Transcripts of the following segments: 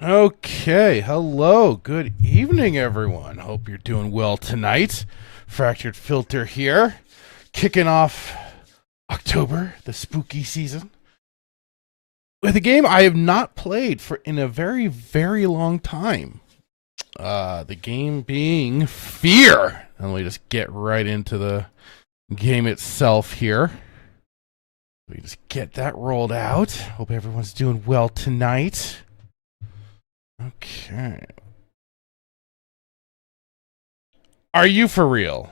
Okay, hello, good evening, everyone. Hope you're doing well tonight. Fractured Filter here, kicking off October, the spooky season, with a game I have not played for in a very, very long time. The game being F.E.A.R. And we just get right into the game itself here. We just get that rolled out. Hope everyone's doing well tonight. Okay. Are you for real?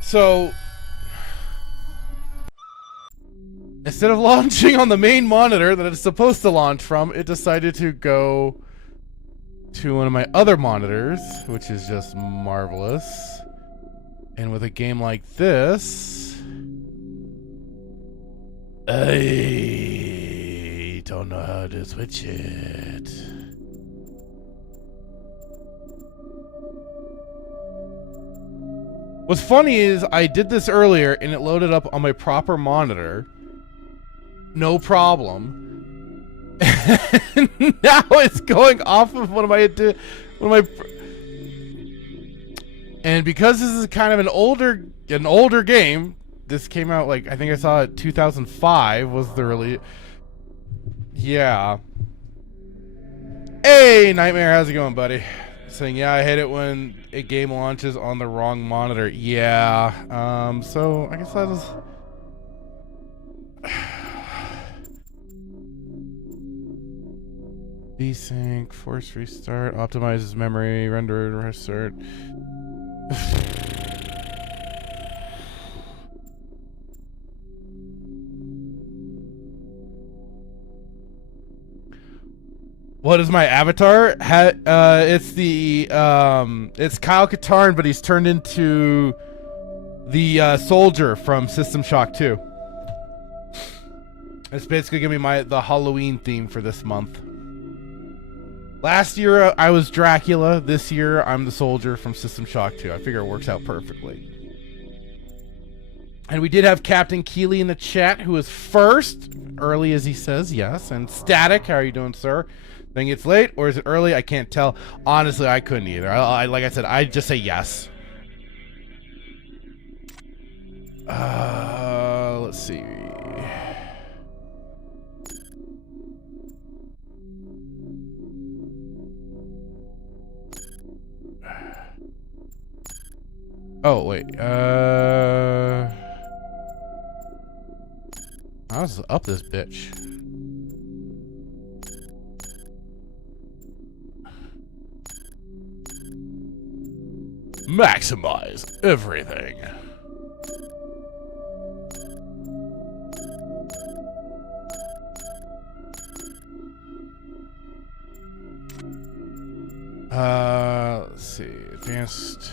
So, instead of launching on the main monitor that it's supposed to launch from, it decided to go to one of my other monitors, which is just marvelous. And with a game like this, I don't know how to switch it. What's funny is I did this earlier and it loaded up on my proper monitor. No problem. And now it's going off of one of my and because this is kind of an older game. This came out like I think I saw it 2005 was the release. Yeah. Hey, Nightmare, how's it going, buddy? Saying, yeah, I hate it when a game launches on the wrong monitor. Yeah. So I guess that is. Desync, force restart, optimizes memory, render, restart. What is my avatar? It's it's Kyle Katarn, but he's turned into the soldier from System Shock 2. It's basically gonna be the Halloween theme for this month. Last year I was Dracula. This year I'm the soldier from System Shock 2. I figure it works out perfectly. And we did have Captain Keeley in the chat, who is first, early as he says, yes. And Static, how are you doing, sir? Think it's late or is it early? I can't tell. Honestly, I couldn't either. Like I said, I'd just say yes. Let's see. Oh wait. I was up this bitch. Maximize everything. Let's see. Advanced.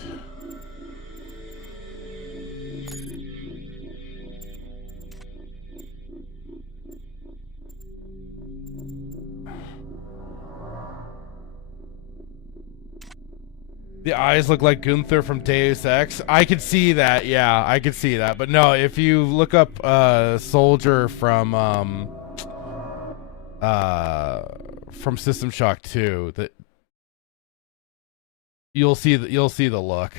The eyes look like Gunther from Deus Ex. I could see that. Yeah, I could see that. But no, if you look up Soldier from System Shock 2, that you'll see the look.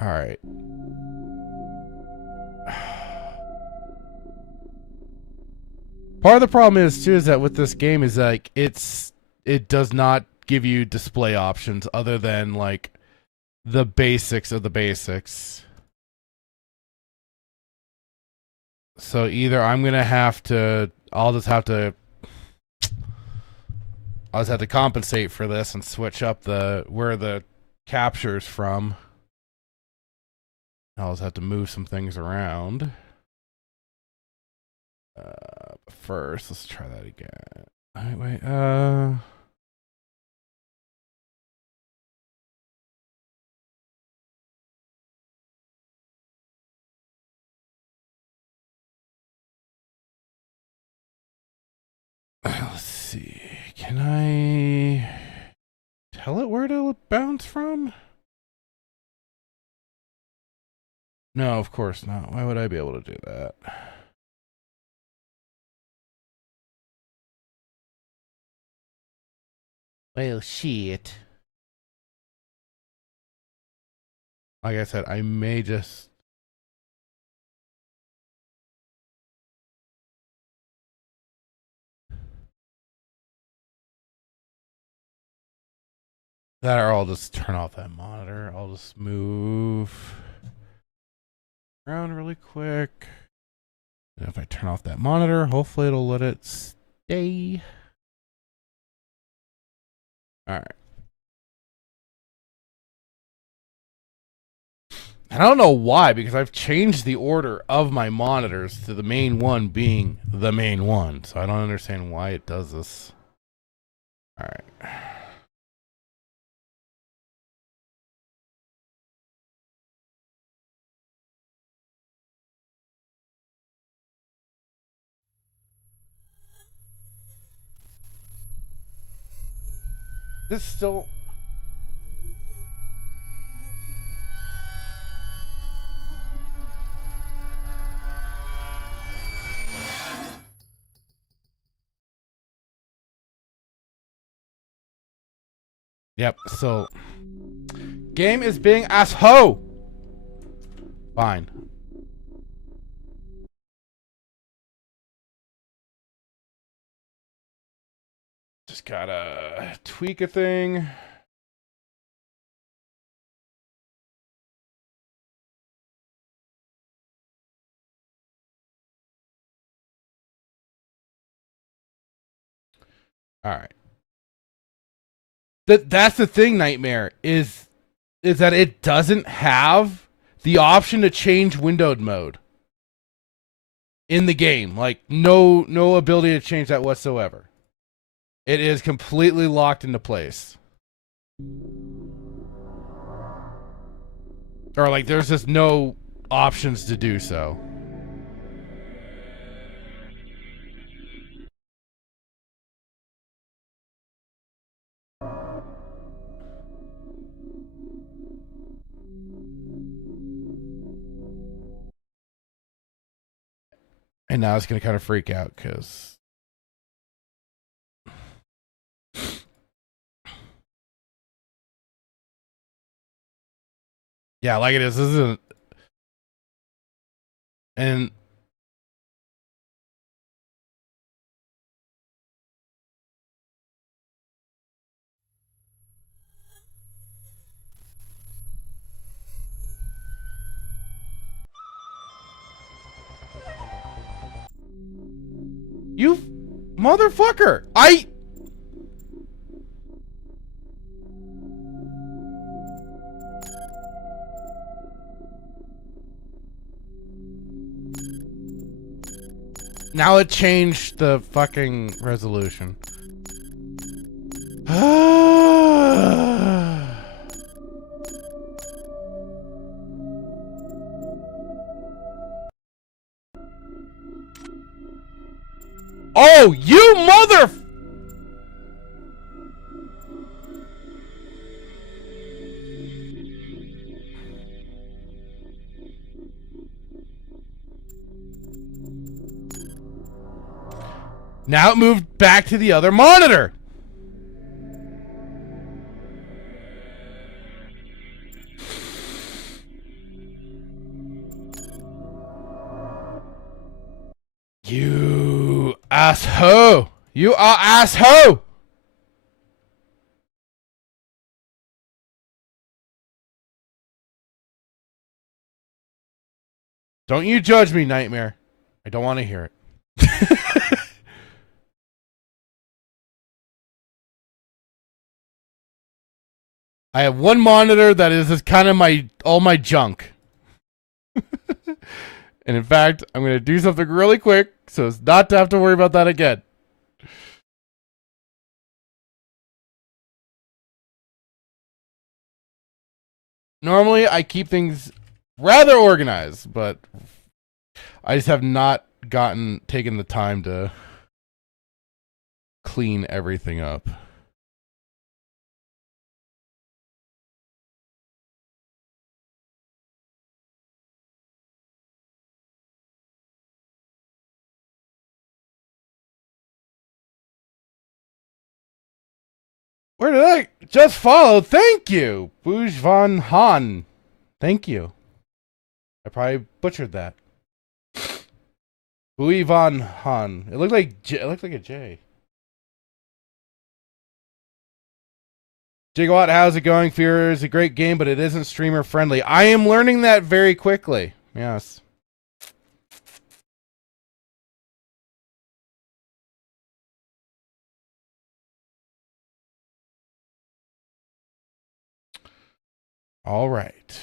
All right. Part of the problem is too is that with this game is like it does not give you display options other than like the basics of the basics. So either I'll just have to compensate for this and switch up where the capture's from. I'll just have to move some things around. First, let's try that again. Wait. Let's see. Can I tell it where to bounce from? No, of course not. Why would I be able to do that? Well, shit. Like I said, I may just. That or I'll just turn off that monitor. I'll just move around really quick. And if I turn off that monitor, hopefully it'll let it stay. Alright. And I don't know why, because I've changed the order of my monitors to the main one being the main one. So I don't understand why it does this. Alright. This still. Yep, so. Game is being asshole! Fine. Just gotta tweak a thing. Alright. That's the thing, Nightmare, is that it doesn't have the option to change windowed mode in the game. Like no ability to change that whatsoever. It is completely locked into place. Or like there's just no options to do so. And now it's going to kind of freak out because. Yeah, like it is. This isn't. And. You motherfucker! Now it changed the fucking resolution. Oh, you mother... Now it moved back to the other monitor. You asshole. You are asshole. Don't you judge me, Nightmare. I don't want to hear it. I have one monitor that is kind of all my junk. And in fact, I'm going to do something really quick so as not to have to worry about that again. Normally, I keep things rather organized, but I just have not taken the time to clean everything up. Where did I just follow? Thank you, Bouj Van Han. Thank you. I probably butchered that. Bui Van Han. It looked like a J. Gigawatt, how's it going? F.E.A.R is a great game, but it isn't streamer friendly. I am learning that very quickly. Yes. All right.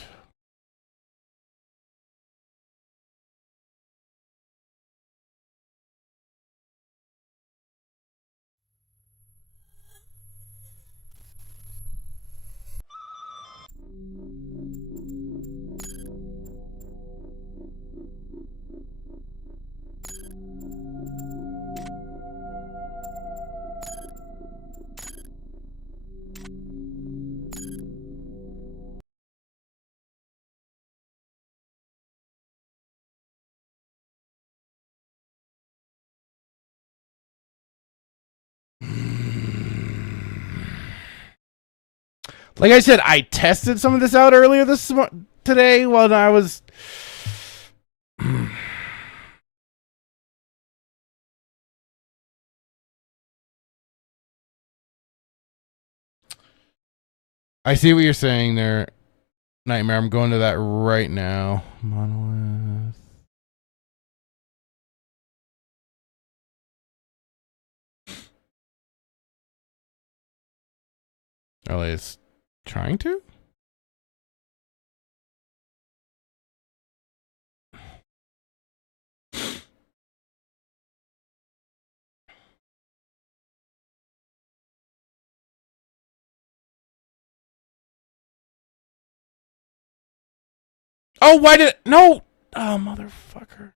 Like I said, I tested some of this out earlier today while I was. I see what you're saying there, Nightmare. I'm going to that right now. Monolith. Oh, it's trying to? Oh, why did no? Oh, motherfucker!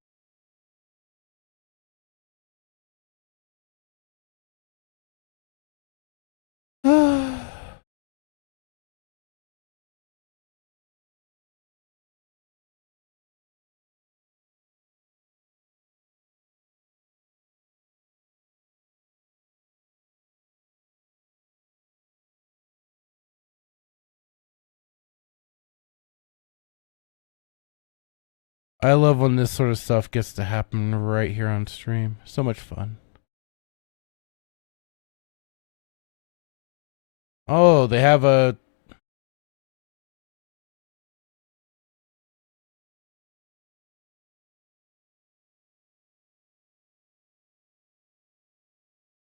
I love when this sort of stuff gets to happen right here on stream. So much fun. Oh, they have a.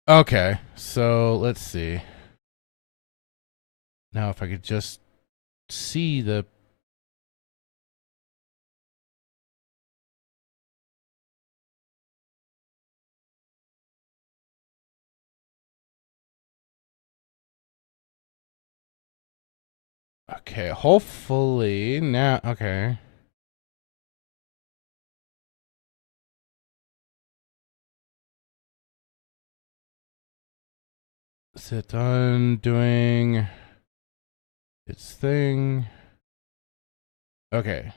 Okay, so let's see. Now, if I could just see the. Okay, hopefully now. Okay. Is it done doing its thing? Okay.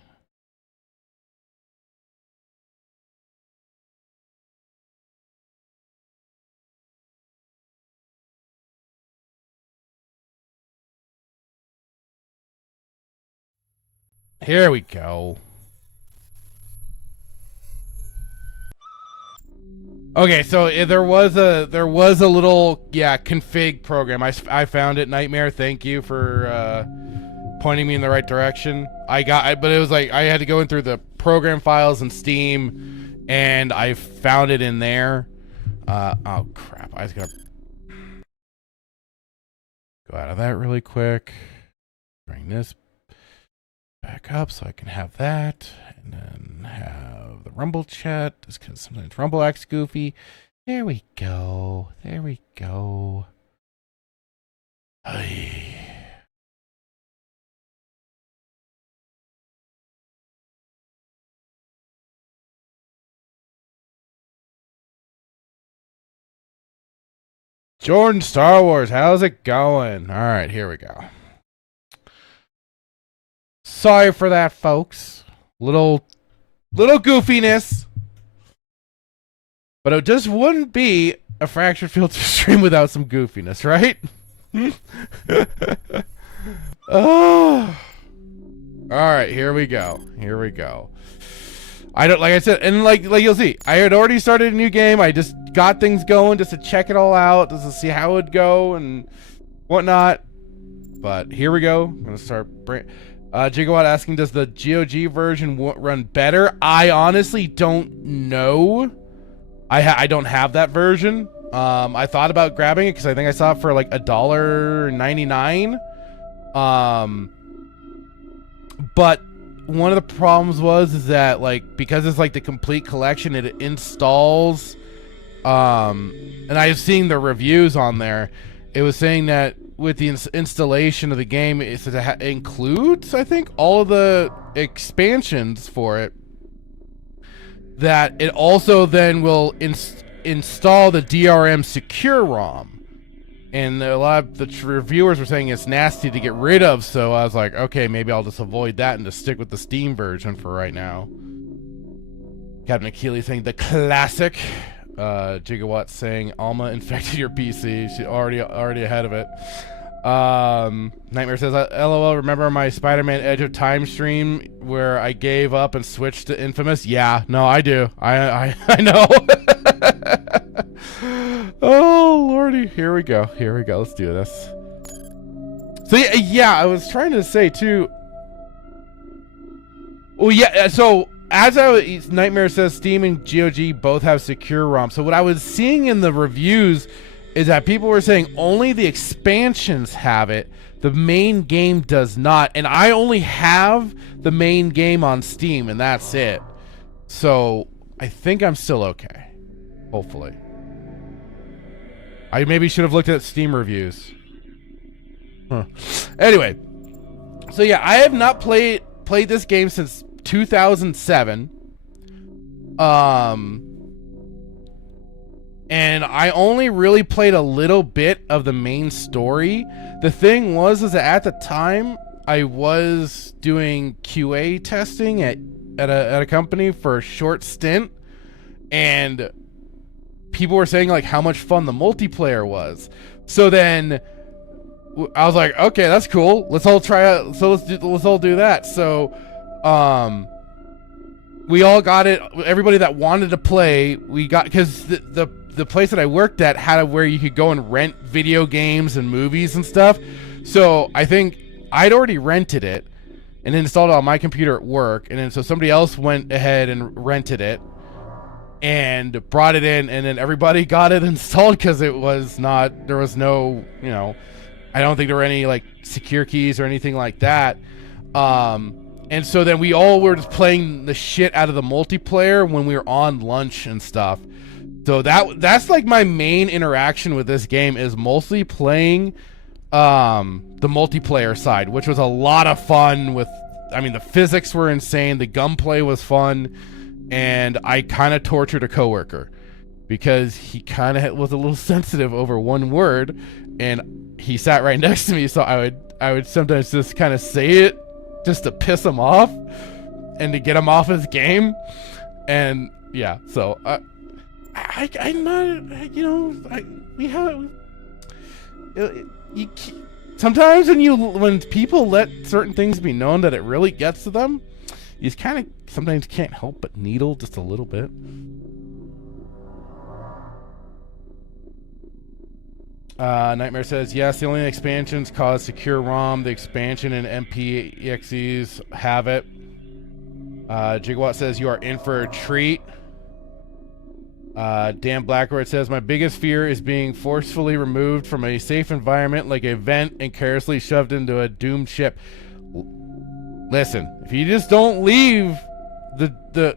Here we go. Okay, so there was a little config program. I found it. Nightmare. Thank you for pointing me in the right direction. But it was like I had to go in through the program files in Steam, and I found it in there. Oh crap! I just gotta go out of that really quick. Bring this back up so I can have that, and then have the Rumble chat. Just because sometimes Rumble acts goofy. There we go. There we go. Ay. Jordan Star Wars, how's it going? All right, here we go. Sorry for that, folks. Little goofiness. But it just wouldn't be a Fractured Filter stream without some goofiness, right? Oh. All right, here we go. Here we go. I don't, like I said, and like you'll see, I had already started a new game. I just got things going just to check it all out, just to see how it would go and whatnot. But here we go. I'm gonna start. Gigawatt asking, does the GOG version run better? I honestly don't know. I don't have that version. I thought about grabbing it because I think I saw it for like $1.99. But one of the problems is that, like, because it's like the complete collection, it installs. And I was seeing the reviews on there. It was saying that with the installation of the game, it includes, I think, all of the expansions for it. That it also then will install the DRM secure ROM. And a lot of the reviewers were saying it's nasty to get rid of, so I was like, okay, maybe I'll just avoid that and just stick with the Steam version for right now. Captain Achilles saying the classic. Gigawatt saying Alma infected your PC. She's already ahead of it. Nightmare says, LOL, remember my Spider-Man Edge of Time stream where I gave up and switched to Infamous? Yeah, no, I do. I know. Oh, lordy. Here we go. Let's do this. So, yeah, I was trying to say, too. Well, yeah, so Nightmare says Steam and GOG both have secure ROM. So what I was seeing in the reviews is that people were saying only the expansions have it. The main game does not. And I only have the main game on Steam, and that's it. So I think I'm still okay. Hopefully. I maybe should have looked at Steam reviews. Huh. Anyway. So yeah, I have not played this game since 2007. And I only really played a little bit of the main story. The thing was that at the time I was doing QA testing at a company for a short stint, and people were saying like how much fun the multiplayer was. So then I was like, okay, that's cool. Let's all try it. So let's all do that. So we all got it. Everybody that wanted to play, we got, because the place that I worked at had where you could go and rent video games and movies and stuff. So I think I'd already rented it and installed it on my computer at work, and then so somebody else went ahead and rented it and brought it in, and then everybody got it installed because there was no, I don't think there were any like secure keys or anything like that. And so then we all were just playing the shit out of the multiplayer when we were on lunch and stuff. So that's like my main interaction with this game, is mostly playing the multiplayer side, which was a lot of fun. The physics were insane, the gunplay was fun, and I kind of tortured a coworker because he kind of was a little sensitive over one word, and he sat right next to me, so I would sometimes just kind of say it just to piss him off and to get him off his game. And yeah, so I'm not, sometimes when people let certain things be known that it really gets to them, you just kind of sometimes can't help but needle just a little bit. Nightmare says, yes, the only expansions cause secure ROM. The expansion and MPEXEs have it. Gigawatt says, you are in for a treat. Dan Blackwood says, my biggest fear is being forcefully removed from a safe environment like a vent and carelessly shoved into a doomed ship. Listen, if you just don't leave the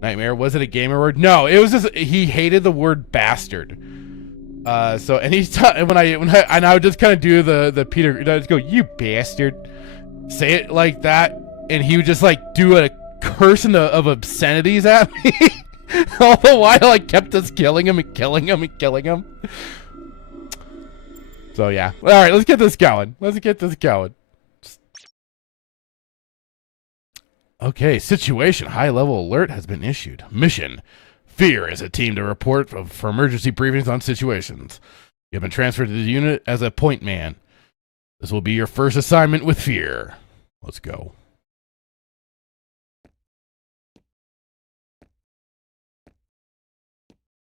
Nightmare, was it a gamer word? No, it was just, he hated the word bastard. So anytime when I would just kind of do the Peter, I'd just go, you bastard, say it like that, and he would just like do a curse of obscenities at me. All the while I kept just killing him and killing him and killing him. So yeah, all right, let's get this going. Okay, situation. High-level alert has been issued. Mission. F.E.A.R is a team to report for emergency briefings on situations. You have been transferred to the unit as a point man. This will be your first assignment with F.E.A.R. Let's go.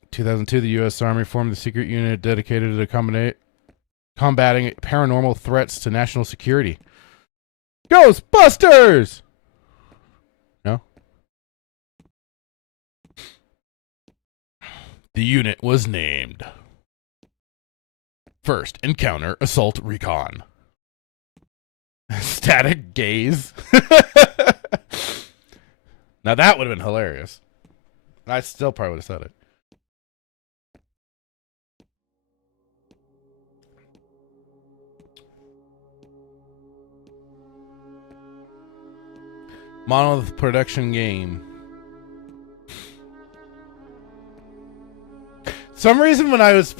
In 2002, the U.S. Army formed the secret unit dedicated to combating paranormal threats to national security. Ghostbusters! No? The unit was named First Encounter Assault Recon. Static gaze. Now that would have been hilarious. I still probably would have said it. Monolith production game. Some reason when I was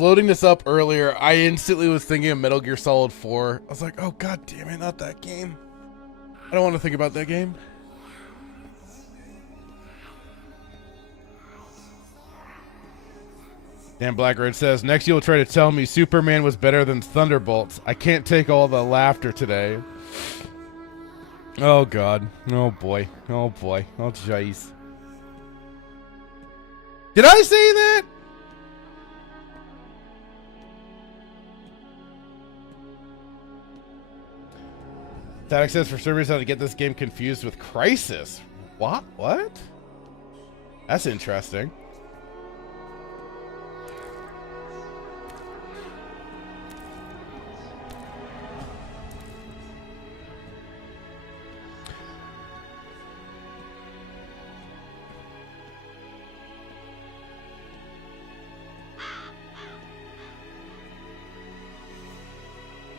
loading this up earlier, I instantly was thinking of Metal Gear Solid 4. I was like, "Oh god damn it, not that game. I don't want to think about that game." Dan Blackred says, "Next you'll try to tell me Superman was better than Thunderbolts. I can't take all the laughter today." Oh god. Oh boy. Oh boy. Oh jeez. Did I say that? Static says for servers how to get this game confused with Crisis. What? What? That's interesting.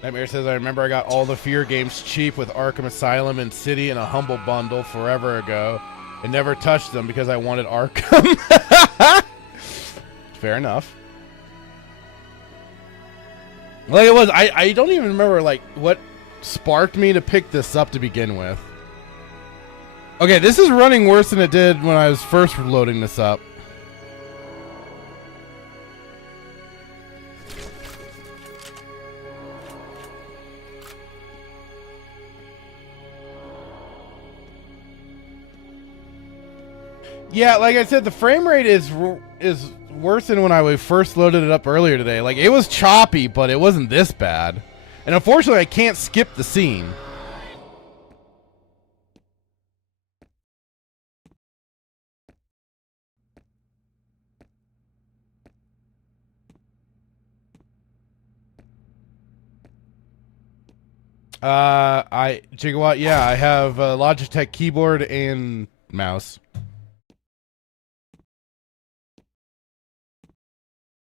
Nightmare says, I remember I got all the F.E.A.R games cheap with Arkham Asylum and City in a Humble Bundle forever ago. And never touched them because I wanted Arkham. Fair enough. Like it was, I don't even remember like what sparked me to pick this up to begin with. Okay, this is running worse than it did when I was first loading this up. Yeah, like I said, the frame rate is worse than when I first loaded it up earlier today. Like, it was choppy, but it wasn't this bad. And unfortunately, I can't skip the scene. Gigawatt, yeah, I have a Logitech keyboard and mouse.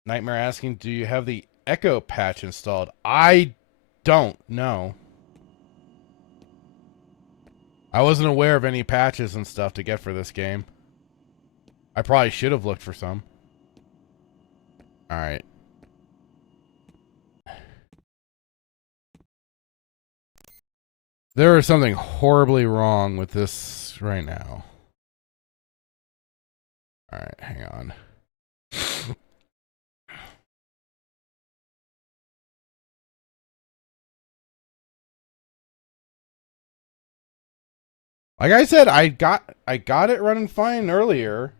Nightmare asking, do you have the Echo patch installed? I don't know. I wasn't aware of any patches and stuff to get for this game. I probably should have looked for some. Alright. There is something horribly wrong with this right now. Alright, hang on. Like I said, I got it running fine earlier.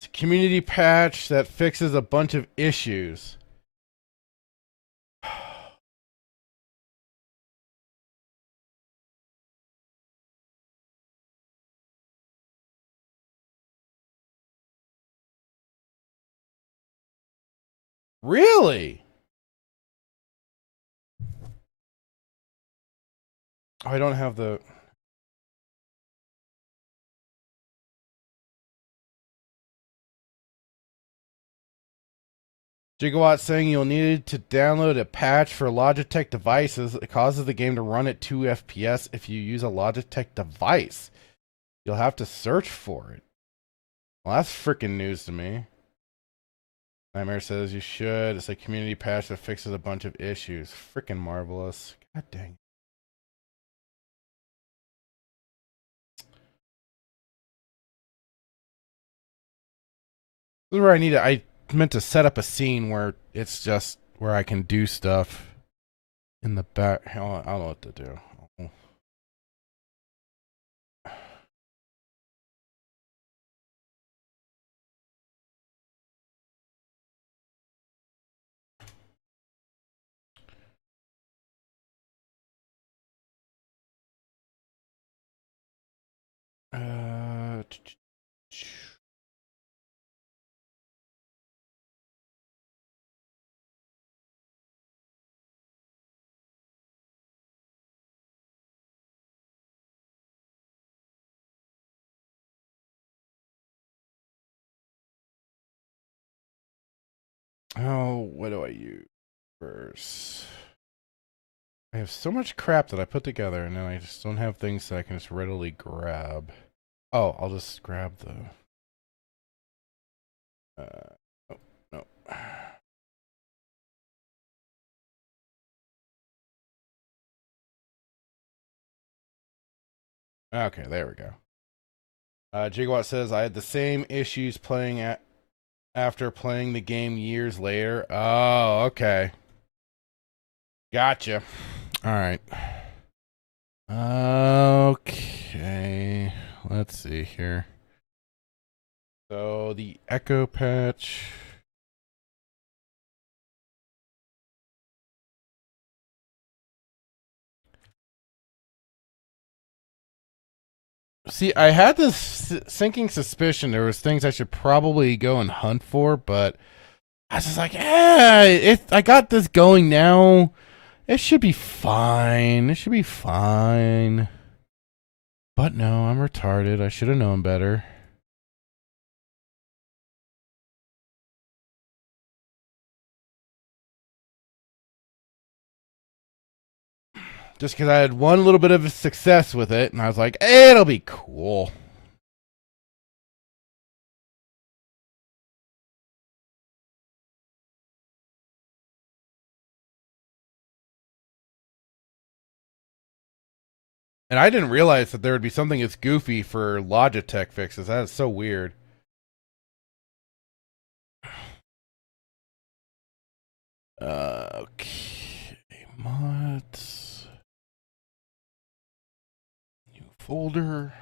It's a community patch that fixes a bunch of issues. Really? Oh, I don't have the... Gigawatt saying you'll need to download a patch for Logitech devices. It causes the game to run at 2 FPS if you use a Logitech device. You'll have to search for it. Well, that's freaking news to me. Nightmare says you should. It's a community patch that fixes a bunch of issues. Freaking marvelous. God dang. This is where I need to. I meant to set up a scene where it's just where I can do stuff in the back. I don't know what to do. Uh, oh, what do I use first? I have so much crap that I put together, and then I just don't have things that I can just readily grab. Oh, I'll just grab the. Oh, no. Okay, there we go. Gigawatt says I had the same issues after playing the game years later. Oh, okay. Gotcha. All right. Okay. Let's see here. So the Echo Patch. See, I had this sinking suspicion there was things I should probably go and hunt for, but I was just like, I got this going now. It should be fine. It should be fine. But no, I'm retarded. I should have known better. Just because I had one little bit of success with it, and I was like, it'll be cool. And I didn't realize that there would be something as goofy for Logitech fixes. That is so weird. Okay. Mods. New folder.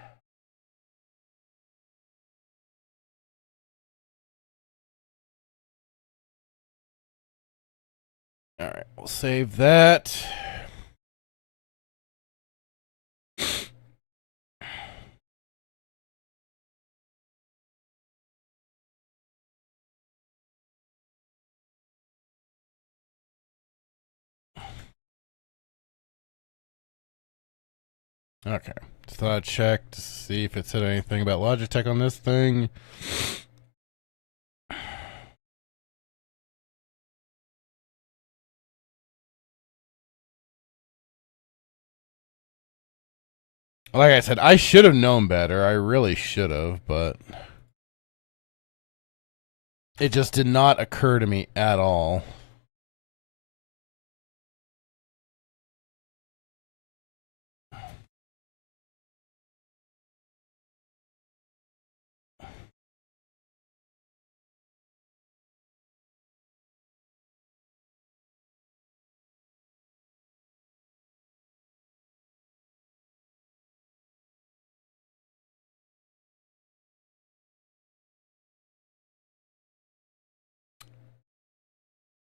All right, we'll save that. Okay. Just thought I'd check to see if it said anything about Logitech on this thing. Like I said, I should have known better. I really should have, but it just did not occur to me at all.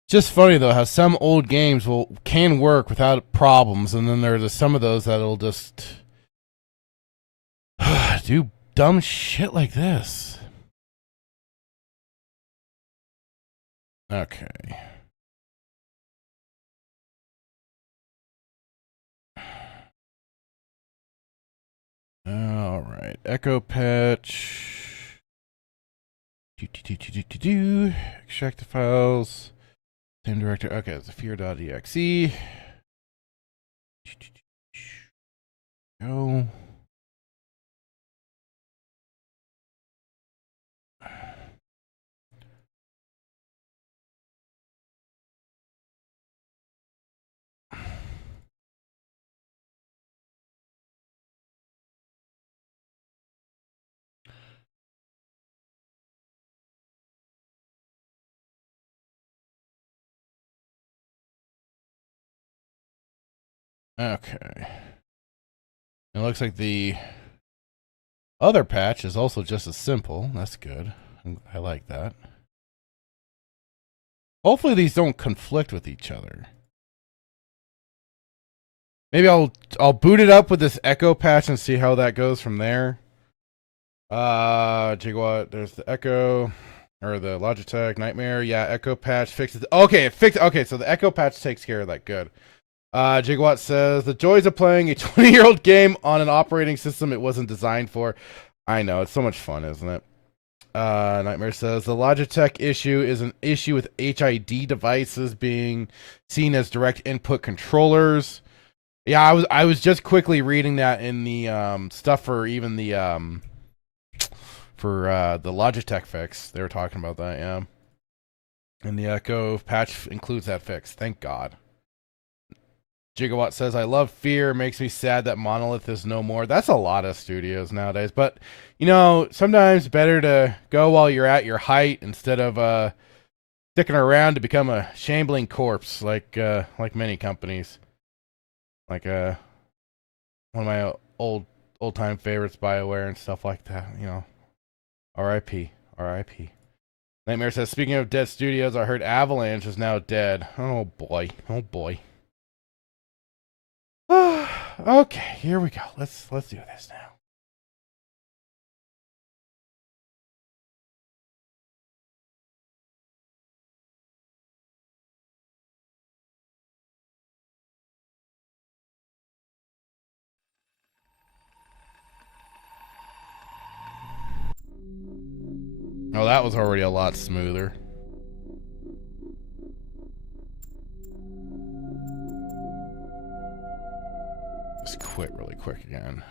Just funny though how some old games can work without problems, and then there's some of those that'll just do dumb shit like this. Okay. All right. Echo patch. Extract the files. Same director. Okay, it's a F.E.A.R.exe. Go. Okay. It looks like the other patch is also just as simple. That's good. I like that. Hopefully these don't conflict with each other. Maybe I'll boot it up with this Echo patch and see how that goes from there. Gigawatt, there's the Echo or the Logitech Nightmare. Yeah, Echo patch fixes. Okay, it fixed. Okay, so the Echo patch takes care of that. Good. Gigawatt says the joys of playing a 20-year-old game on an operating system it wasn't designed for. I know, it's so much fun, isn't it? Nightmare says the Logitech issue is an issue with HID devices being seen as direct input controllers. Yeah, I was just quickly reading that in the stuff for even the the Logitech fix. They were talking about that, yeah. And the Echo patch includes that fix. Thank God. Gigawatt says, I love F.E.A.R. Makes me sad that Monolith is no more. That's a lot of studios nowadays. But, you know, sometimes better to go while you're at your height instead of sticking around to become a shambling corpse like many companies. Like one of my old-time favorites, BioWare and stuff like that, you know. R.I.P. R.I.P. Nightmare says, speaking of dead studios, I heard Avalanche is now dead. Oh, boy. Oh, boy. Okay, here we go. Let's do this now. Oh, that was already a lot smoother. Just quit really quick again.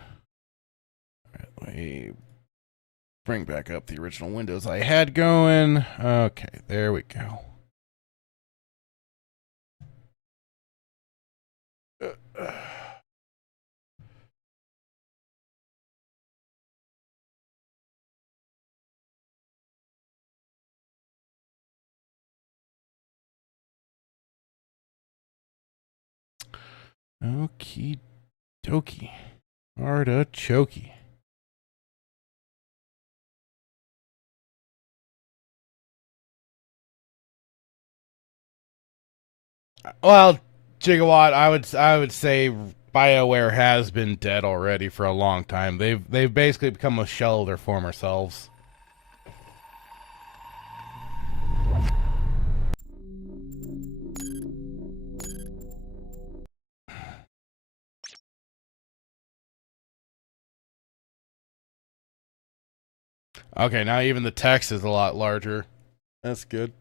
All right, let me bring back up the original windows I had going. Okay, there we go. Okie dokie. Artichoke. Well, Gigawatt, I would say BioWare has been dead already for a long time. They've basically become a shell of their former selves. Okay, now even the text is a lot larger. That's good.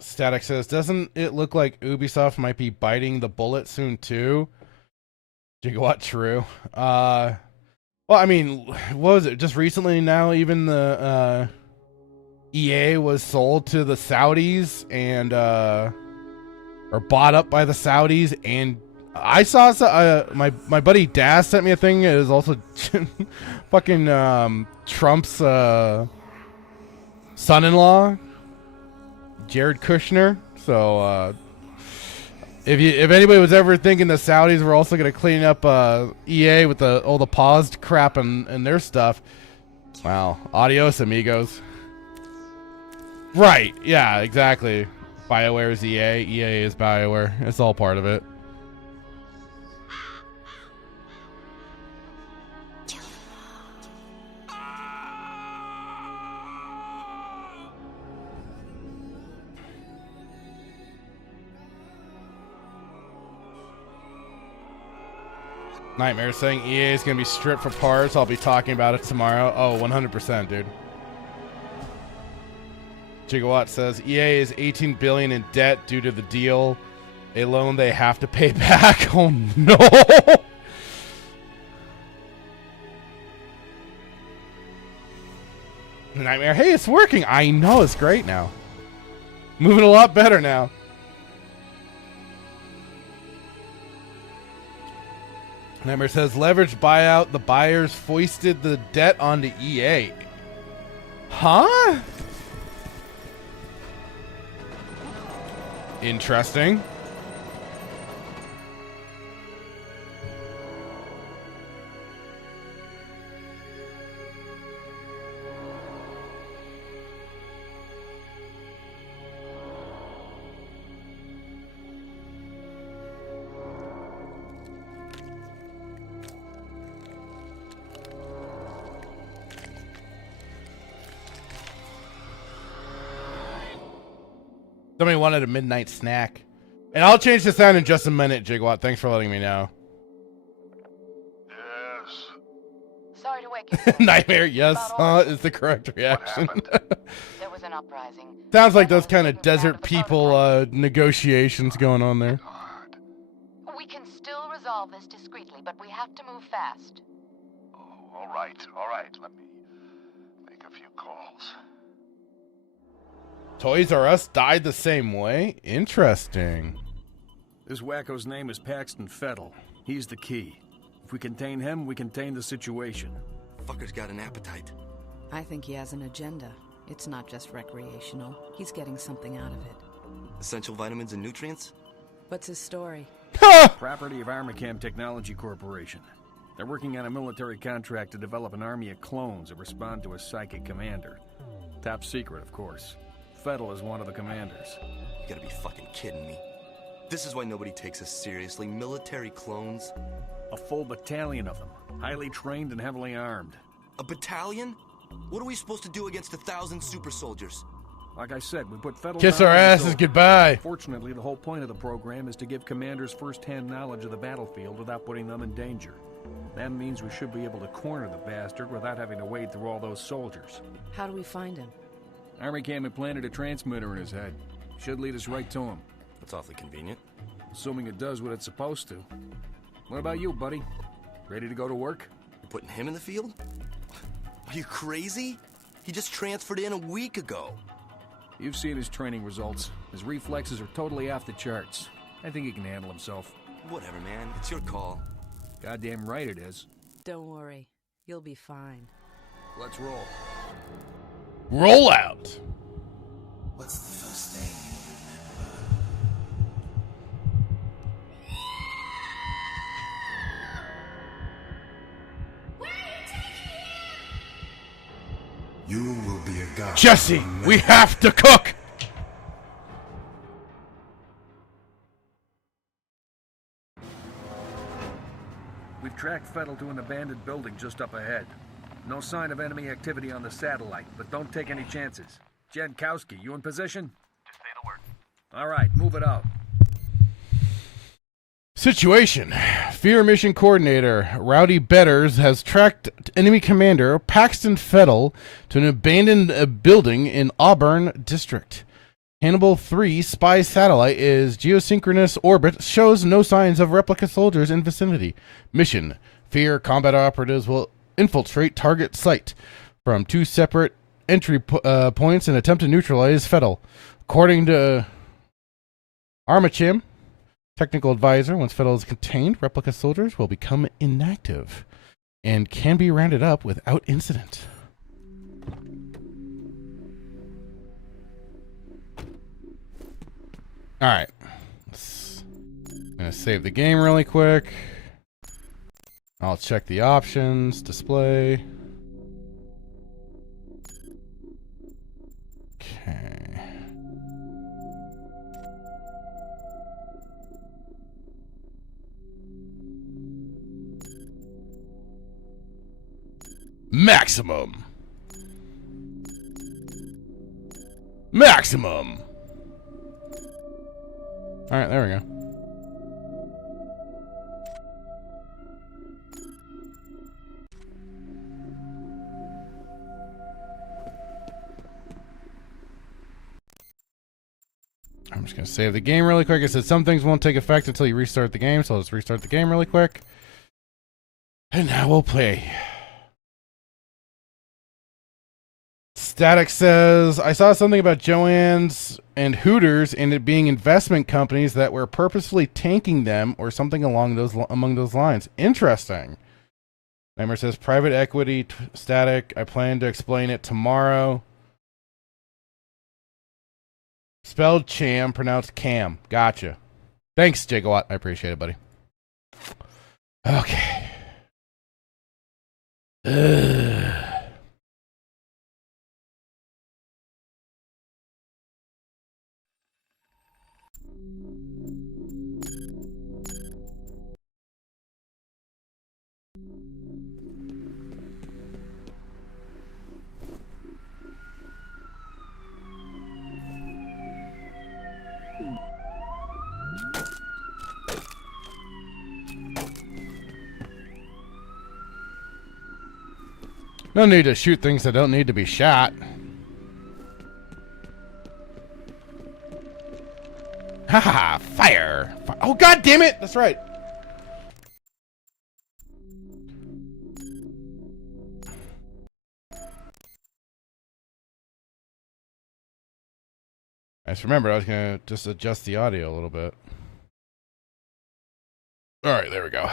Static says, doesn't it look like Ubisoft might be biting the bullet soon too? Gigawatt, true. Well, I mean, what was it? Just recently now, even the EA was sold to the Saudis and or bought up by the Saudis, and I saw my buddy Daz sent me a thing. It was also fucking Trump's son-in-law, Jared Kushner. So if anybody was ever thinking the Saudis were also going to clean up EA with all the paused crap and their stuff, wow, adios amigos. Right? Yeah, exactly. BioWare is EA. EA is BioWare. It's all part of it. Nightmare saying EA is going to be stripped for parts. I'll be talking about it tomorrow. Oh, 100%, dude. Gigawatt says EA is $18 billion in debt due to the deal, a loan they have to pay back. Oh no! Nightmare, hey, it's working. I know, it's great now. Moving a lot better now. Nightmare says leverage buyout. The buyers foisted the debt onto EA. Huh? Interesting. Somebody wanted a midnight snack. And I'll change the sound in just a minute, Jigwatt. Thanks for letting me know. Yes. Sorry to wake you. Nightmare, yes, is the correct reaction. There was an uprising. Sounds like those kind of desert people negotiations going on there. God. We can still resolve this discreetly, but we have to move fast. Oh, all right. Let me make a few calls. Toys R Us died the same way? Interesting. This wacko's name is Paxton Fettel. He's the key. If we contain him, we contain the situation. Fucker's got an appetite. I think he has an agenda. It's not just recreational. He's getting something out of it. Essential vitamins and nutrients? What's his story? Property of Armacam Technology Corporation. They're working on a military contract to develop an army of clones that respond to a psychic commander. Top secret, of course. Fettel is one of the commanders. You gotta be fucking kidding me. This is why nobody takes us seriously. Military clones? A full battalion of them. Highly trained and heavily armed. A battalion? What are we supposed to do against 1,000 super soldiers? Like I said, we put Fettel Kiss down our on the asses door. goodbye. Fortunately, the whole point of the program is to give commanders first-hand knowledge of the battlefield without putting them in danger. That means we should be able to corner the bastard without having to wade through all those soldiers. How do we find him? Armacam implanted a transmitter in his head. Should lead us right to him. That's awfully convenient. Assuming it does what it's supposed to. What about you, buddy? Ready to go to work? You're putting him in the field? Are you crazy? He just transferred in a week ago. You've seen his training results. His reflexes are totally off the charts. I think he can handle himself. Whatever, man. It's your call. Goddamn right it is. Don't worry. You'll be fine. Let's roll. Roll out. What's the first thing you remember? Where are you taking him? You will be a god. Jesse, we have to cook. We've tracked Fettel to an abandoned building just up ahead. No sign of enemy activity on the satellite, but don't take any chances. Jankowski, you in position? Just say the word. All right, move it out. Situation. F.E.A.R mission coordinator Rowdy Betters has tracked enemy commander Paxton Fettel to an abandoned building in Auburn District. Hannibal 3 spy satellite is geosynchronous orbit, shows no signs of replica soldiers in vicinity. Mission. F.E.A.R combat operatives will infiltrate target site from two separate entry points and attempt to neutralize Fettel. According to Armachim, technical advisor, once Fettel is contained, replica soldiers will become inactive and can be rounded up without incident. Alright. I'm going to save the game really quick. I'll check the options, display. Okay. Maximum. Maximum. All right, there we go. I'm just going to save the game really quick. It said some things won't take effect until you restart the game, so let's restart the game really quick. And now we'll play. Static says, I saw something about Joann's and Hooters and it being investment companies that were purposefully tanking them or something among those lines. Interesting. Nightmare says, private equity, Static. I plan to explain it tomorrow. Spelled Cham, pronounced Cam. Gotcha. Thanks, Gigawatt. I appreciate it, buddy. Okay. Ugh. No need to shoot things that don't need to be shot. Haha, fire. Oh, god damn it! That's right. I just remembered I was going to just adjust the audio a little bit. Alright, there we go.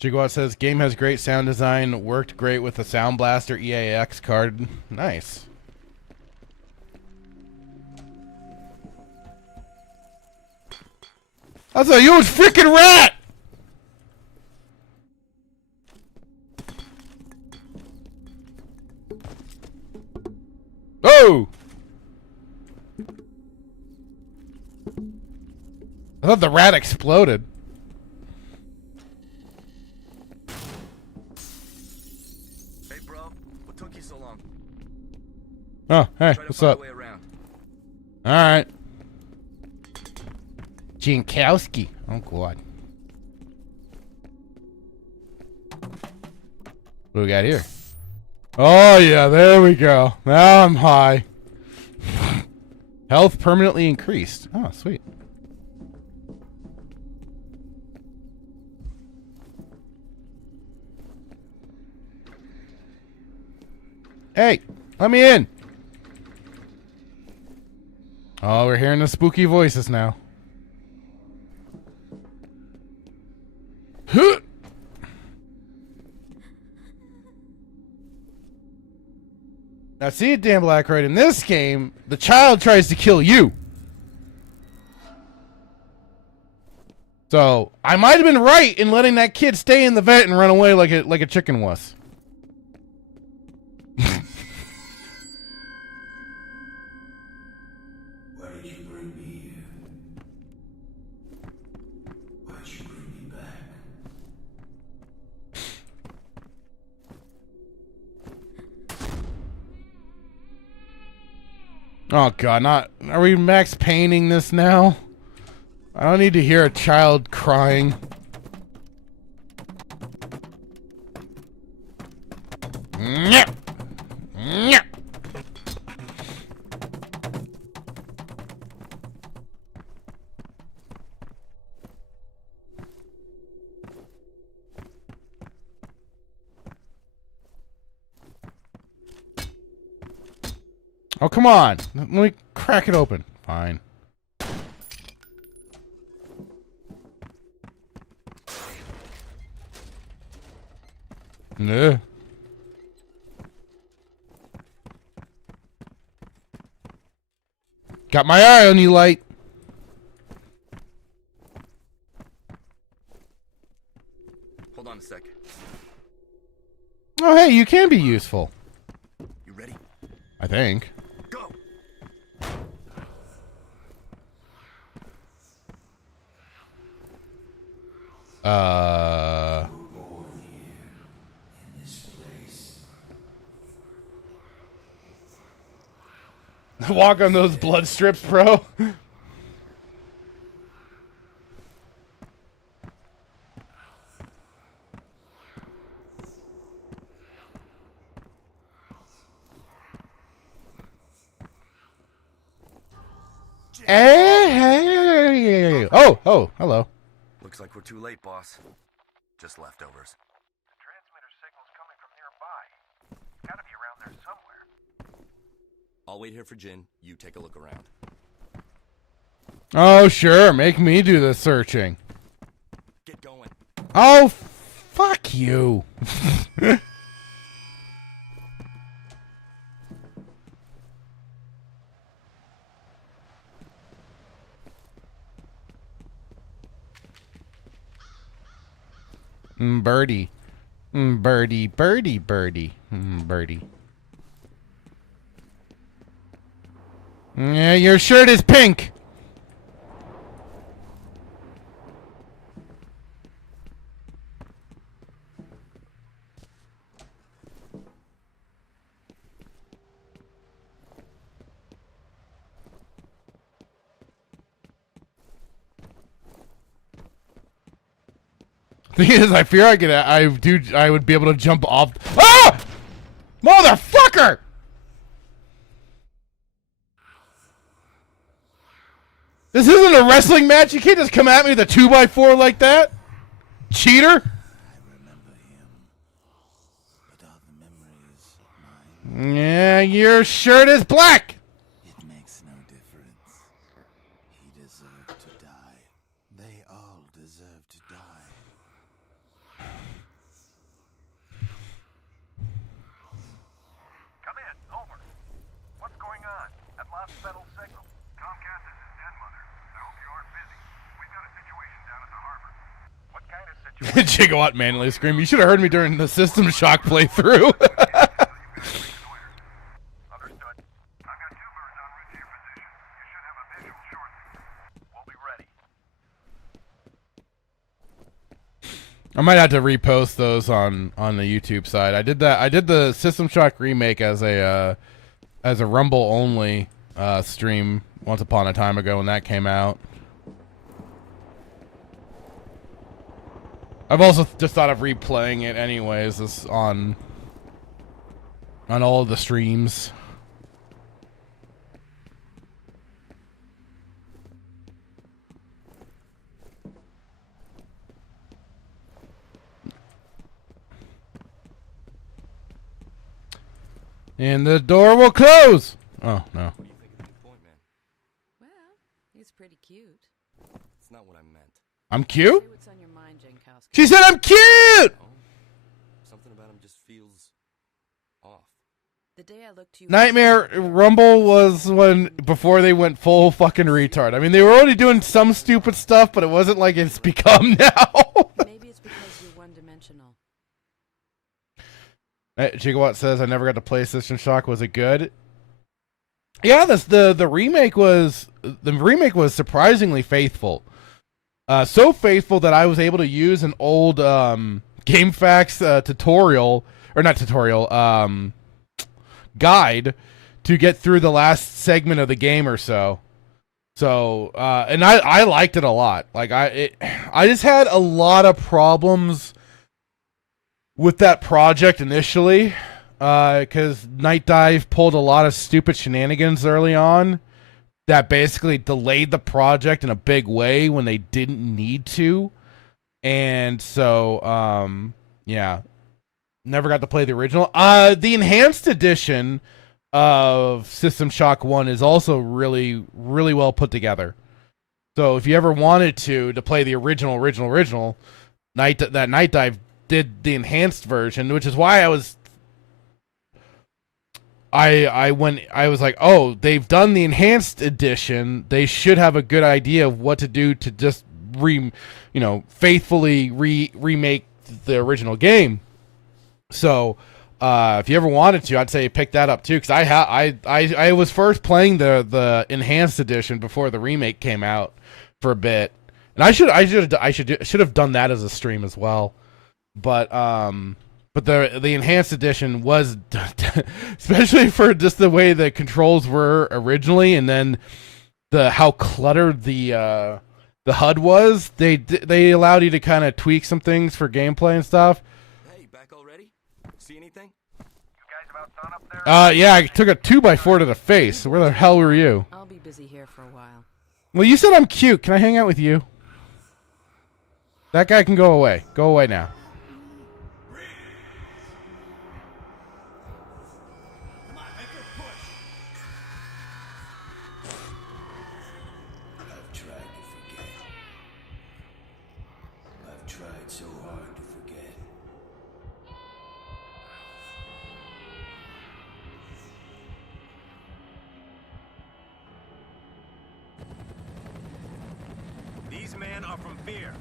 Gigawatt says, game has great sound design, worked great with the Sound Blaster EAX card. Nice. That's a huge freaking rat! Oh! I thought the rat exploded. Hey, bro. What took you so long? Oh, hey, Try to what's find up? a way around. Alright. Jankowski. Oh, God. What do we got here? Oh, yeah, there we go. Now I'm high. Health permanently increased. Oh, sweet. Hey, let me in. Oh, we're hearing the spooky voices now. Huh. Now, see it, Dan Blackroyd. In this game, the child tries to kill you. So I might have been right in letting that kid stay in the vent and run away like a chicken was. Why did you bring me here? Why'd you bring me back? Oh God, not are we Max Payneing this now? I don't need to hear a child crying. Nyeh. Nyeh. Oh, come on. Let me crack it open. Fine. No. Got my eye on you, Light. Hold on a sec. Oh, hey, you can be useful. You ready? I think. Go! Walk on those blood strips, bro. Hey. Oh, hello. Looks like we're too late, boss. Just leftovers. The transmitter signal's coming from nearby. Gotta be around there somewhere. I'll wait here for Jin. You take a look around. Oh, sure. Make me do the searching. Get going. Oh, fuck you. Birdie. Birdie, birdie, birdie. Birdie. Yeah, your shirt is pink. Thing is, I fear I would be able to jump off. Ah! Motherfucker! This isn't a wrestling match. You can't just come at me with a 2x4 like that. Cheater! I remember him, but are the memories mine? Yeah, your shirt is black. It makes no difference. He deserved to die. They all deserve to die. Come in. Over. What's going on? I've lost Fettel's signal. Comcast, this is Den Mother. I hope you aren't busy. We've got a situation down at the harbor. What kind of situation? Gigawatt manually scream. You should have heard me during the System Shock playthrough. Understood. I've got 2 birds en route to your position. You should have a visual shortly. We'll be ready. I might have to repost those on the YouTube side. I did that. I did the System Shock remake as a Rumble only stream once upon a time ago when that came out. I've also just thought of replaying it anyways, this on all of the streams. And the door will close. Oh, no. What do you think of the new point, man? Well, he's pretty cute. It's not what I meant. I'm cute? Say what's on your mind, Jankowski. She said I'm cute! Oh, something about him just feels off. The day I looked to you... Nightmare Rumble was before they went full fucking retard. I mean, they were already doing some stupid stuff, but it wasn't like it's become now. Maybe it's because you're one-dimensional. Gigawatt says I never got to play System Shock. Was it good? Yeah, the remake was surprisingly faithful. So faithful that I was able to use an old GameFAQs tutorial, or not tutorial, guide to get through the last segment of the game or so. So and I liked it a lot. Like I just had a lot of problems with that project initially, because Night Dive pulled a lot of stupid shenanigans early on that basically delayed the project in a big way when they didn't need to. And so, yeah, never got to play the original. The enhanced edition of System Shock 1 is also really, really well put together. So if you ever wanted to play the original Night Dive did the enhanced version, which is why I was like, oh, they've done the enhanced edition, they should have a good idea of what to do to just faithfully remake the original game. So if you ever wanted to, I'd say pick that up too, because I was first playing the enhanced edition before the remake came out for a bit, and I should have done that as a stream as well. But the enhanced edition was, especially for just the way the controls were originally, and then how cluttered the HUD was. They allowed you to kind of tweak some things for gameplay and stuff. Hey, back already? See anything? You guys about done up there? Yeah, I took a 2x4 to the face. Where the hell were you? I'll be busy here for a while. Well, you said I'm cute. Can I hang out with you? That guy can go away. Go away now. It's so hard to forget. These men are from F.E.A.R.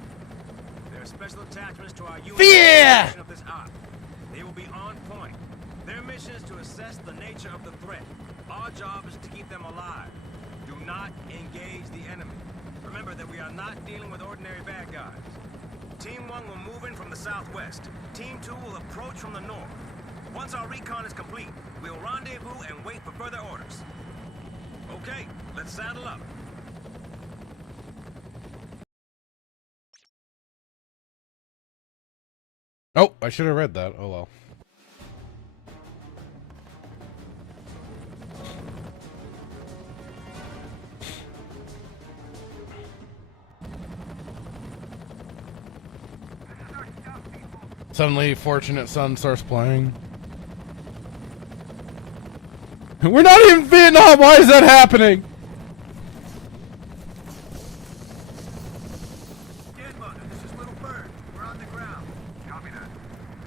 They're special attachments to our unit F.E.A.R. of this op. They will be on point. Their mission is to assess the nature of the threat. Our job is to keep them alive. Do not engage the enemy. Remember that we are not dealing with ordinary bad guys. Team 1 will move in from the southwest. Team 2 will approach from the north. Once our recon is complete, we'll rendezvous and wait for further orders. Okay, let's saddle up. Oh, I should have read that. Oh well. Suddenly, Fortunate Son starts playing. We're not even in Vietnam. Why is that happening? Mother, this is Little Bird. We're on the ground. Copy that.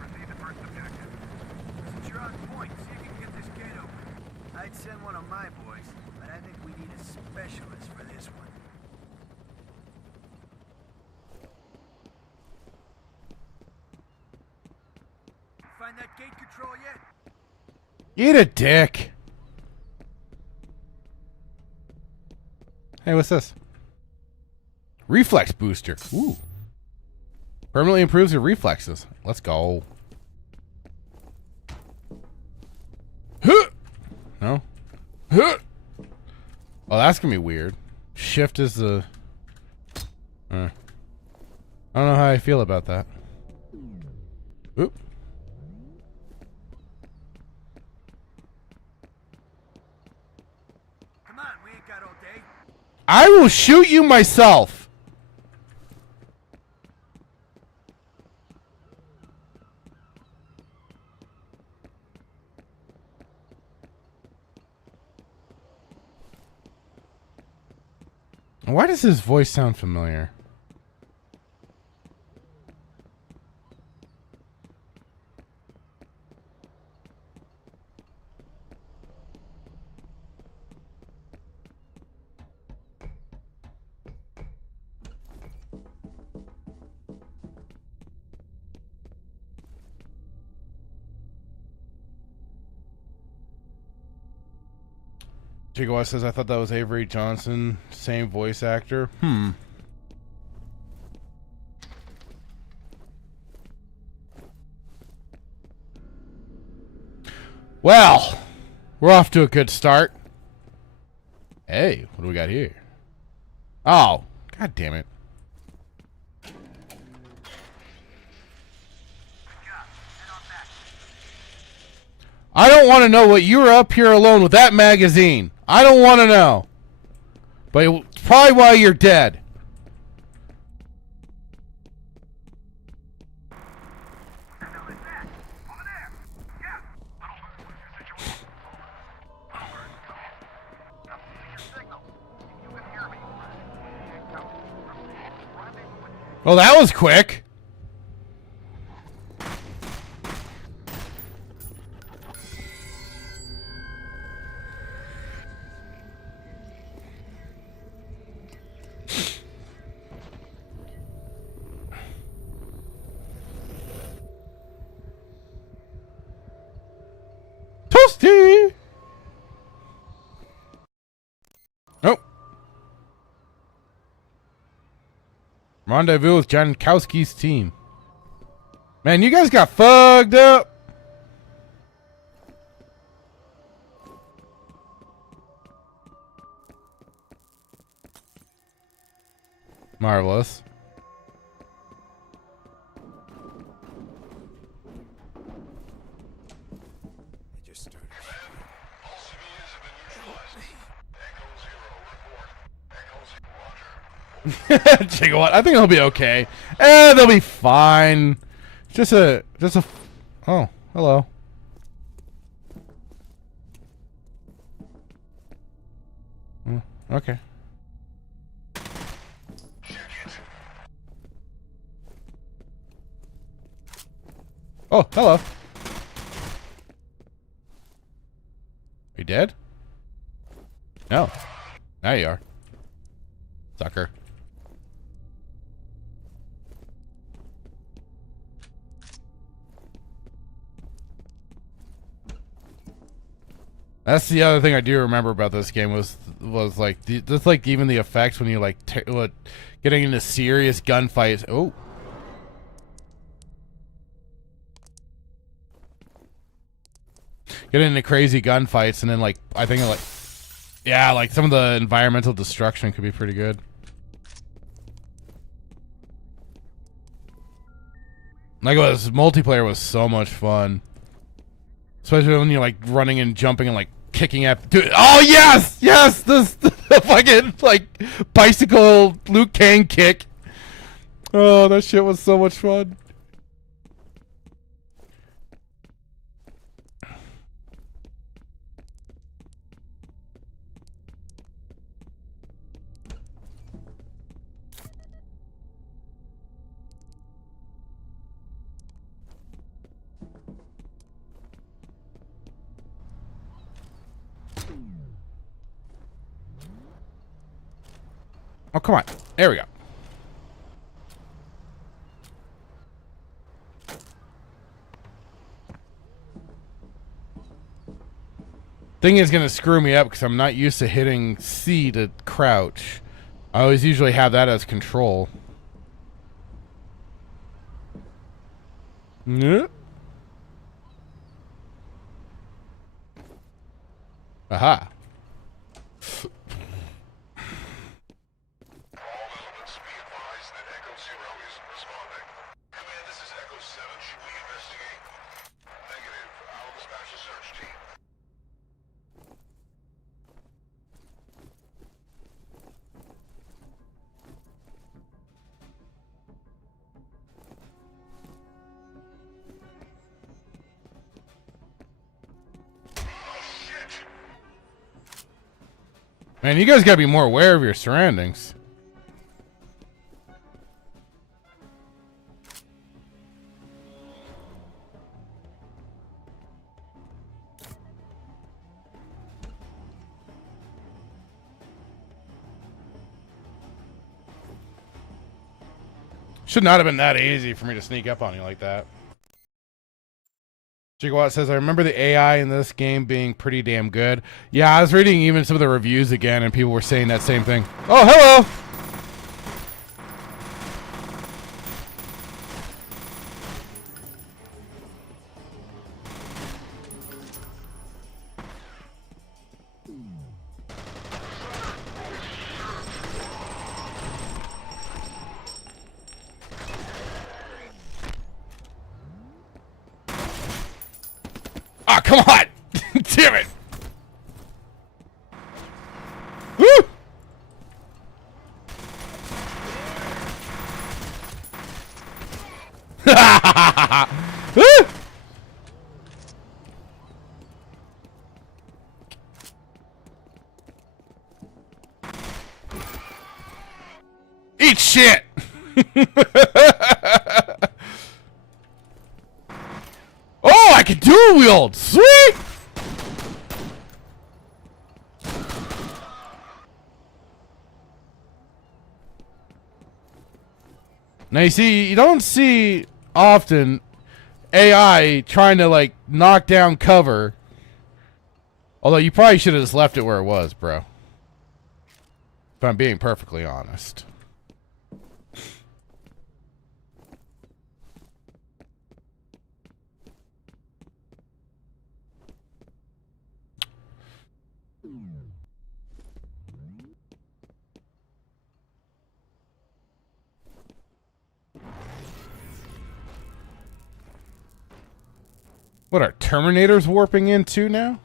Proceed to first objective. Since you're on point, see if you can get this gate open. I'd send one of my boys, but I think we need a specialist for this one. Find that gate control yet? Eat a dick. Hey, what's this? Reflex booster. Ooh. Permanently improves your reflexes. Let's go. Huh. No? Huh. Oh, that's gonna be weird. Shift is the... I don't know how I feel about that. Oop. Come on, we ain't got all day. I will shoot you myself. Why does his voice sound familiar? Jigawa says, I thought that was Avery Johnson. Same voice actor. Well, we're off to a good start. Hey, what do we got here? Oh, god damn it. I don't want to know what you were up here alone with that magazine. I don't want to know. But it's probably why you're dead. Oh, that was quick. Toasty. Oh. Rendezvous with Jankowski's team. Man, you guys got fucked up. Marvelous. It just started. Gigawatt. I think it'll be okay. They'll be fine. Just a. Oh, hello. Okay. Oh, hello. Are you dead? No. Now you are. Sucker. That's the other thing I do remember about this game was like just like even the effects when you like getting into serious gunfights. Oh, getting into crazy gunfights, and then like I think like yeah, like some of the environmental destruction could be pretty good. Like multiplayer was so much fun, especially when you're like running and jumping and like kicking at. Dude, oh yes, yes, this the fucking like bicycle Liu Kang kick. Oh, that shit was so much fun. Oh, come on. There we go. Thing is going to screw me up because I'm not used to hitting C to crouch. I always usually have that as control. Yeah. Aha. Man, you guys gotta be more aware of your surroundings. Should not have been that easy for me to sneak up on you like that. Gigawatt says, I remember the AI in this game being pretty damn good. Yeah, I was reading even some of the reviews again, and people were saying that same thing. Oh, hello! Ah, come on! Damn it! Woo! Woo! Eat shit! Oh, I can dual wield! Sweet! Now you see, you don't see often AI trying to like knock down cover. Although you probably should have just left it where it was, bro. If I'm being perfectly honest. What are Terminators warping into now?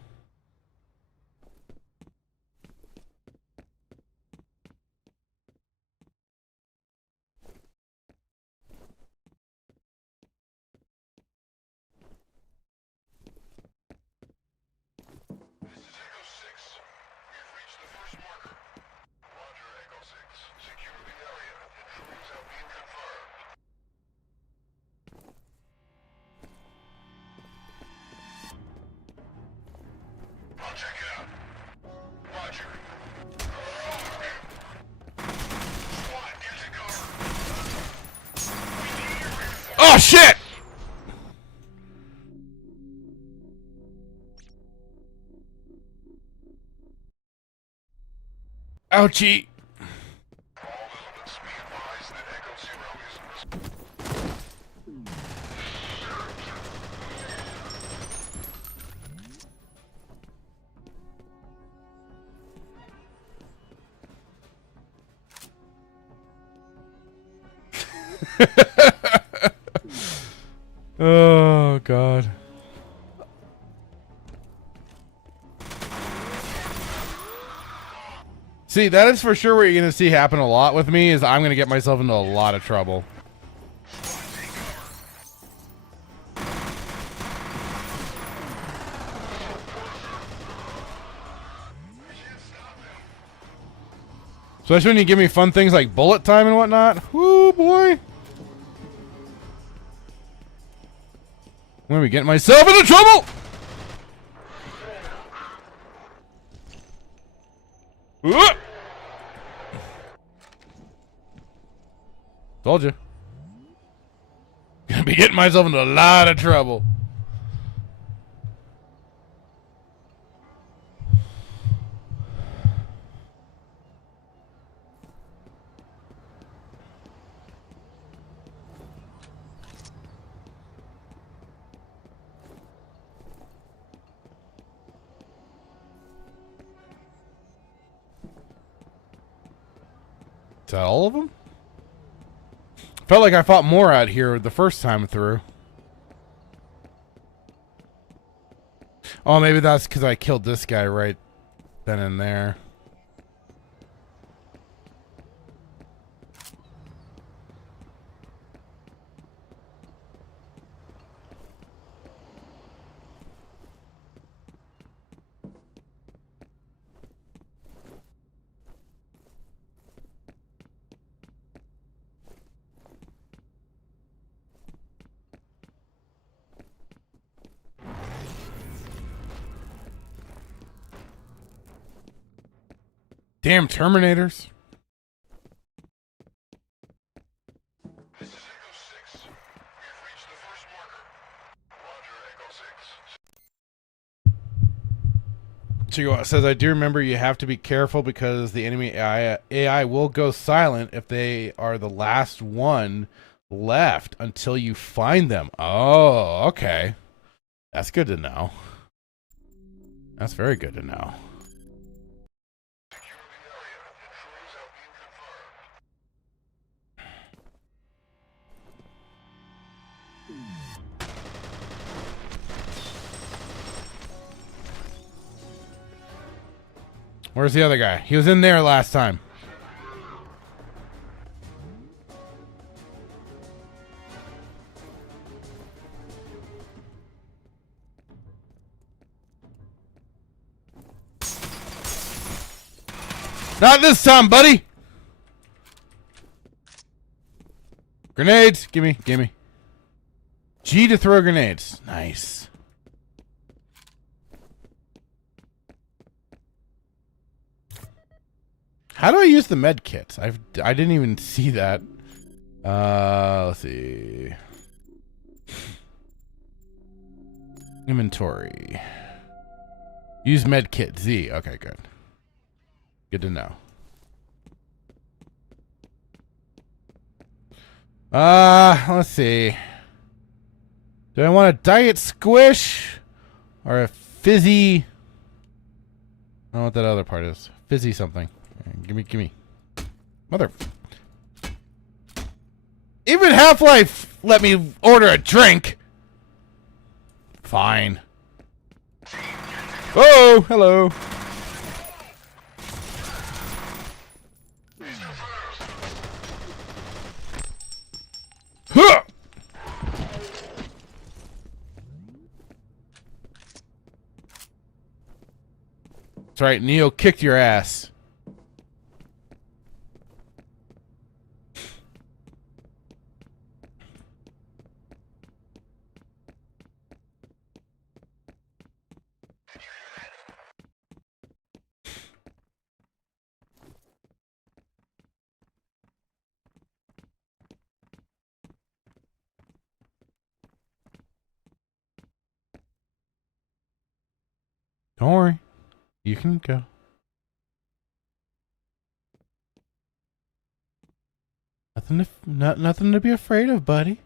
Oh, shit! Ouchie. Oh, God. See, that is for sure what you're going to see happen a lot with me is I'm going to get myself into a lot of trouble. Especially when you give me fun things like bullet time and whatnot. Whoo, boy. I'm going to be getting myself into trouble. Whoop. Told you. Gonna be getting myself into a lot of trouble. Is that all of them? Felt like I fought more out here the first time through. Oh, maybe that's because I killed this guy right then and there. Damn Terminators. This is Echo 6. We have reached the first marker. Roger, Echo 6. Chihuahua says, I do remember you have to be careful because the enemy AI will go silent if they are the last one left until you find them. Oh, okay. That's good to know. That's very good to know. Secure the area. Intruders have been confirmed. Where's the other guy? He was in there last time. Not this time, buddy. Grenades. Gimme, gimme. G to throw grenades. Nice. How do I use the med kits? I didn't even see that. Let's see. Inventory. Use med kit Z. Okay, good. Good to know. Let's see. Do I want a diet squish or a fizzy? I don't know what that other part is. Fizzy something. Gimme. Mother. Even Half-Life let me order a drink. Fine. Oh, hello. Huh! That's right, Neo kicked your ass. Don't worry. You can go. Nothing to be afraid of, buddy.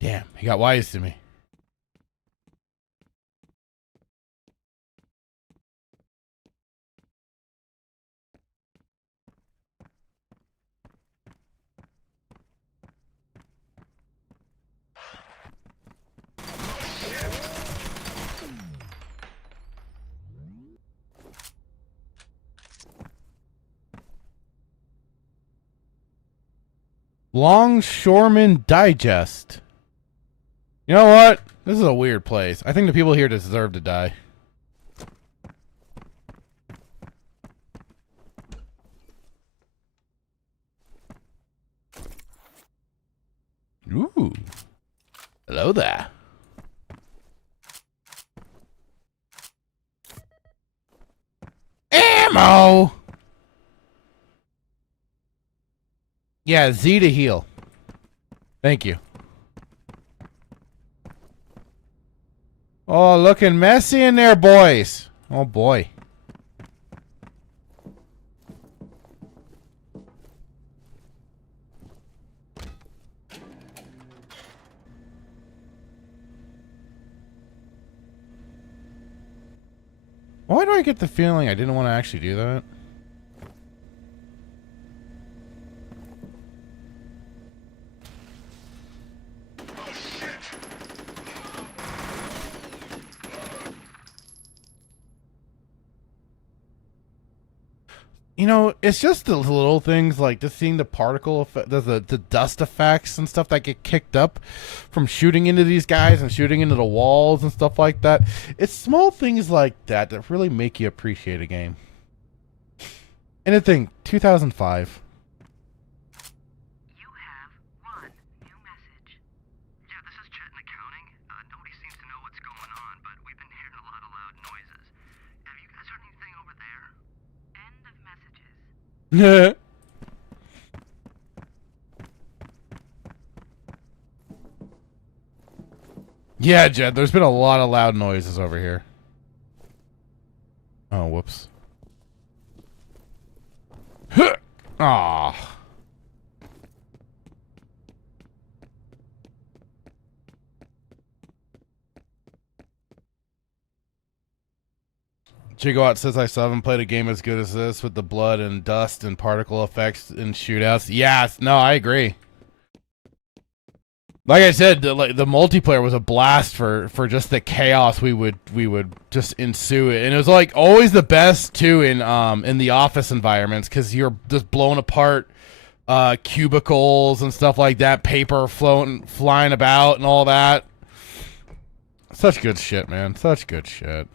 Damn, he got wise to me. Longshoreman Digest. You know what? This is a weird place. I think the people here deserve to die. Ooh. Hello there. Ammo! Yeah, Z to heal. Thank you. Oh, looking messy in there, boys. Oh, boy. Why do I get the feeling I didn't want to actually do that? You know, it's just the little things like just seeing the particle effect, the dust effects and stuff that get kicked up from shooting into these guys and shooting into the walls and stuff like that. It's small things like that that really make you appreciate a game. Anything, 2005. You have one new message. Yeah, this is Chet in accounting. Nobody seems to know what's going on, but we've been hearing a lot of loud noises. Have you guys heard anything over there? End of messages. Yeah, Jed, there's been a lot of loud noises over here. Oh, whoops. Ah. Gigawatt says I still haven't played a game as good as this with the blood and dust and particle effects and shootouts. Yes, no, I agree. Like I said, the multiplayer was a blast for just the chaos we would just ensue it, and it was like always the best too in the office environments because you're just blowing apart cubicles and stuff like that, paper flying about and all that. Such good shit, man. Such good shit.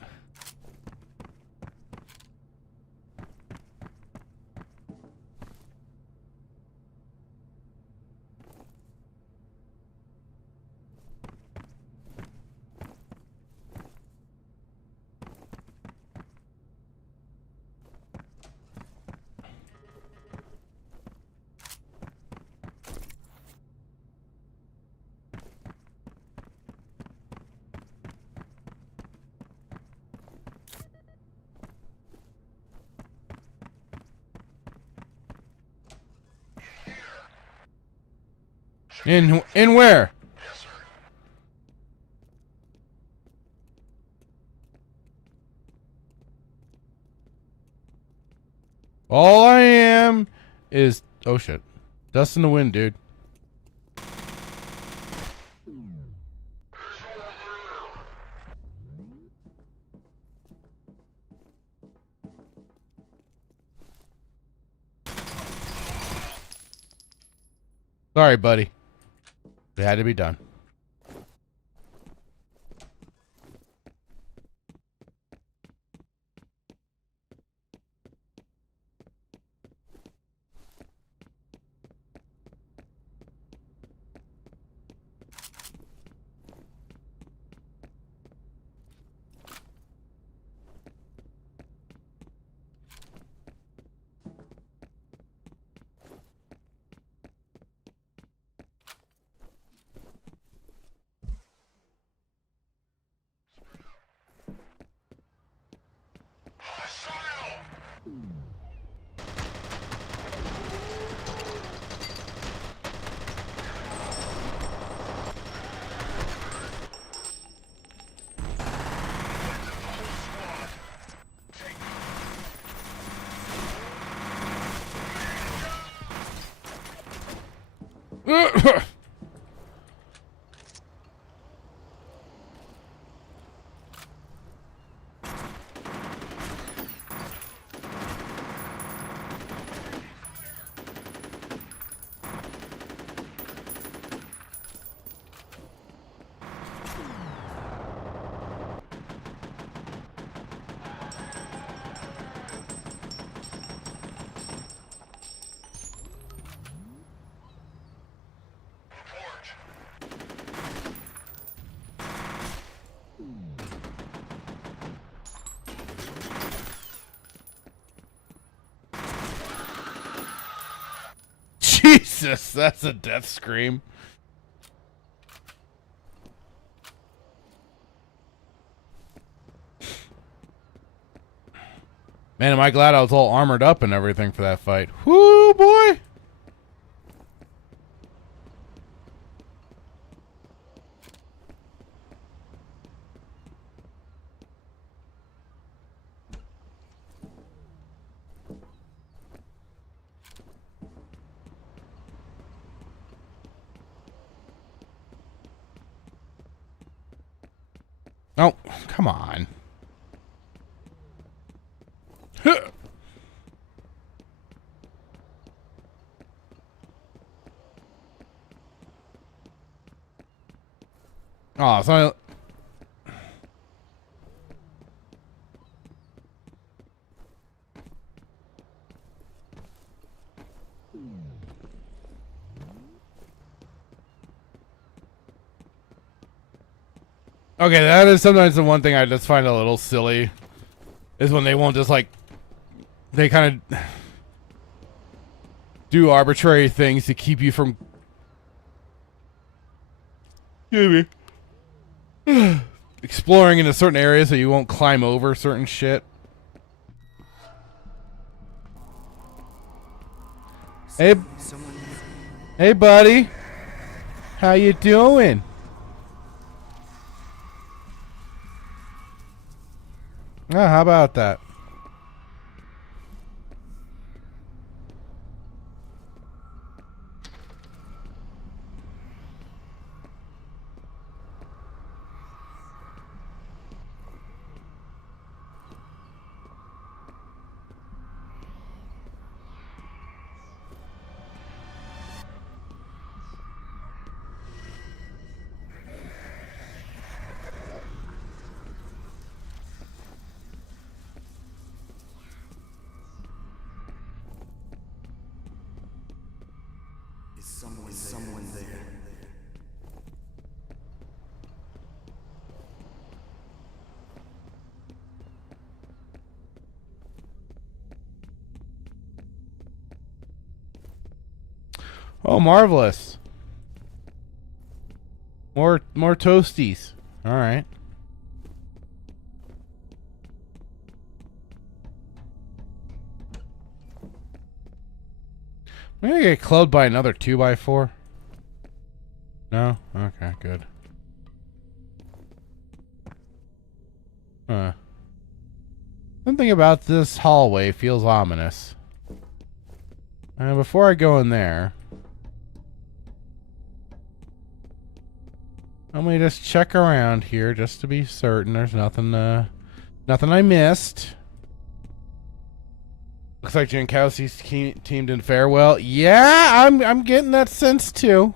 In where? Yes, sir. All I am is oh shit, dust in the wind, dude. Sorry, buddy. It had to be done. Jesus, that's a death scream. Man, am I glad I was all armored up and everything for that fight. Whoo, boy! Oh, come on. Huh. Oh, so okay, that is sometimes the one thing I just find a little silly is when they won't just like they kind of do arbitrary things to keep you from exploring into certain areas so you won't climb over certain shit. Hey, hey, buddy, how you doing? Oh, how about that? Is someone there? Oh, marvelous. More toasties. All right. I'm gonna get clubbed by another 2x4. No? Okay, good. Huh. Something about this hallway feels ominous. Before I go in there, let me just check around here just to be certain there's nothing I missed. Looks like Jankowski's team didn't fare well. Yeah, I'm getting that sense too.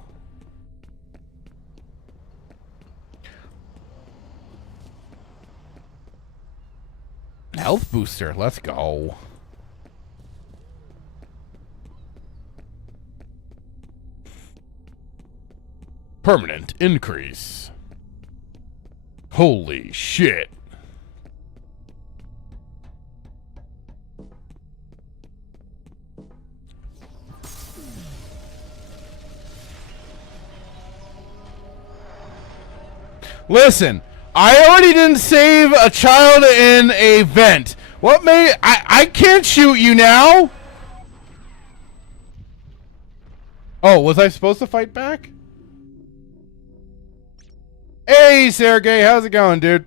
Health booster, let's go. Permanent increase. Holy shit. Listen, I already didn't save a child in a vent. What may I can't shoot you now? Oh, was I supposed to fight back? Hey, Sergey, how's it going, dude?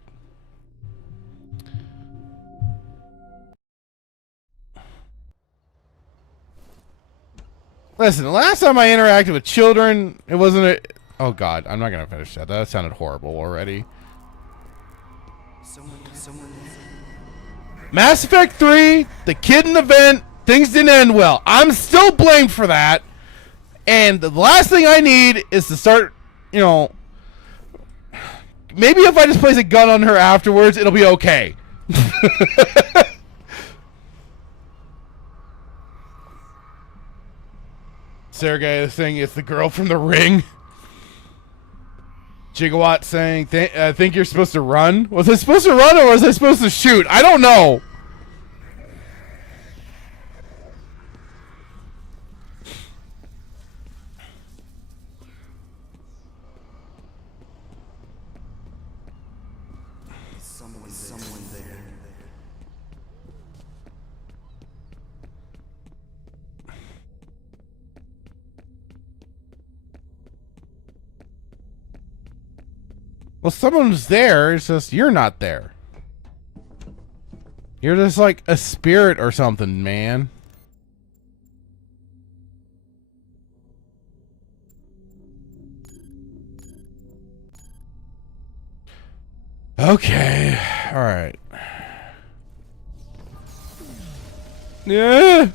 Listen, the last time I interacted with children, it wasn't a... Oh, God. I'm not going to finish that. That sounded horrible already. Mass Effect 3, the kid in the vent, things didn't end well. I'm still blamed for that. And the last thing I need is to start, you know... Maybe if I just place a gun on her afterwards, it'll be okay. Sergey saying it's the girl from The Ring. Gigawatt saying, I think you're supposed to run. Was I supposed to run or was I supposed to shoot? I don't know. Someone there. Well, someone's there. It's just you're not there. You're just like a spirit or something, man. Okay. All right. Yeah.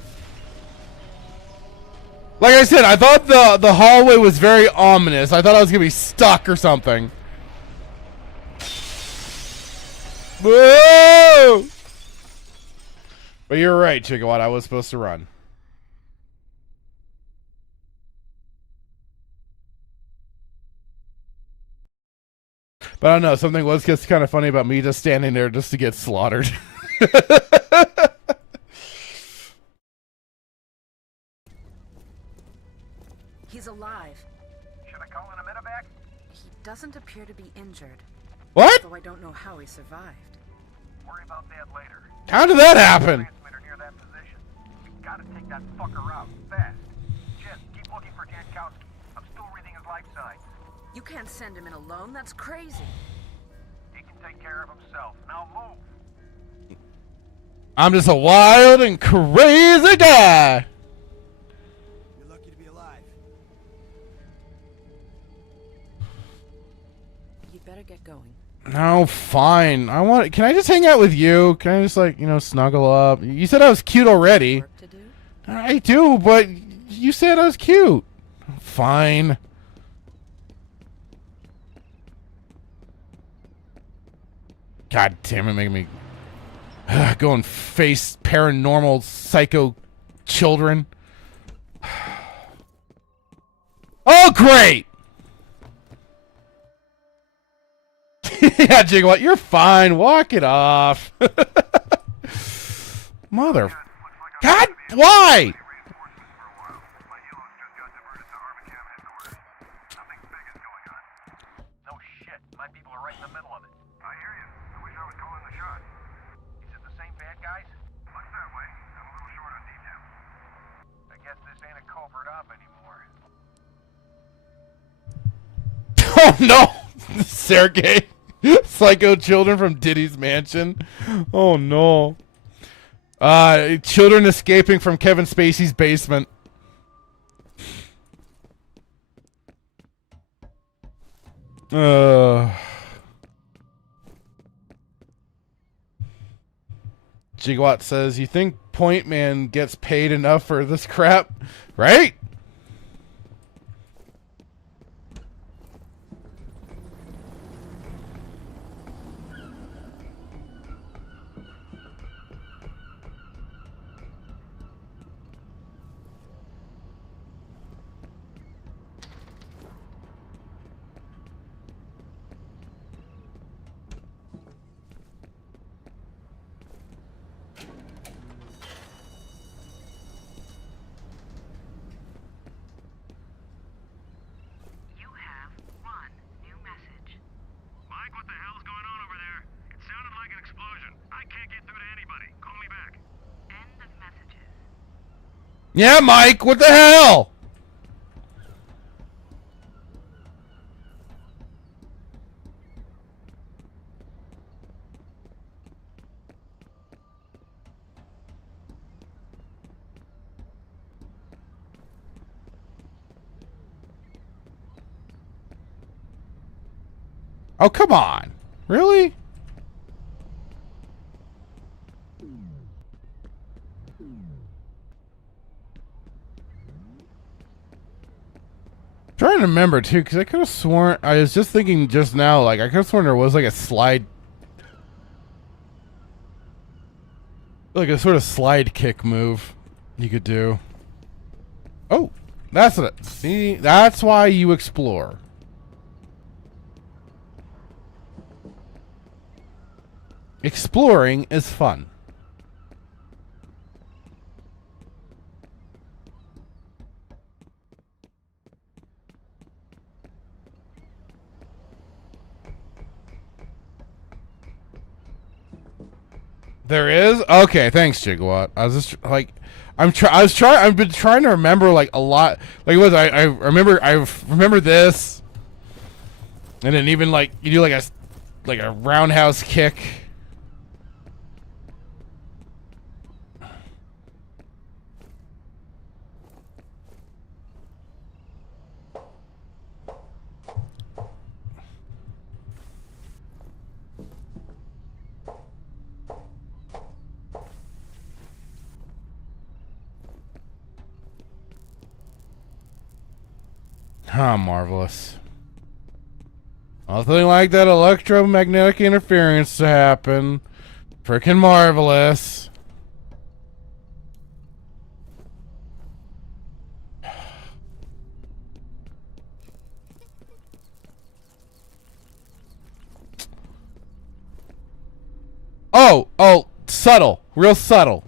Like I said, I thought the hallway was very ominous. I thought I was gonna be stuck or something. Whoa! But you're right, Chigawatt. I was supposed to run. But I don't know. Something was just kind of funny about me just standing there just to get slaughtered. He's alive. Should I call in a medevac? He doesn't appear to be injured. What? Though I don't know how he survived. Worry about that later. How did that happen? Transmitter near that position. We gotta take that fucker out fast. Jen, keep looking for Jankowski. I'm still reading his life signs. You can't send him in alone. That's crazy. He can take care of himself. Now move. I'm just a wild and crazy guy. You're lucky to be alive. You'd better get going. No, fine. Can I just hang out with you? Can I just, like, you know, snuggle up? You said I was cute already. Work to do? I do, but you said I was cute. Fine. God damn it, making me go and face paranormal psycho children. Oh, great! Yeah, Gigawatt, you're fine. Walk it off. Mother... God, why? No shit. My people are right in the middle of it. I hear you. I wish I was calling the shots. Is it the same bad guys? Looks that way. I'm a little short on detail. I guess this ain't a covert op anymore. Oh no! Sergey. Psycho children from Diddy's mansion. Oh no. Children escaping from Kevin Spacey's basement. Gigawatt says, you think Point Man gets paid enough for this crap? Right? Yeah, Mike, what the hell? Oh, come on. Really? Trying to remember too, because I could have sworn I was just thinking just now, like I could have sworn there was like a slide, like a sort of slide kick move you could do. Oh, that's it. See, that's why you explore. Exploring is fun. There is? Okay, thanks, Gigawatt. I was just like, I've been trying to remember like a lot. Like, I remember this, and then even like you do like a roundhouse kick. Huh, marvelous. Nothing like that electromagnetic interference to happen. Freaking marvelous. Oh, subtle. Real subtle.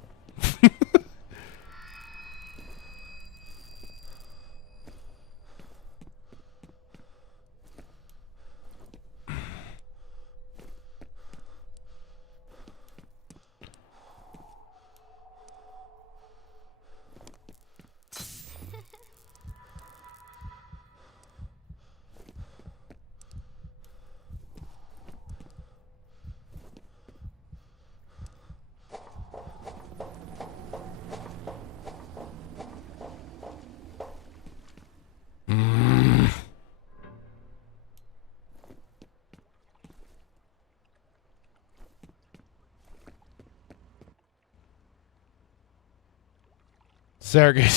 Sergey.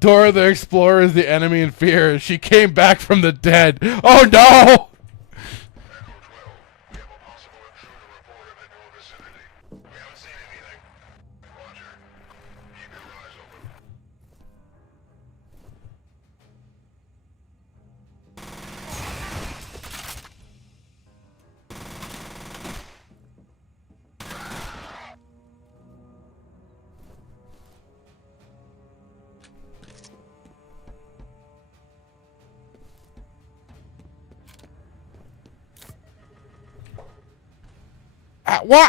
Dora the Explorer is the enemy in F.E.A.R. She came back from the dead. Oh no!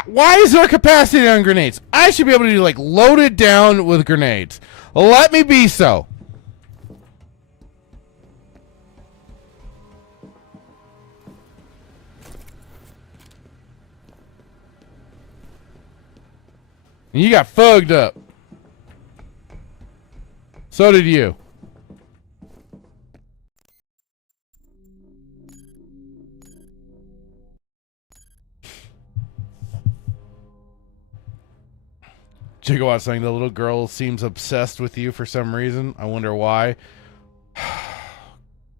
Why is there capacity on grenades? I should be able to like load it down with grenades. Let me be so. You got fugged up. So did you. Gigawatt saying the little girl seems obsessed with you for some reason. I wonder why.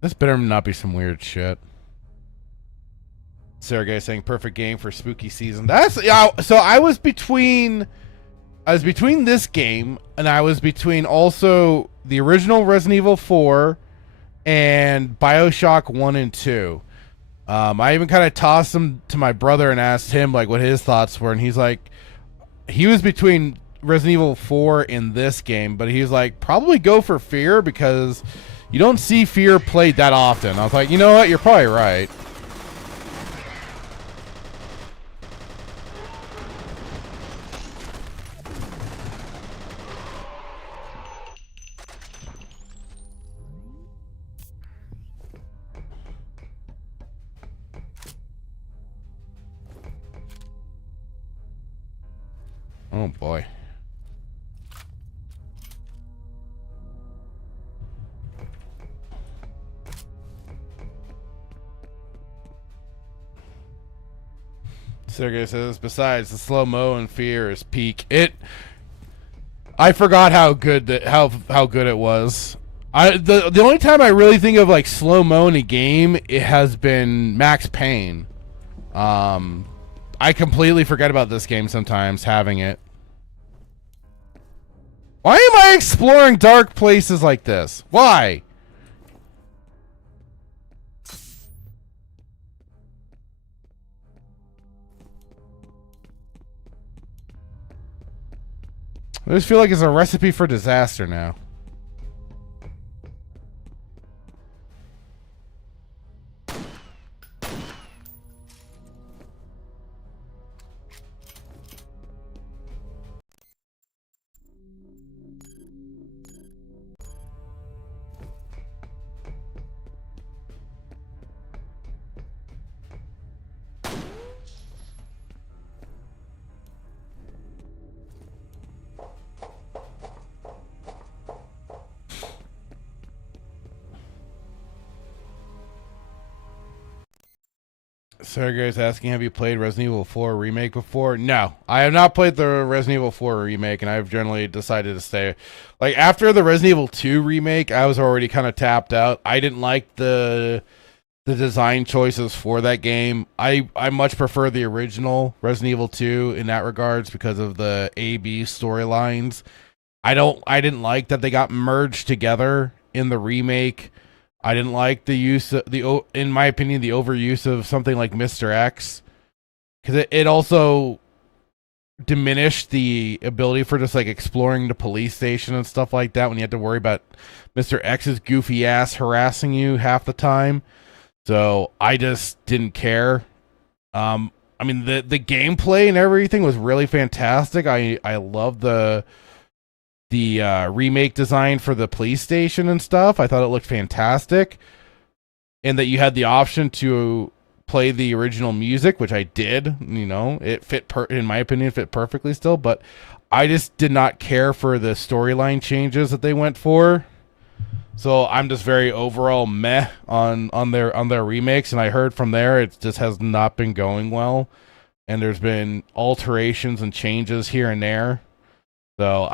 This better not be some weird shit. Sergey saying perfect game for spooky season. That's yeah. So I was between this game and I was between also the original Resident Evil 4 and BioShock 1 and 2. I even kind of tossed them to my brother and asked him like what his thoughts were, and he's like, he was between Resident Evil 4 in this game, but he's like, probably go for F.E.A.R. because you don't see F.E.A.R. played that often. I was like, you know what? You're probably right. Oh boy. Sergey says, besides the slow-mo and F.E.A.R is peak. I forgot how good how good it was. The only time I really think of like slow-mo in a game, it has been Max Payne. I completely forget about this game sometimes having it. Why am I exploring dark places like this? Why? I just feel like it's a recipe for disaster now. Sergey's asking, have you played Resident Evil 4 Remake before? No, I have not played the Resident Evil 4 Remake, and I've generally decided to stay. Like, after the Resident Evil 2 Remake, I was already kind of tapped out. I didn't like the design choices for that game. I much prefer the original Resident Evil 2 in that regards because of the A-B storylines. I didn't like that they got merged together in the remake. I didn't like the use of in my opinion, the overuse of something like Mr. X, because it also diminished the ability for just like exploring the police station and stuff like that when you had to worry about Mr. X's goofy ass harassing you half the time. So I just didn't care. I mean, the gameplay and everything was really fantastic. I love the remake design for the police station and stuff. I thought it looked fantastic, and that you had the option to play the original music, which I did. You know, it fit in my opinion, fit perfectly still, but I just did not care for the storyline changes that they went for. So I'm just very overall meh on their remakes, and I heard from there it just has not been going well, and there's been alterations and changes here and there. So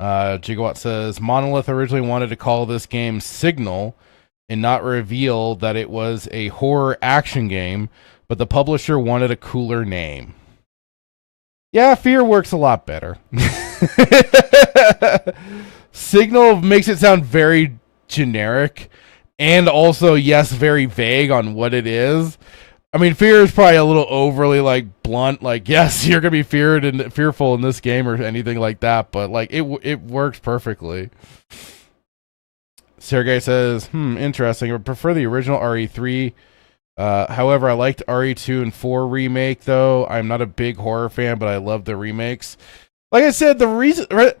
Gigawatt says Monolith originally wanted to call this game Signal and not reveal that it was a horror action game, but the publisher wanted a cooler name. Yeah, F.E.A.R works a lot better. Signal makes it sound very generic, and also, yes, very vague on what it is. I mean, F.E.A.R is probably a little overly like blunt, like, yes, you're gonna be fearful in this game or anything like that, but like it works perfectly. Sergey says, interesting. I would prefer the original RE3. However, I liked RE2 and 4 remake though. I'm not a big horror fan, but I love the remakes. Like I said,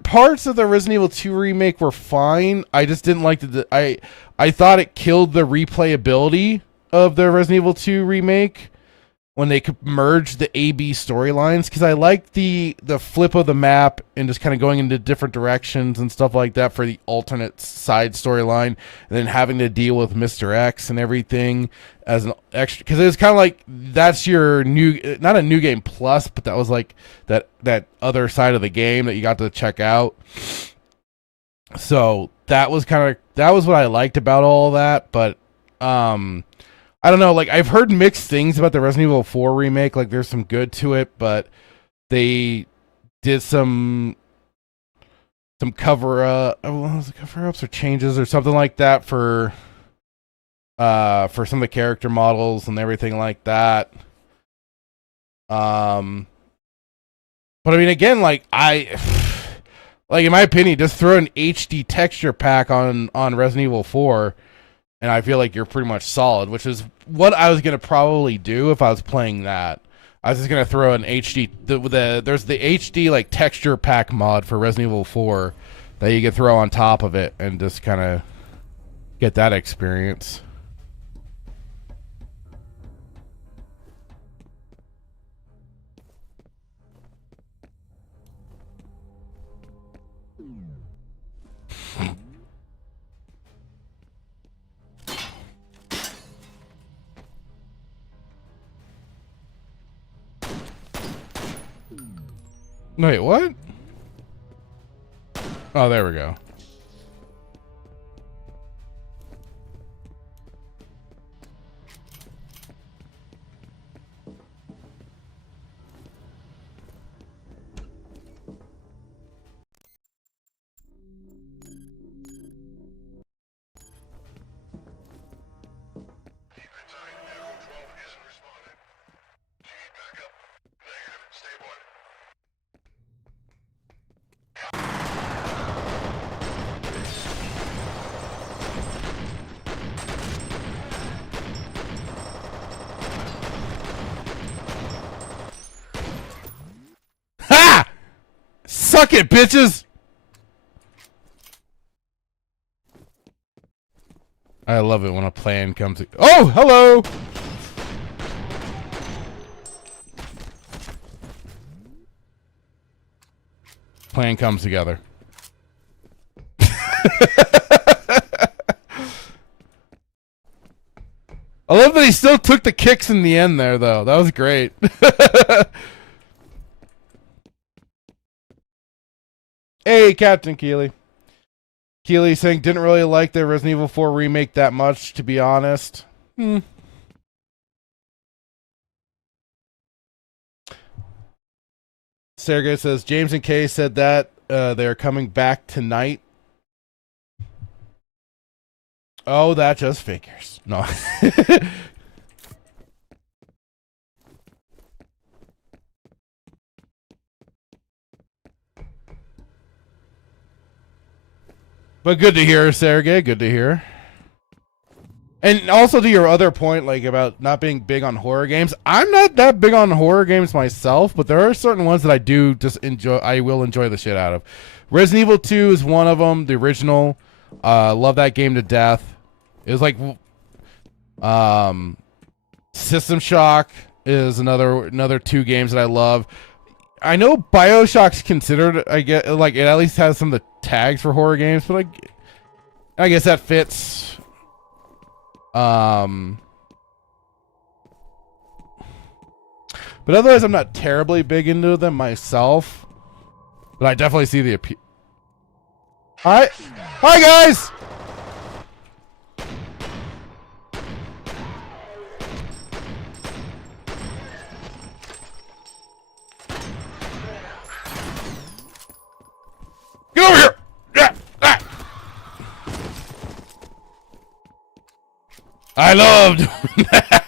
parts of the Resident Evil 2 remake were fine. I just didn't like I thought it killed the replayability of the Resident Evil 2 remake when they could merge the A-B storylines, because I liked the flip of the map and just kind of going into different directions and stuff like that for the alternate side storyline, and then having to deal with Mr. X and everything as an extra, because it was kind of like that's your not a new game plus, but that was like that other side of the game that you got to check out. So that was what I liked about all that, but I don't know, like, I've heard mixed things about the Resident Evil 4 remake. Like, there's some good to it, but they did some cover-ups or changes or something like that for some of the character models and everything like that. But I mean, again, like, in my opinion, just throw an HD texture pack on Resident Evil 4, and I feel like you're pretty much solid, which is what I was going to probably do if I was playing that. I was just going to throw an HD... There's the HD like texture pack mod for Resident Evil 4 that you can throw on top of it and just kind of get that experience. Wait, what? Oh, there we go. Ha! Suck it, bitches! I love it when a plan comes. Oh, hello! Plan comes together. I love that he still took the kicks in the end there, though. That was great. Hey, Captain Keeley. Keeley saying, didn't really like the Resident Evil 4 remake that much, to be honest. Sergey says, James and Kay said that they're coming back tonight. Oh, that just figures. No. But good to hear, Sergey. Good to hear. And also to your other point, like about not being big on horror games, I'm not that big on horror games myself, but there are certain ones that I do just enjoy. I will enjoy the shit out of. Resident Evil 2 is one of them, the original. Love that game to death. It was like, System Shock is another two games that I love. I know BioShock's considered, I get, like it at least has some of the tags for horror games, but I guess that fits. But otherwise, I'm not terribly big into them myself. But I definitely see the appeal. Hi, guys. Get over here! I love doing that.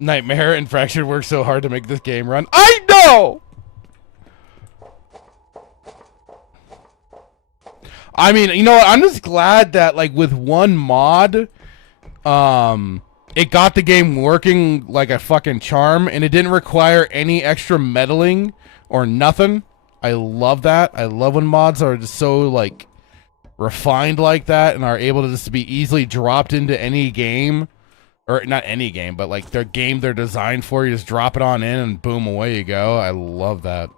Nightmare and Fractured worked so hard to make this game run. I know! I mean, you know what? I'm just glad that, like, with one mod, it got the game working like a fucking charm, and it didn't require any extra meddling or nothing. I love that. I love when mods are just so, like, refined like that and are able to just be easily dropped into any game. Or not any game, but like the game they're designed for. You just drop it on in and boom, away you go. I love that.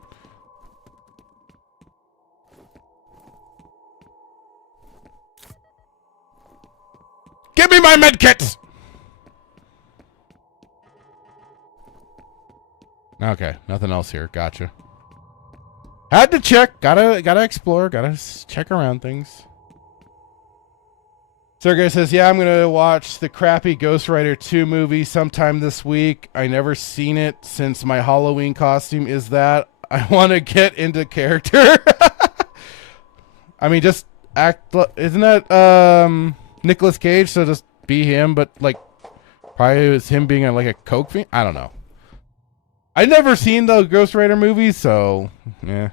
Give me my medkits! Okay, nothing else here. Gotcha. Had to check. Gotta explore. Gotta check around things. Sergey says, yeah, I'm going to watch the crappy Ghost Rider 2 movie sometime this week. I never seen it since my Halloween costume is that. I want to get into character. I mean, just act... Isn't that Nicolas Cage? So just be him, but like probably it was him being like a coke fiend? I don't know. I've never seen the Ghost Rider movies, so yeah.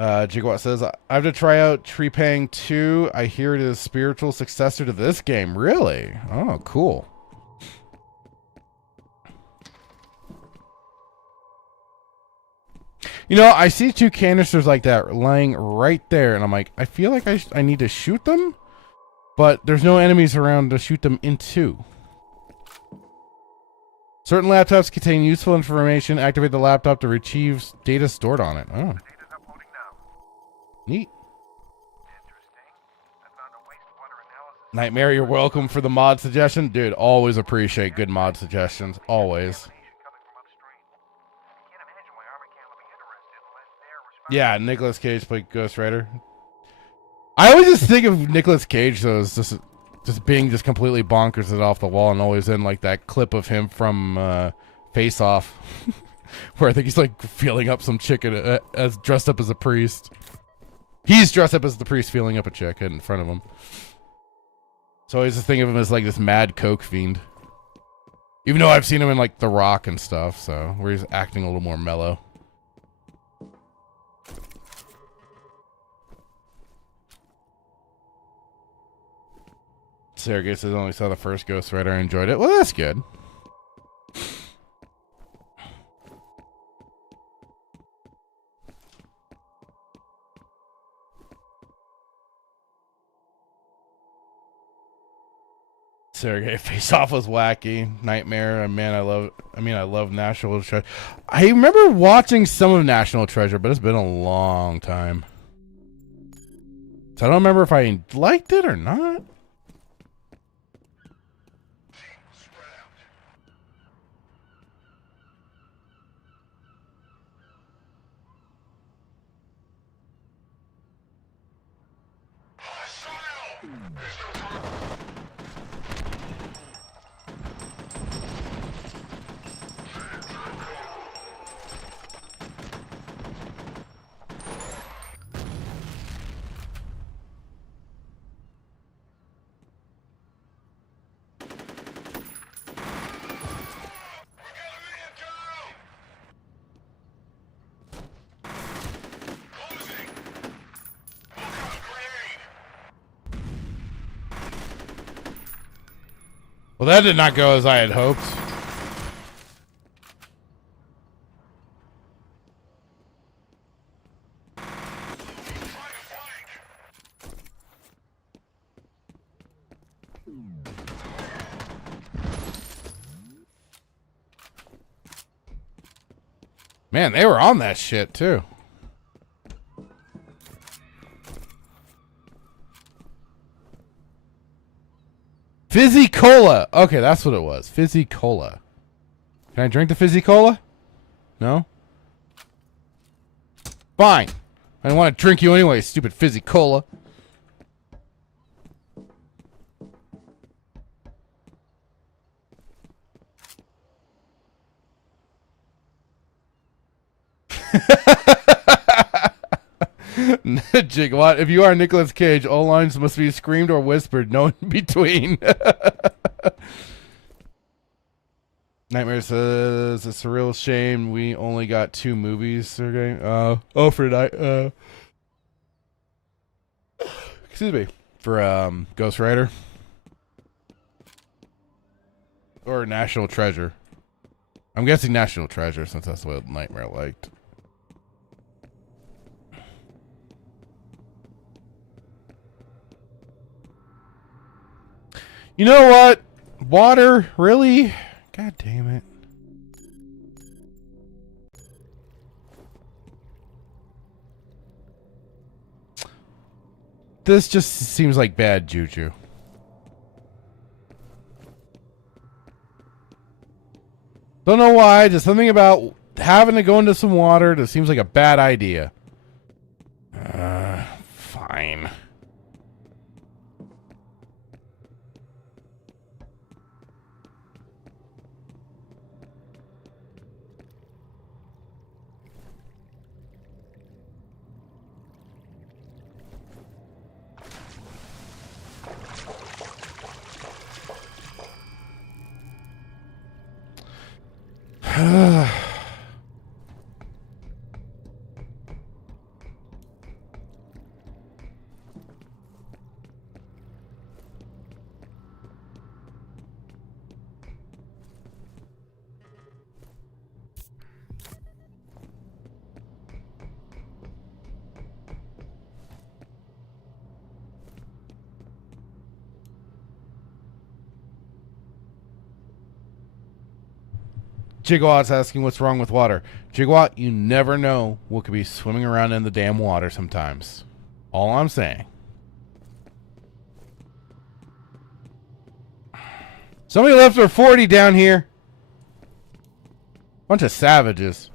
Jigawa says, I have to try out Trepang 2. I hear it is a spiritual successor to this game. Really? Oh, cool. You know, I see two canisters like that laying right there, and I'm like, I feel like I need to shoot them? but there's no enemies around to shoot them into. Certain laptops contain useful information. Activate the laptop to retrieve data stored on it. Oh. Data's uploading now. Neat. Interesting. I found a wastewater analysis. Nightmare, you're welcome for the mod suggestion. Dude, always appreciate good mod suggestions. Always. Coming from upstream. I can't imagine why Army Cam would be interested unless they're responsible. Yeah, Nicolas Cage played Ghost Rider. I always just think of Nicolas Cage though as just being just completely bonkers and off the wall, and always in like that clip of him from Face Off, where I think he's like feeling up some chick as dressed up as a priest. He's dressed up as the priest feeling up a chick in front of him. So I always just think of him as like this mad coke fiend. Even though I've seen him in like The Rock and stuff, so where he's acting a little more mellow. Sergey says only saw the first Ghost Rider. I enjoyed it. Well, that's good. Sergey, Face Off was wacky. Nightmare. Man, I love National Treasure. I remember watching some of National Treasure, but it's been a long time. So I don't remember if I liked it or not. Well, that did not go as I had hoped. Man, they were on that shit too. Fizzy Cola. Okay, that's what it was. Fizzy Cola. Can I drink the Fizzy Cola? No? Fine. I don't want to drink you anyway, stupid Fizzy Cola. Jigawatt, if you are Nicolas Cage, all lines must be screamed or whispered, no in between. Nightmare says, it's a real shame we only got 2 movies, Sergey. Oh, for tonight. Excuse me. For Ghost Rider. Or National Treasure. I'm guessing National Treasure since that's what Nightmare liked. You know what? Water? Really? God damn it. This just seems like bad juju. Don't know why, just something about having to go into some water that seems like a bad idea. Fine. Gigawatt's asking what's wrong with water. Gigawatt, you never know what could be swimming around in the damn water sometimes. All I'm saying. Somebody left their 40 down here. Bunch of savages.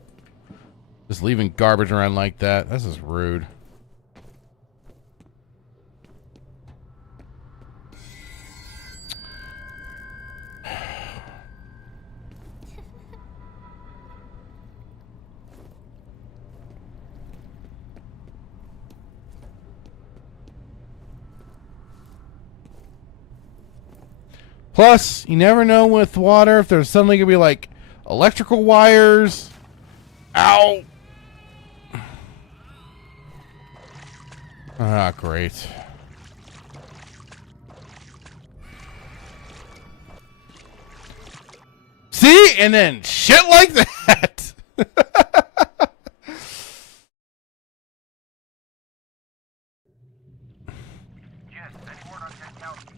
Just leaving garbage around like that. This is rude. Plus, you never know with water if there's suddenly going to be like electrical wires. Ow! Ah, great. See? And then shit like that. Jess, any word on Ted County?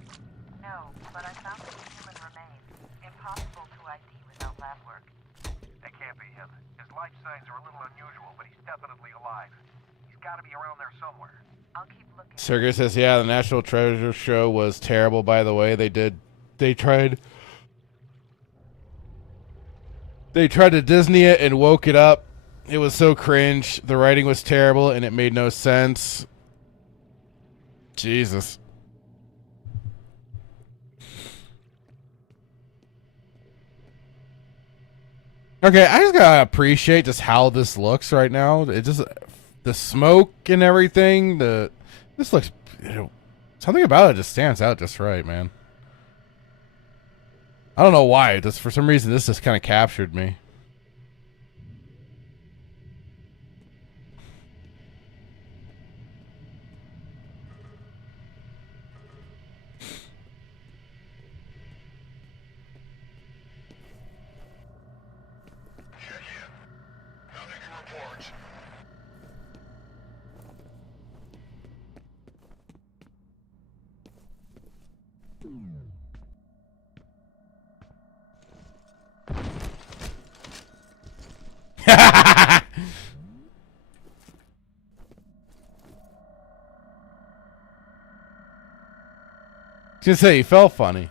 No, but I found some human remains. Impossible to ID without lab work. That can't be him. His life signs are a little unusual, but he's definitely alive. He's got to be around there somewhere. I'll keep looking. Sergey says, yeah, the National Treasure show was terrible, by the way. They tried to Disney it and woke it up. It was so cringe. The writing was terrible and it made no sense. Jesus. Okay, I just gotta appreciate just how this looks right now. It just, the smoke and everything, this looks, something about it just stands out just right, man. I don't know why, just for some reason this just kind of captured me. Check in. Nothing to report. Just say he felt funny.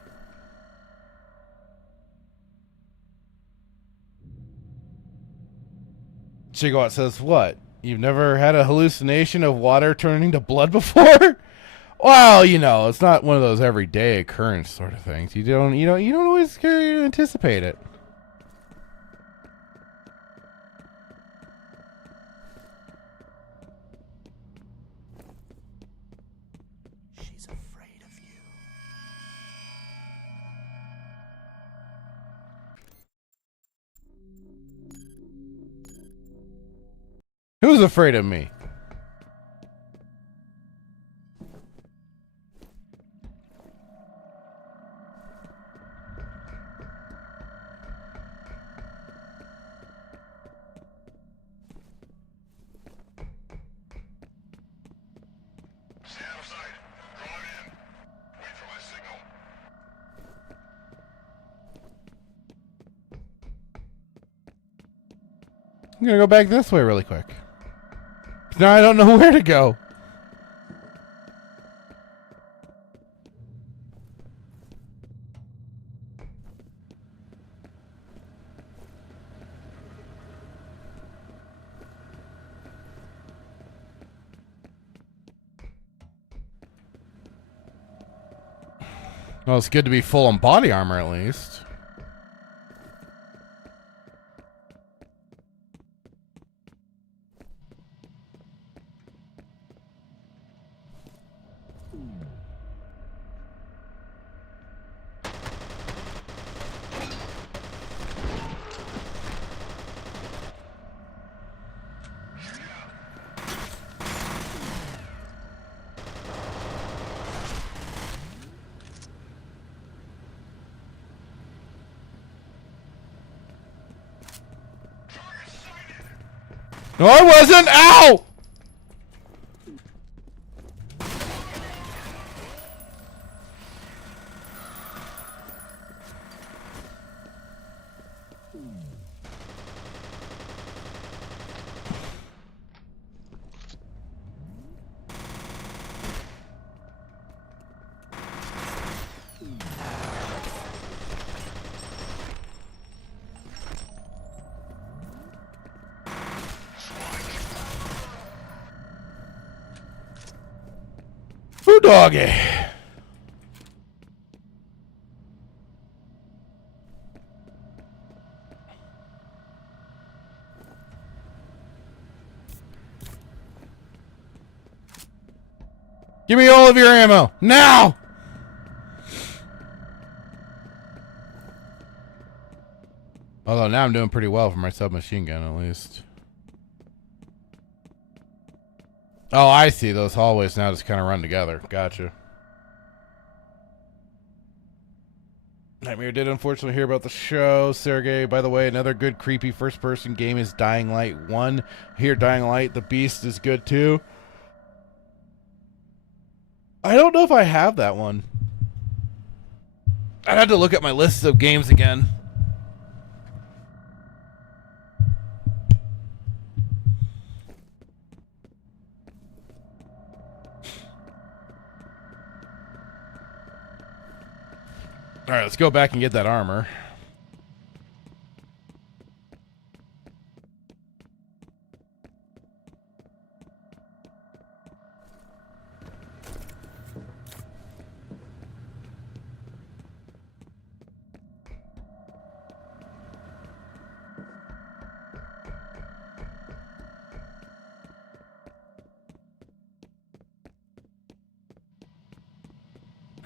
Gigawatt says, what? You've never had a hallucination of water turning to blood before? Well, you know, it's not one of those everyday occurrence sort of things. You don't always anticipate it. She's afraid of you. Who's afraid of me? Stay out of sight. Draw it in. Wait for my signal. I'm gonna go back this way really quick. Now I don't know where to go. Well, it's good to be full on body armor at least. No, I wasn't! Ow! Woo, doggy. Give me all of your ammo now. Although now I'm doing pretty well for my submachine gun, at least. Oh, I see. Those hallways now just kind of run together. Gotcha. Nightmare did unfortunately hear about the show. Sergey, by the way, another good creepy first-person game is Dying Light 1. Here, Dying Light, The Beast is good too. I don't know if I have that one. I'd have to look at my list of games again. Alright, let's go back and get that armor.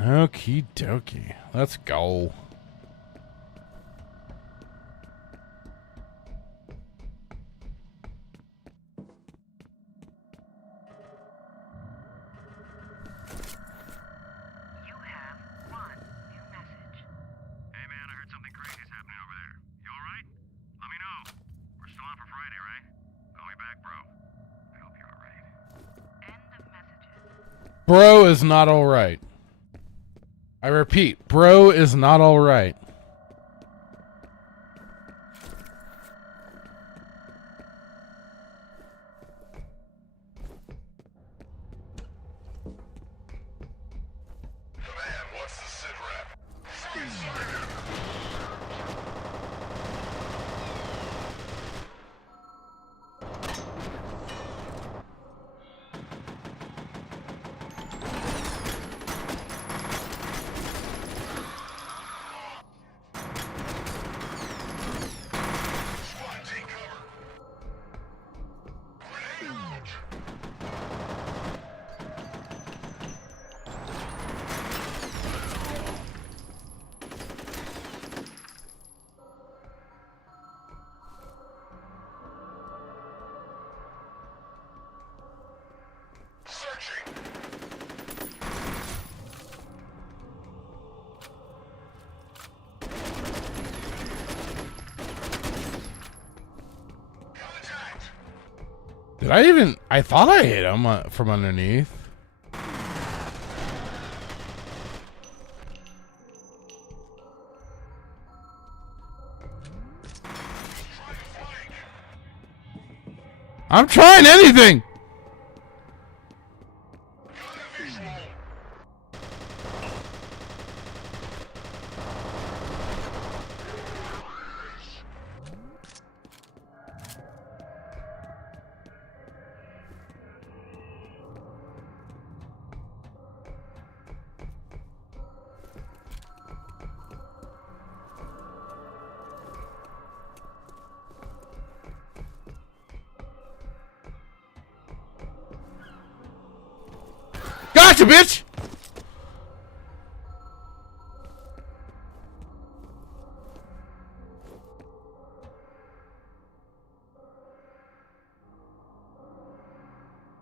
Okie dokie. Let's go. You have one new message. Hey man, I heard something crazy's happening over there. You alright? Let me know. We're still on for Friday, right? Call me back, bro. I hope you're alright. End of messages. Bro is not alright. I repeat, bro is not alright. Command, what's the sit rep? Freeze target! SWAT, take cover! Grenade launch! Searching! Contact! Did I even... I thought I hit him from underneath. Try to flank! I'm trying anything! Got a visual! Gotcha, bitch!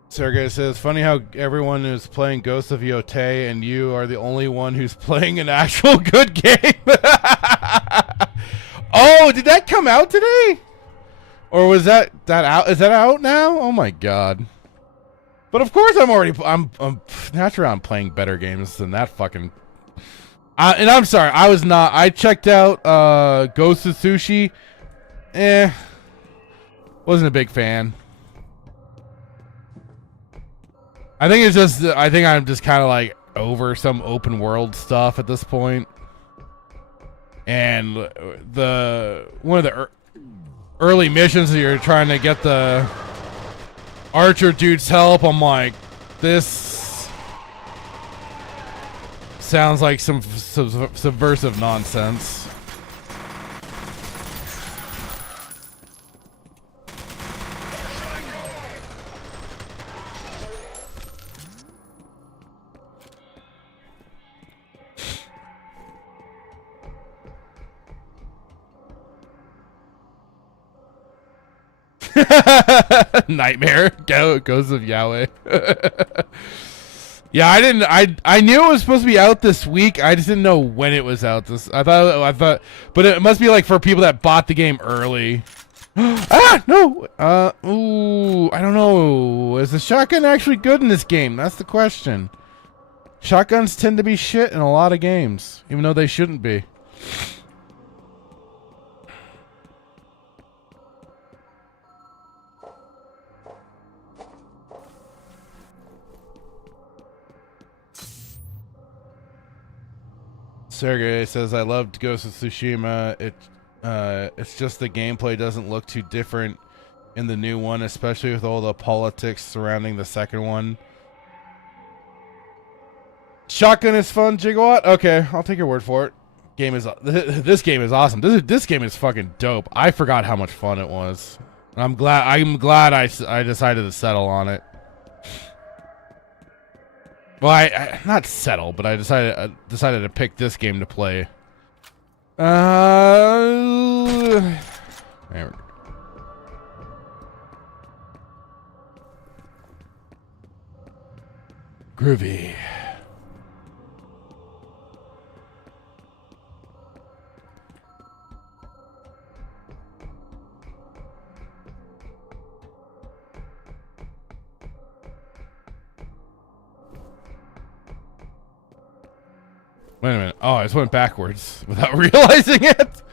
Sergey says, funny how everyone is playing Ghost of Yotei and you are the only one who's playing an actual good game. Oh, did that come out today? Or was that out? Is that out now? Oh my god. But of course I'm naturally I'm playing better games than that fucking... and I'm sorry, I checked out Ghost of Sushi. Wasn't a big fan. I think I'm just kind of like over some open world stuff at this point. And one of the early missions that you're trying to get the Archer dude's help, I'm like, this sounds like some subversive nonsense. Nightmare Ghost of Yahweh. Yeah, I knew it was supposed to be out this week. I just didn't know when it was out. I thought, but it must be like for people that bought the game early. Ah, no. Ooh, I don't know. Is the shotgun actually good in this game? That's the question. Shotguns tend to be shit in a lot of games, even though they shouldn't be. Sergey says, I loved Ghost of Tsushima. It's just the gameplay doesn't look too different in the new one, especially with all the politics surrounding the second one. Shotgun is fun, Gigawatt? Okay, I'll take your word for it. This game is awesome. This game is fucking dope. I forgot how much fun it was. I'm glad I decided to settle on it. Well, I not settle, but I decided to pick this game to play. There we go. Groovy. Wait a minute. Oh, I just went backwards without realizing it.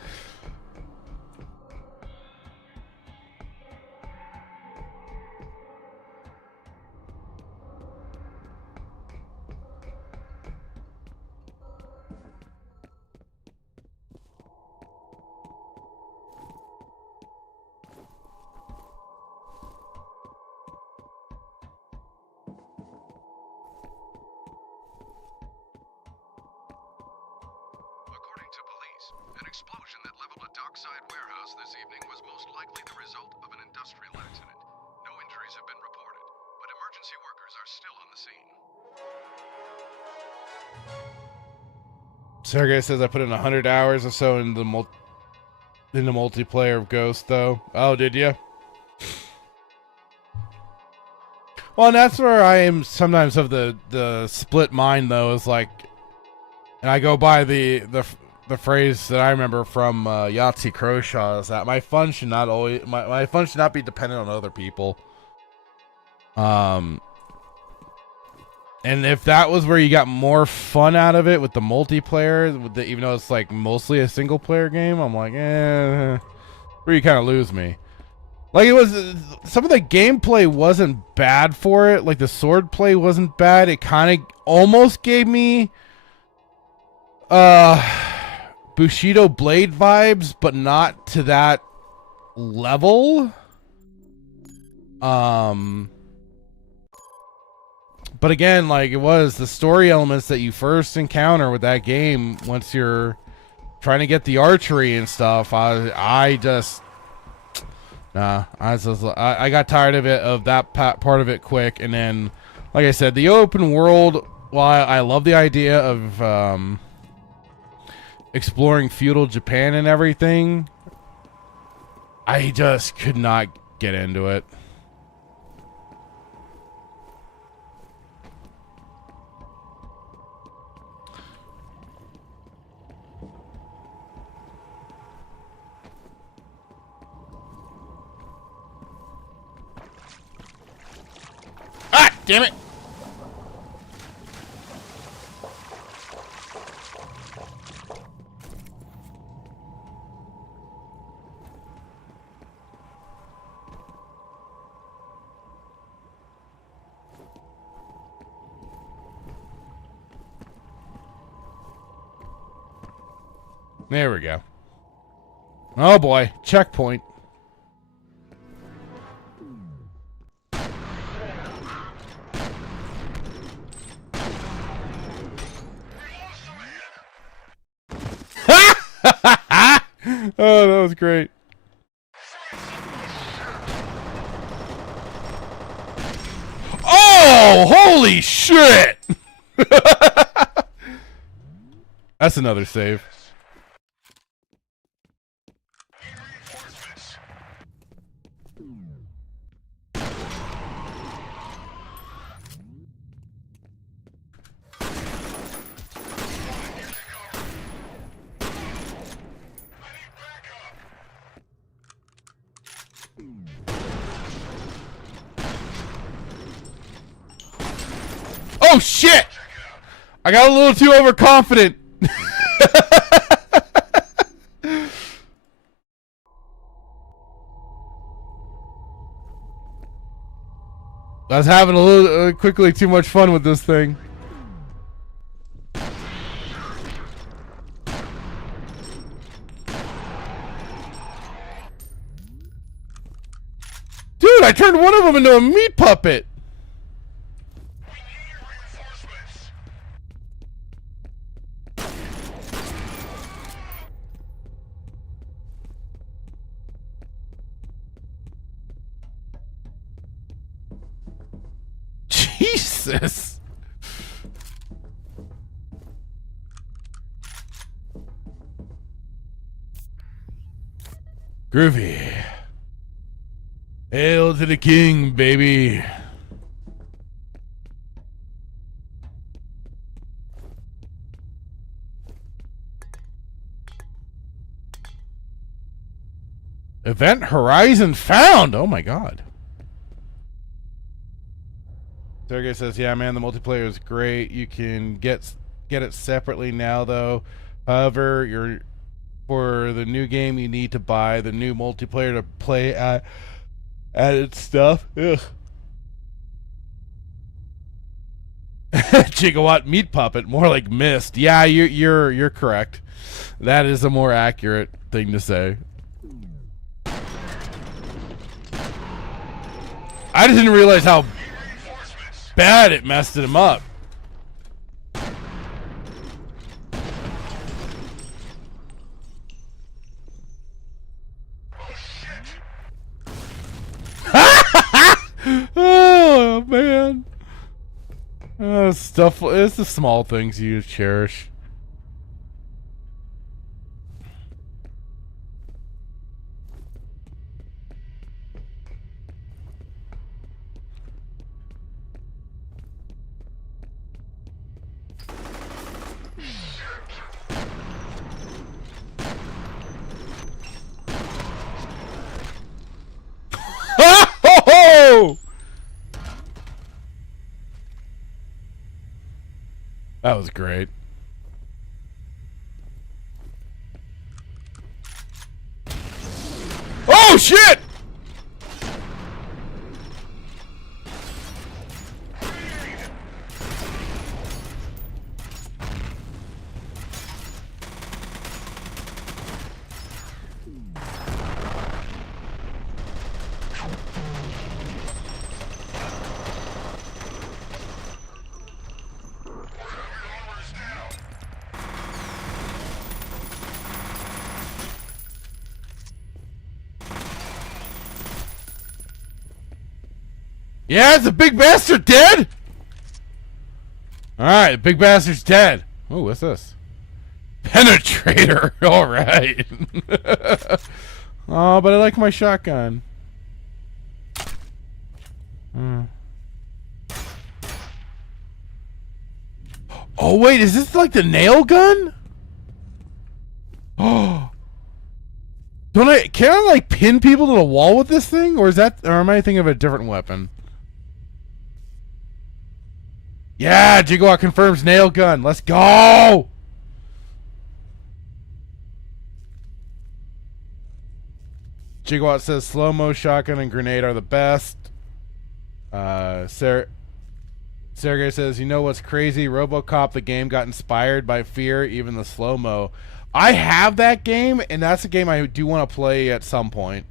According to police, an explosion that leveled a dockside warehouse this evening was most likely the result of an industrial accident. No injuries have been reported, but emergency workers are still on the scene. Sergey says I put in 100 hours or so in the multiplayer of Ghost, though. Oh, did you? Well, and that's where I am sometimes of the split mind, though, is like, and I go by the phrase that I remember from Yahtzee Croshaw, is that my fun should not always my fun should not be dependent on other people. And if that was where you got more fun out of it with the multiplayer, even though it's like mostly a single player game, I'm like, where you kind of lose me. Like, it was, some of the gameplay wasn't bad for it. Like, the sword play wasn't bad. It kind of almost gave me Bushido Blade vibes, but not to that level. But again, like, it was the story elements that you first encounter with that game once you're trying to get the archery and stuff. I got tired of it, of that part of it quick. And then, like I said, the open world, while I love the idea of exploring feudal Japan and everything, I just could not get into it. Ah, damn it. There we go. Oh boy, checkpoint. Oh, that was great. Oh, holy shit! That's another save. Oh shit! I got a little too overconfident. I was having a little quickly too much fun with this thing. Dude, I turned one of them into a meat puppet. Jesus. Groovy. Hail to the king, baby. Event Horizon found. Oh my god. Sergey says, "Yeah, man, the multiplayer is great. You can get it separately now, though. However, for the new game, you need to buy the new multiplayer to play added stuff." Ugh. Gigawatt meat puppet, more like mist. Yeah, you're correct. That is a more accurate thing to say. I just didn't realize how bad it messed him up. Oh man. Stuff. It's the small things you cherish. That was great. Oh shit! Yeah, the big bastard dead. All right, the big bastard's dead. Oh, what's this? Penetrator. All right. Oh, but I like my shotgun. Oh wait, is this like the nail gun? Oh. Can I like pin people to the wall with this thing, or am I thinking of a different weapon? Yeah, Gigawatt confirms nail gun. Let's go. Gigawatt says slow-mo, shotgun, and grenade are the best. Sergey says, you know what's crazy? RoboCop, the game, got inspired by F.E.A.R, even the slow-mo. I have that game, and that's a game I do want to play at some point.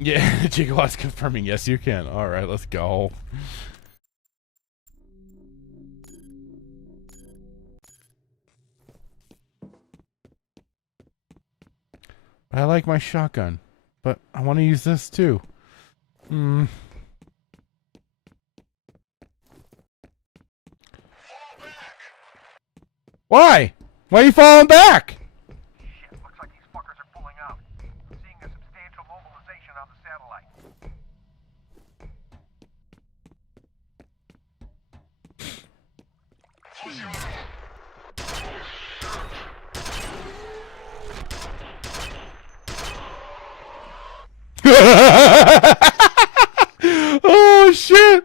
Yeah, Gigawatt's confirming. Yes, you can. All right, let's go. I like my shotgun, but I want to use this too. Why? Why are you falling back? Shit, looks like these fuckers are pulling out. I'm seeing a substantial mobilization on the satellite. Oh shit!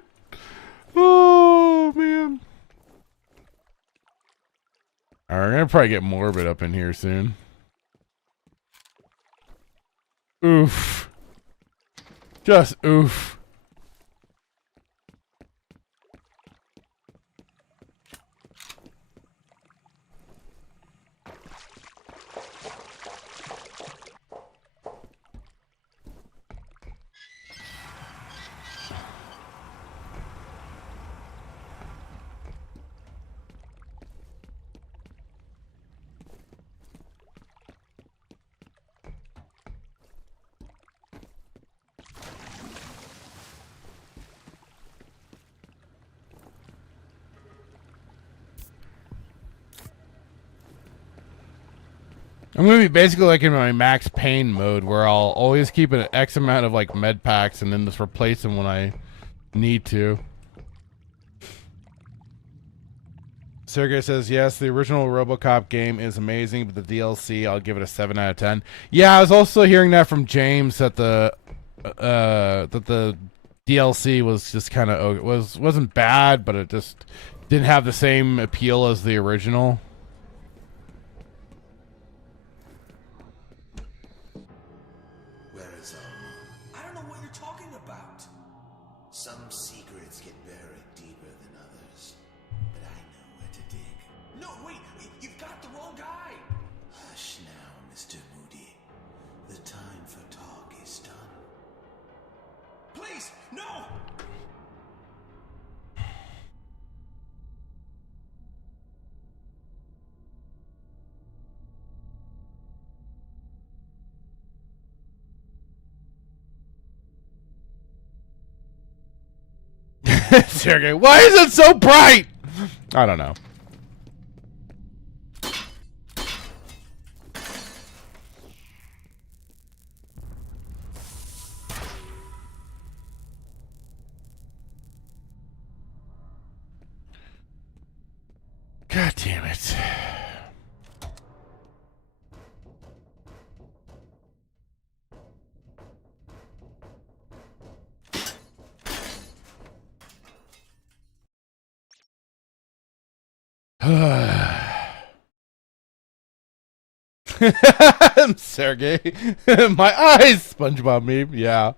Oh man! Alright, we're gonna probably get morbid up in here soon. Oof. Just oof. I'm gonna be basically like in my max pain mode where I'll always keep an X amount of like med packs and then just replace them when I need to. Sergey says, yes, the original RoboCop game is amazing, but the DLC, I'll give it a 7 out of 10. Yeah, I was also hearing that from James that the DLC was just kind of wasn't bad, but it just didn't have the same appeal as the original. Where is Alma? I don't know what you're talking about. Some secrets get buried deeper than others, but I know where to dig. No, wait, you've got the wrong guy. Hush now, Mr. Moody. The time for talk is done. Please, no! Sergey, why is it so bright? I don't know. God damn it. Sergey, my eyes, SpongeBob meme. Yeah.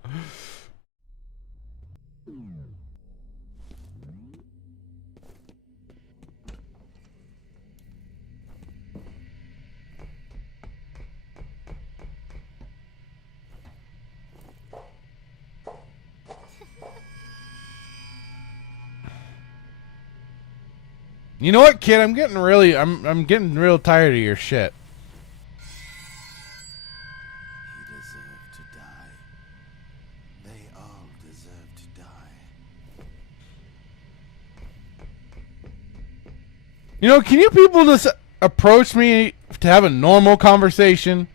You know what, kid? I'm getting real tired of your shit. You deserve to die. They all deserve to die. You know, can you people just approach me to have a normal conversation?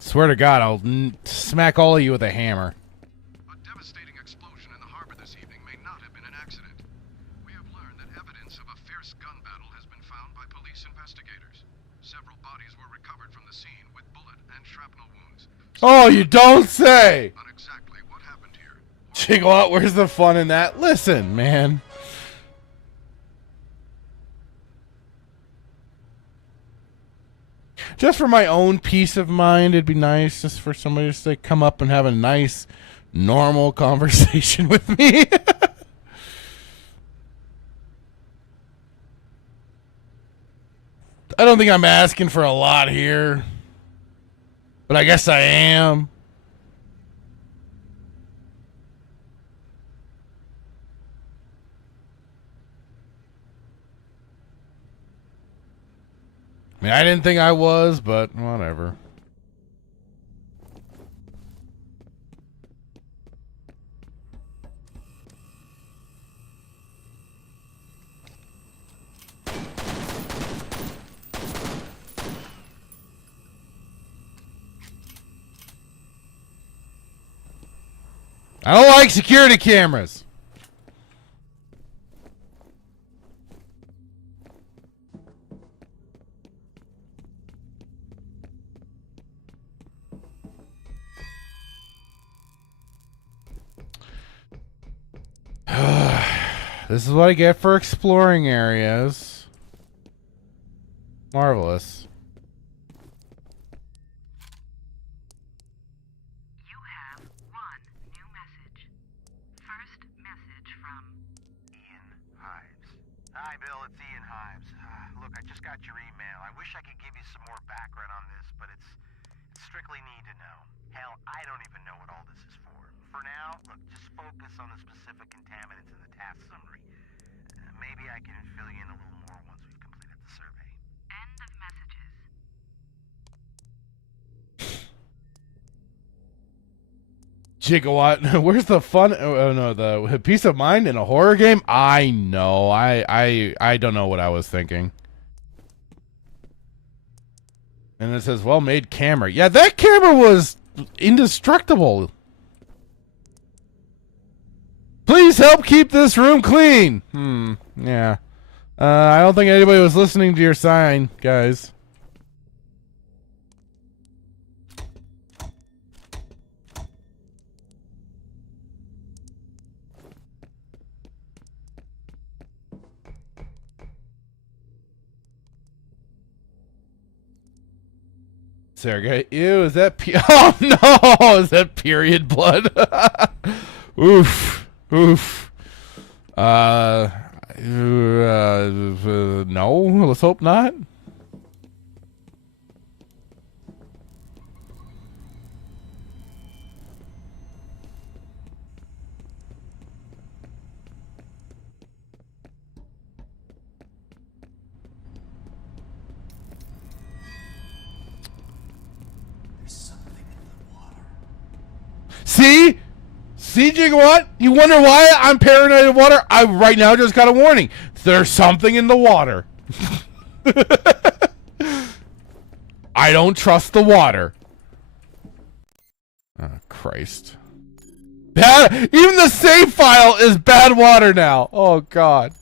Swear to God, I'll smack all of you with a hammer. A devastating explosion in the harbor this evening may not have been an accident. We have learned that evidence of a fierce gun battle has been found by police investigators. Several bodies were recovered from the scene with bullet and shrapnel wounds. Oh, you don't say! On exactly what happened here. Jiggle out, where's the fun in that? Listen, man. Just for my own peace of mind, it'd be nice just for somebody to come up and have a nice, normal conversation with me. I don't think I'm asking for a lot here, but I guess I am. I mean, I didn't think I was, but whatever. I don't like security cameras. This is what I get for exploring areas. Marvelous. You have one new message. First message from Ian Hives. Hi, Bill. It's Ian Hives. Look, I just got your email. I wish I could give you some more background on this, but it's strictly need to know. Hell, I don't even know what all this is for. For now, look, just focus on the specific contaminants in the task summary. Maybe I can fill you in a little more once we've completed the survey. End of messages. Gigawatt, where's the fun? Oh no, the peace of mind in a horror game. I know. I don't know what I was thinking. And it says, well-made camera. Yeah, that camera was indestructible. Please help keep this room clean. Yeah. I don't think anybody was listening to your sign, guys. Sergey, ew, is that oh no, is that period blood? Oof, oof. No, let's hope not. See? See, Gigawatt? You wonder why I'm paranoid of water? I right now just got a warning. There's something in the water. I don't trust the water. Oh, Christ. Bad, even the save file is bad water now. Oh, God.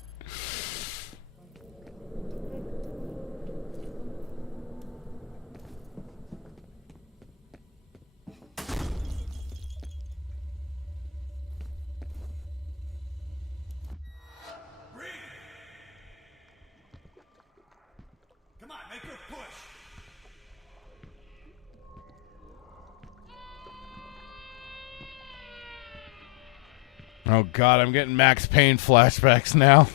Come on, make her push. Oh, God, I'm getting Max Payne flashbacks now.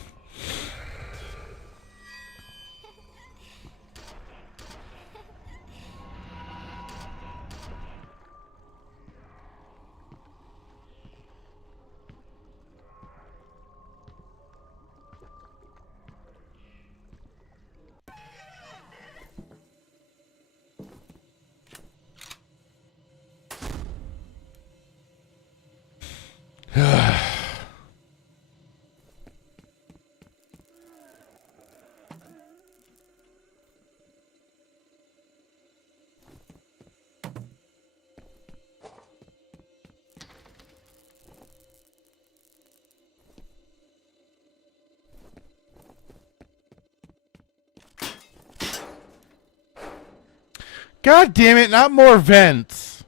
God damn it, not more vents.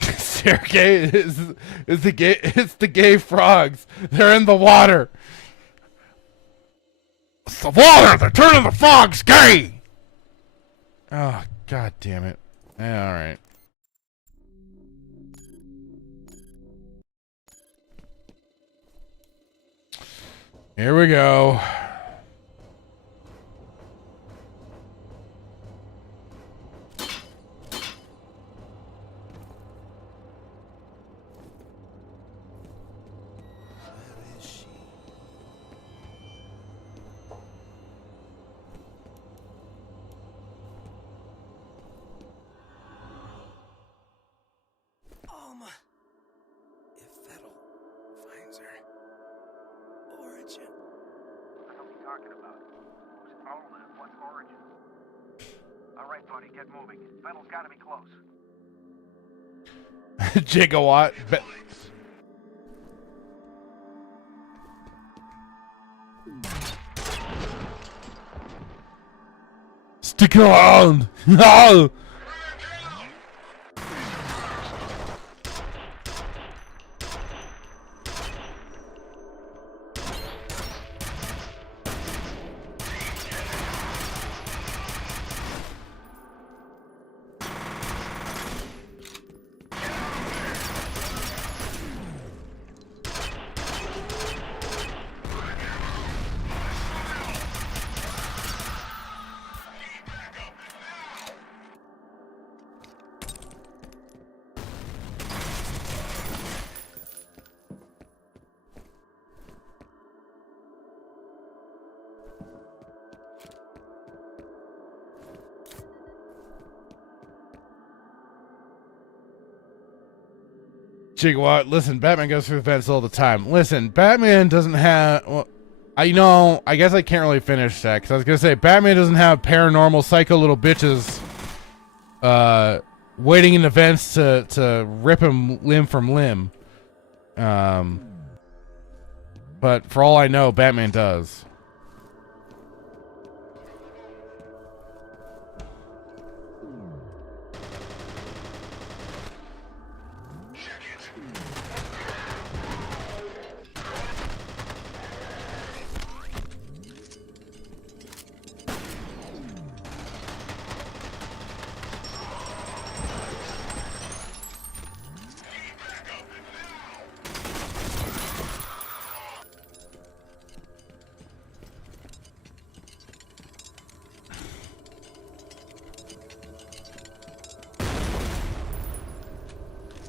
Sergey, it's the gay frogs. They're in the water. It's the water. They're turning the frogs gay. Oh, God damn it. Yeah, all right. Here we go. Where is she? If Fettel finds her. Origin. What the hell are you talking about? Who's Olin? What's Origin? All right, buddy, get moving. Fettel's got to be close. Gigawatt. Stick around. No. Gigawatt, listen, Batman goes through events all the time. Listen, Batman doesn't have... Well, I guess I can't really finish that, because I was going to say, Batman doesn't have paranormal psycho little bitches waiting in events to rip him limb from limb. But for all I know, Batman does.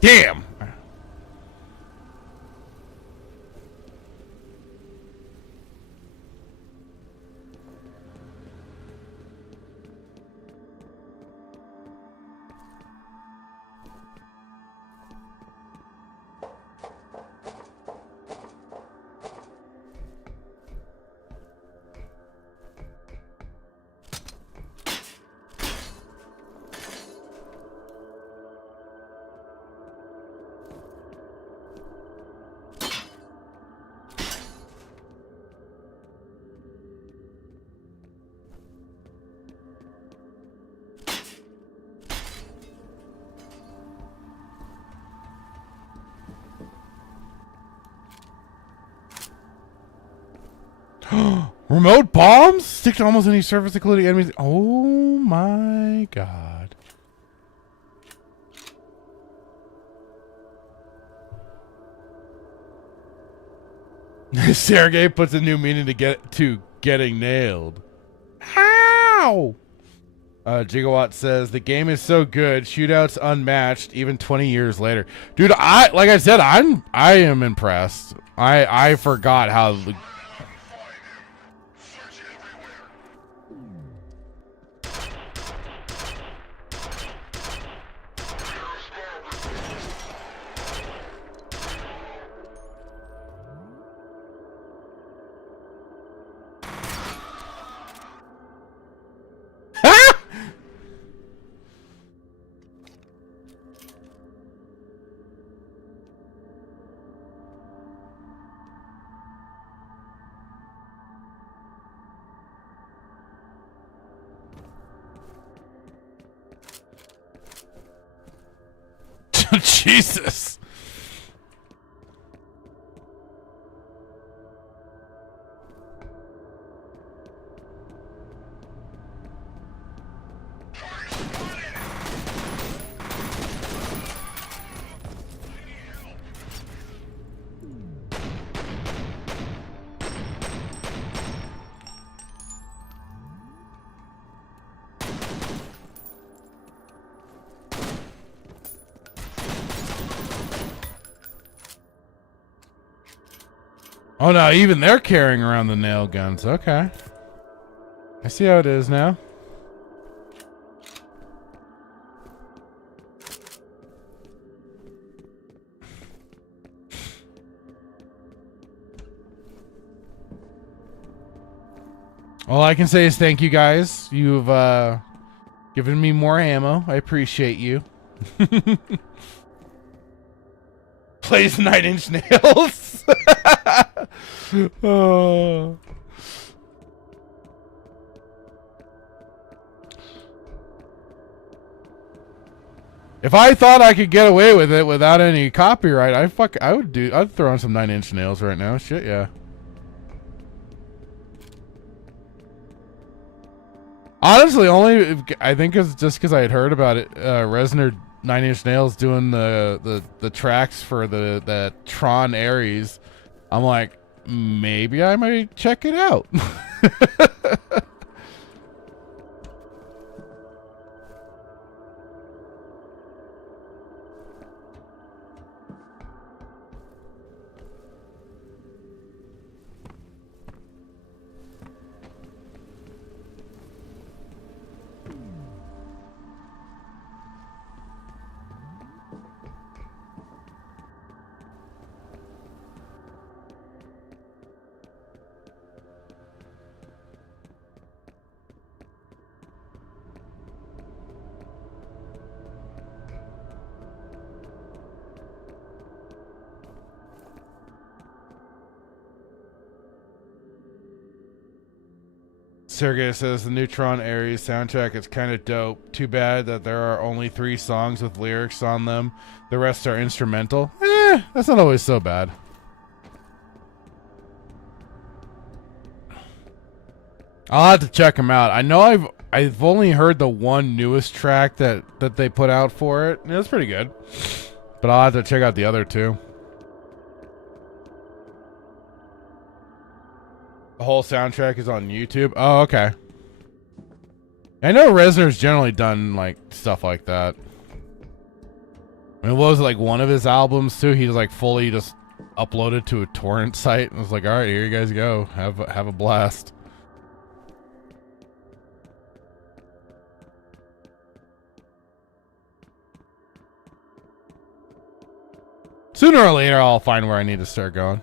Damn! Remote bombs? Stick to almost any surface, including enemies. Oh my god. Sergey puts a new meaning to getting nailed. How? Gigawatt says the game is so good, shootouts unmatched, even 20 years later. Dude, like I said, I am impressed. I forgot how. Jesus. Oh no, even they're carrying around the nail guns. Okay. I see how it is now. All I can say is thank you guys. You've given me more ammo. I appreciate you. Plays 9 Inch Nails. Oh. If I thought I could get away with it without any copyright, I'd throw on some 9 Inch Nails right now. Shit, yeah. Honestly, I think it's just because I had heard about it. Reznor 9 Inch Nails doing the tracks for the Tron Ares. I'm like, maybe I might check it out. Sergey says the Neutron Ares soundtrack is kind of dope. Too bad that there are only 3 songs with lyrics on them. The rest are instrumental. That's not always so bad. I'll have to check them out. I know I've only heard the one newest track that they put out for it. It's pretty good. But I'll have to check out the other 2. The whole soundtrack is on YouTube. Oh, okay. I know Reznor's generally done like stuff like that. I mean, what was it, like one of his albums too? He just like fully just uploaded to a torrent site and was like, "All right, here you guys go. Have a blast." Sooner or later, I'll find where I need to start going.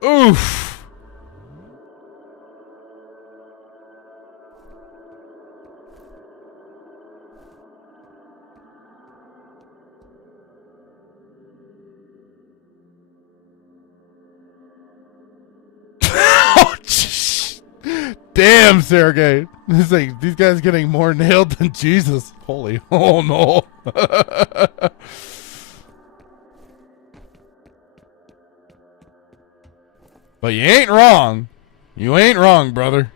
Oof. Damn, Sergey. It's like these guys getting more nailed than Jesus. Holy, oh no. But you ain't wrong. You ain't wrong, brother.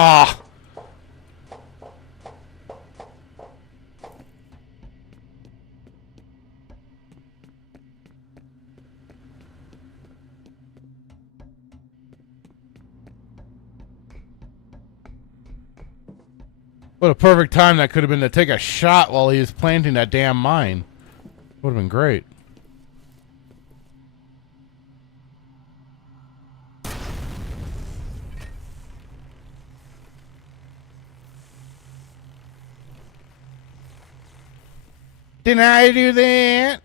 Ah. What a perfect time that could have been to take a shot while he was planting that damn mine. Would have been great. Didn't I do that?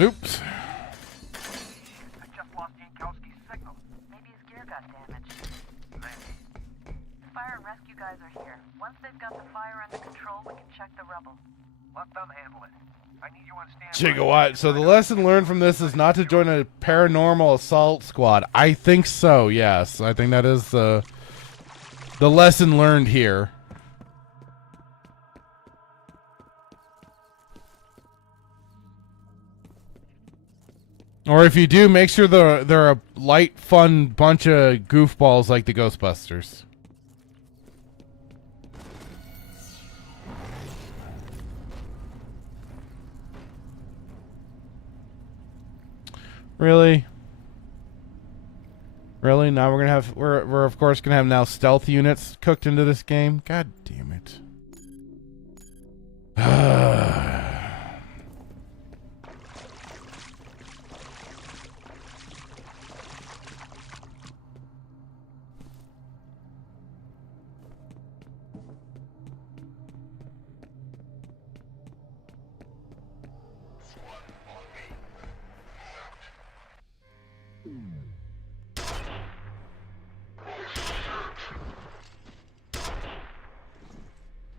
Oops. I just lost Yankowski's signal. Maybe his gear got damaged. Maybe. Fire and rescue guys are here. Once they've got the fire under control, we can check the rubble. Let them handle it. I need you on standby. Gigawatt. So the lesson learned from this is not to join a paranormal assault squad. I think so, yes. I think that is the lesson learned here. Or if you do, make sure they're a light, fun bunch of goofballs like the Ghostbusters. Really? Really? Now we're gonna have we're of course gonna have now stealth units cooked into this game? God damn it.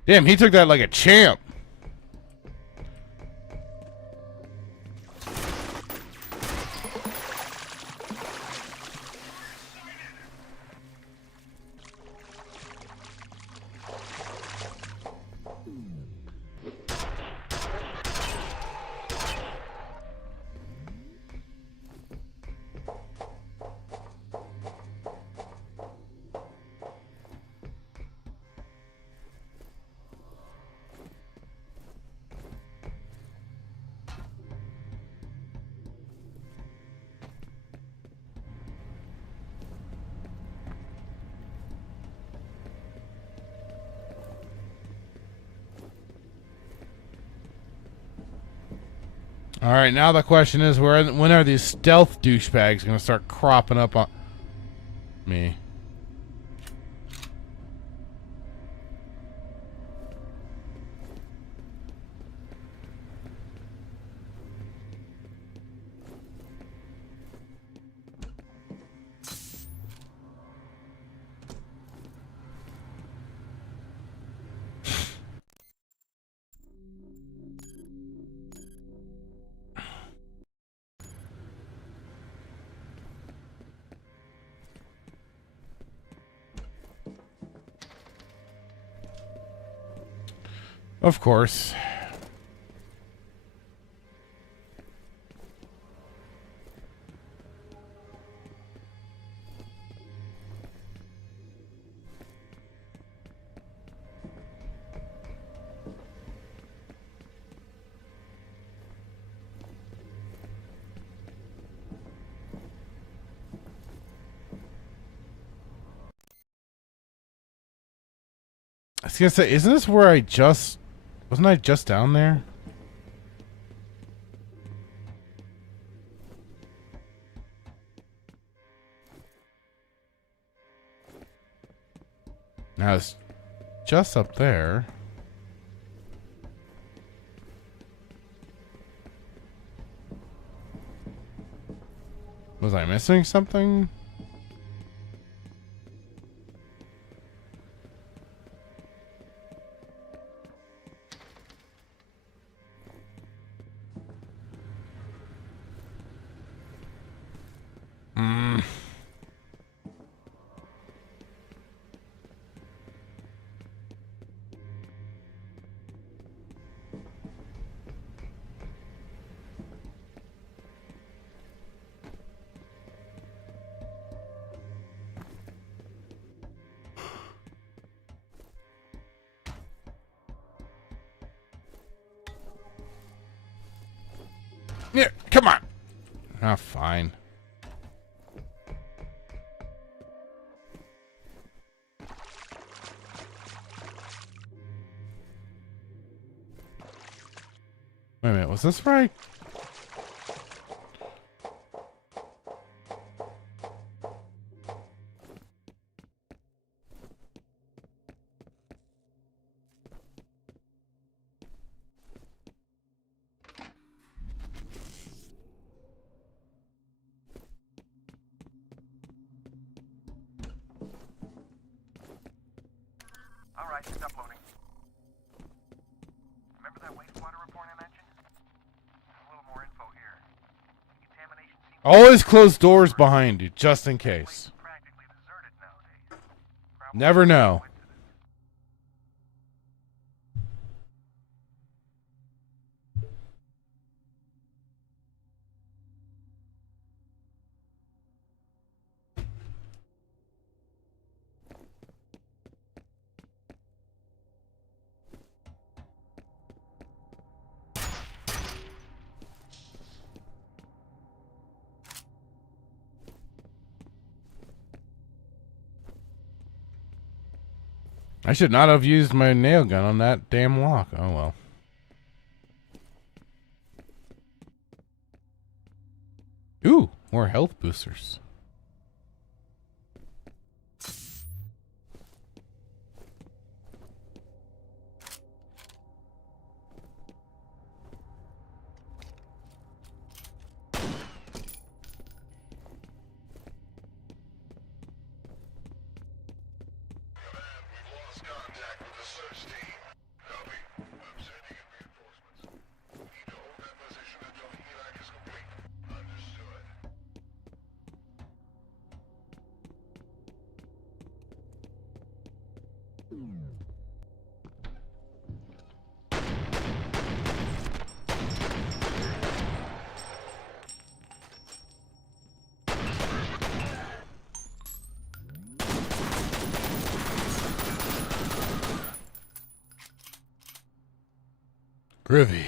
Damn, he took that like a champ. All right, now the question is, when are these stealth douchebags going to start cropping up on me? Of course. I was gonna say, isn't this where wasn't I just down there? Now it's just up there. Was I missing something? Yeah, come on. Ah, fine. Wait a minute, was this right? All right, it's uploading. Remember that wastewater report I mentioned? There's a little more info here. Contamination seems Always close doors behind you, just in case. practically deserted nowadays. Never know. I should not have used my nail gun on that damn lock. Oh well. Ooh, more health boosters. Groovy.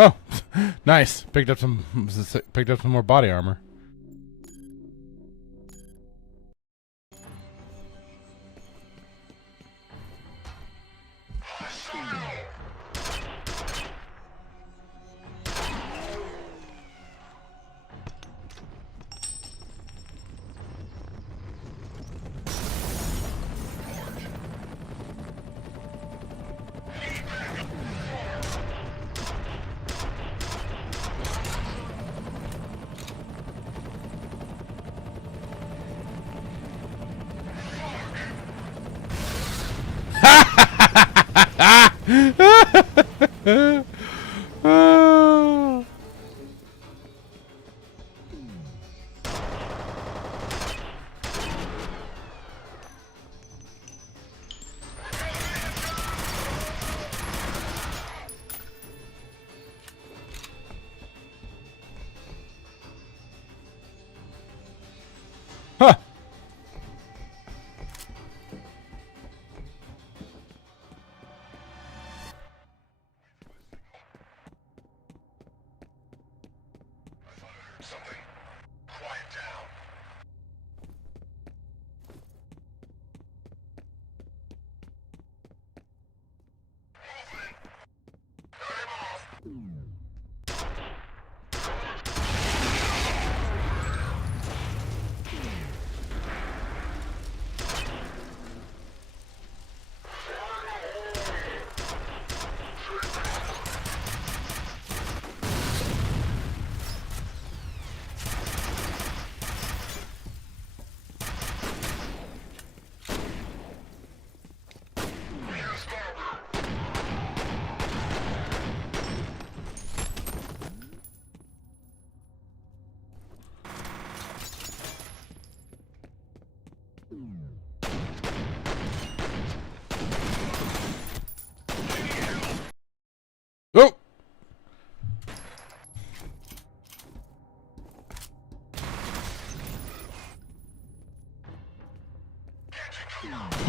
Oh, nice. Picked up some more body armor.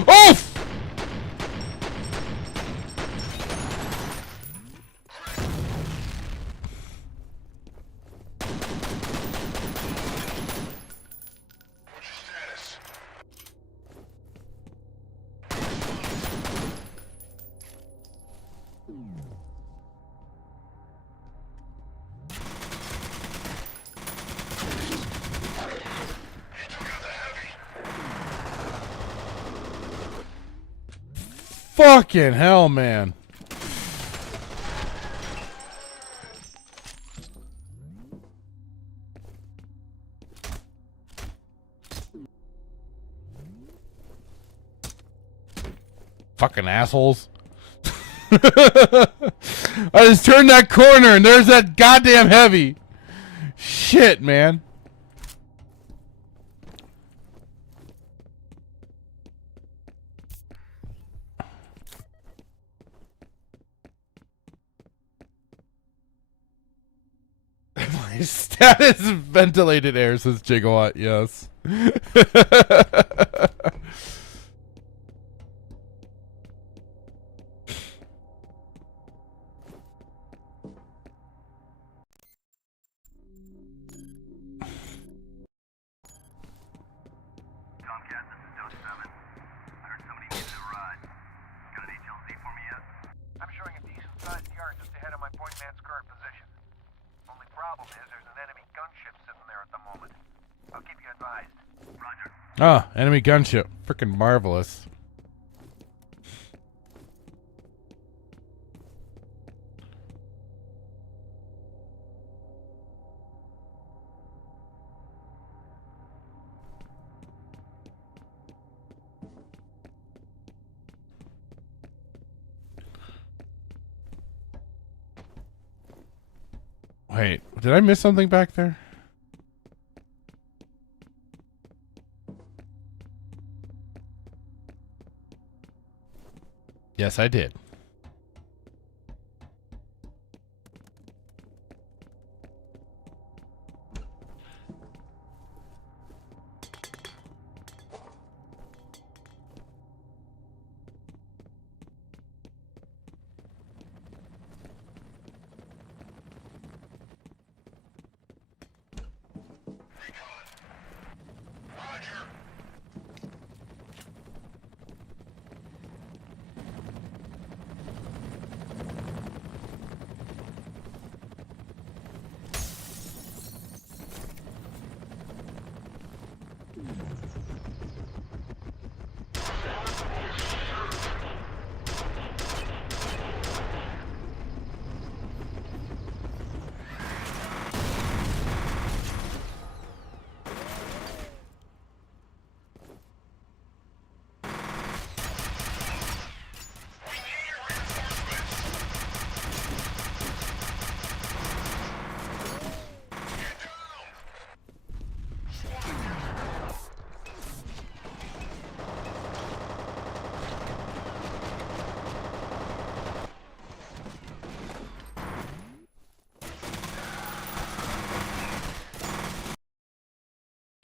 Oh! Fucking hell, man. Fucking assholes. I just turned that corner and there's that goddamn heavy. Shit, man. My status ventilated air, says Gigawatt. Yes. Tomcat, this is Dose 7. I heard somebody needed a ride. Got an HLZ for me yet? I'm showing a decent-sized yard just ahead of my point man's current position. Only problem is there's an enemy gunship sitting there at the moment. I'll keep you advised. Roger. Ah, enemy gunship. Freaking marvelous. Wait, did I miss something back there? Yes, I did.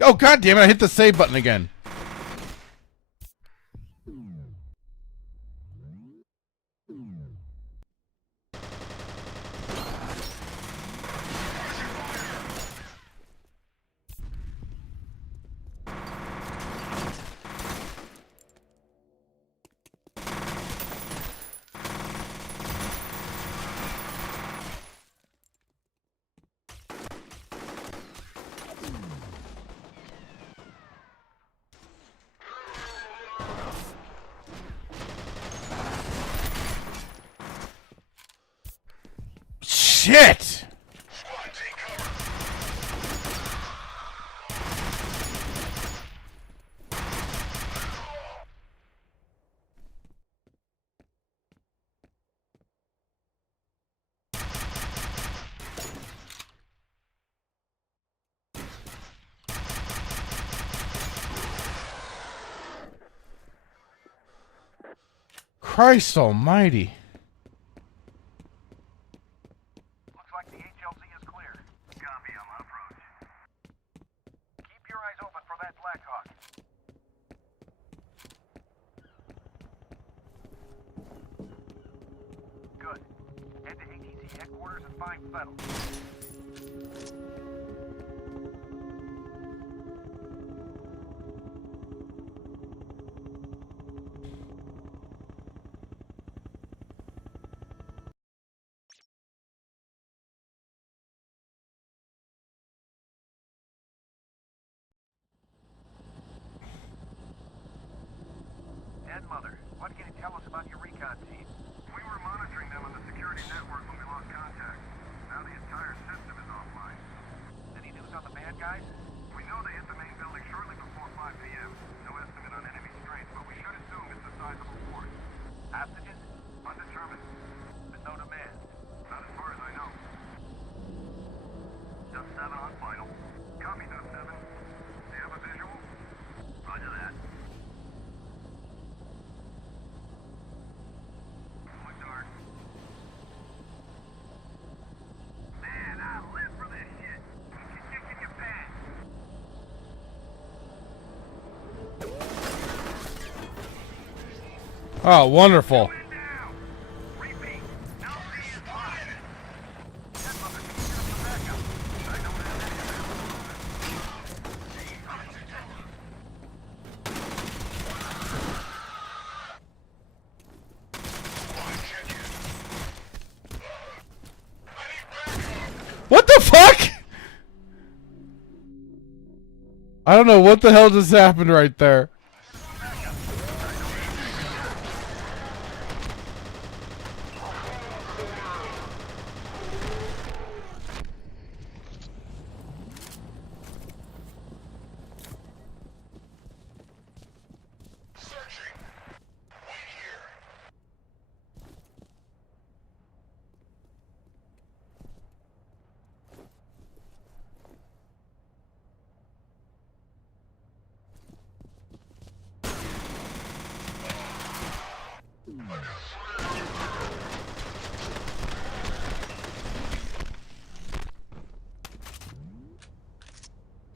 Oh, god damn it, I hit the save button again. Shit! Christ almighty. Looks like the HLZ is clear. Copy, I'm on approach. Keep your eyes open for that Blackhawk. headquarters and find Fettel. Dad, Mother, what can you tell us about your recon team? We were monitoring them on the security network when we lost contact. Now the entire system is offline. Any news on the bad guys? We know they hit the main building shortly before 5 p.m. No estimate on enemy strength, but we should assume it's a sizable force. Hostages? Undetermined. With no demands. Not as far as I know. Dust 7 on final. Copy, Dust 7. Do you have a visual? Roger that. Look dark. Man, I live for this shit. Keep kicking your pants. Oh, wonderful. Man down. Repeat. LZ is live. Dad, Mother, can you get us some backup? I don't have any available. What the fuck? I don't know what the hell just happened right there.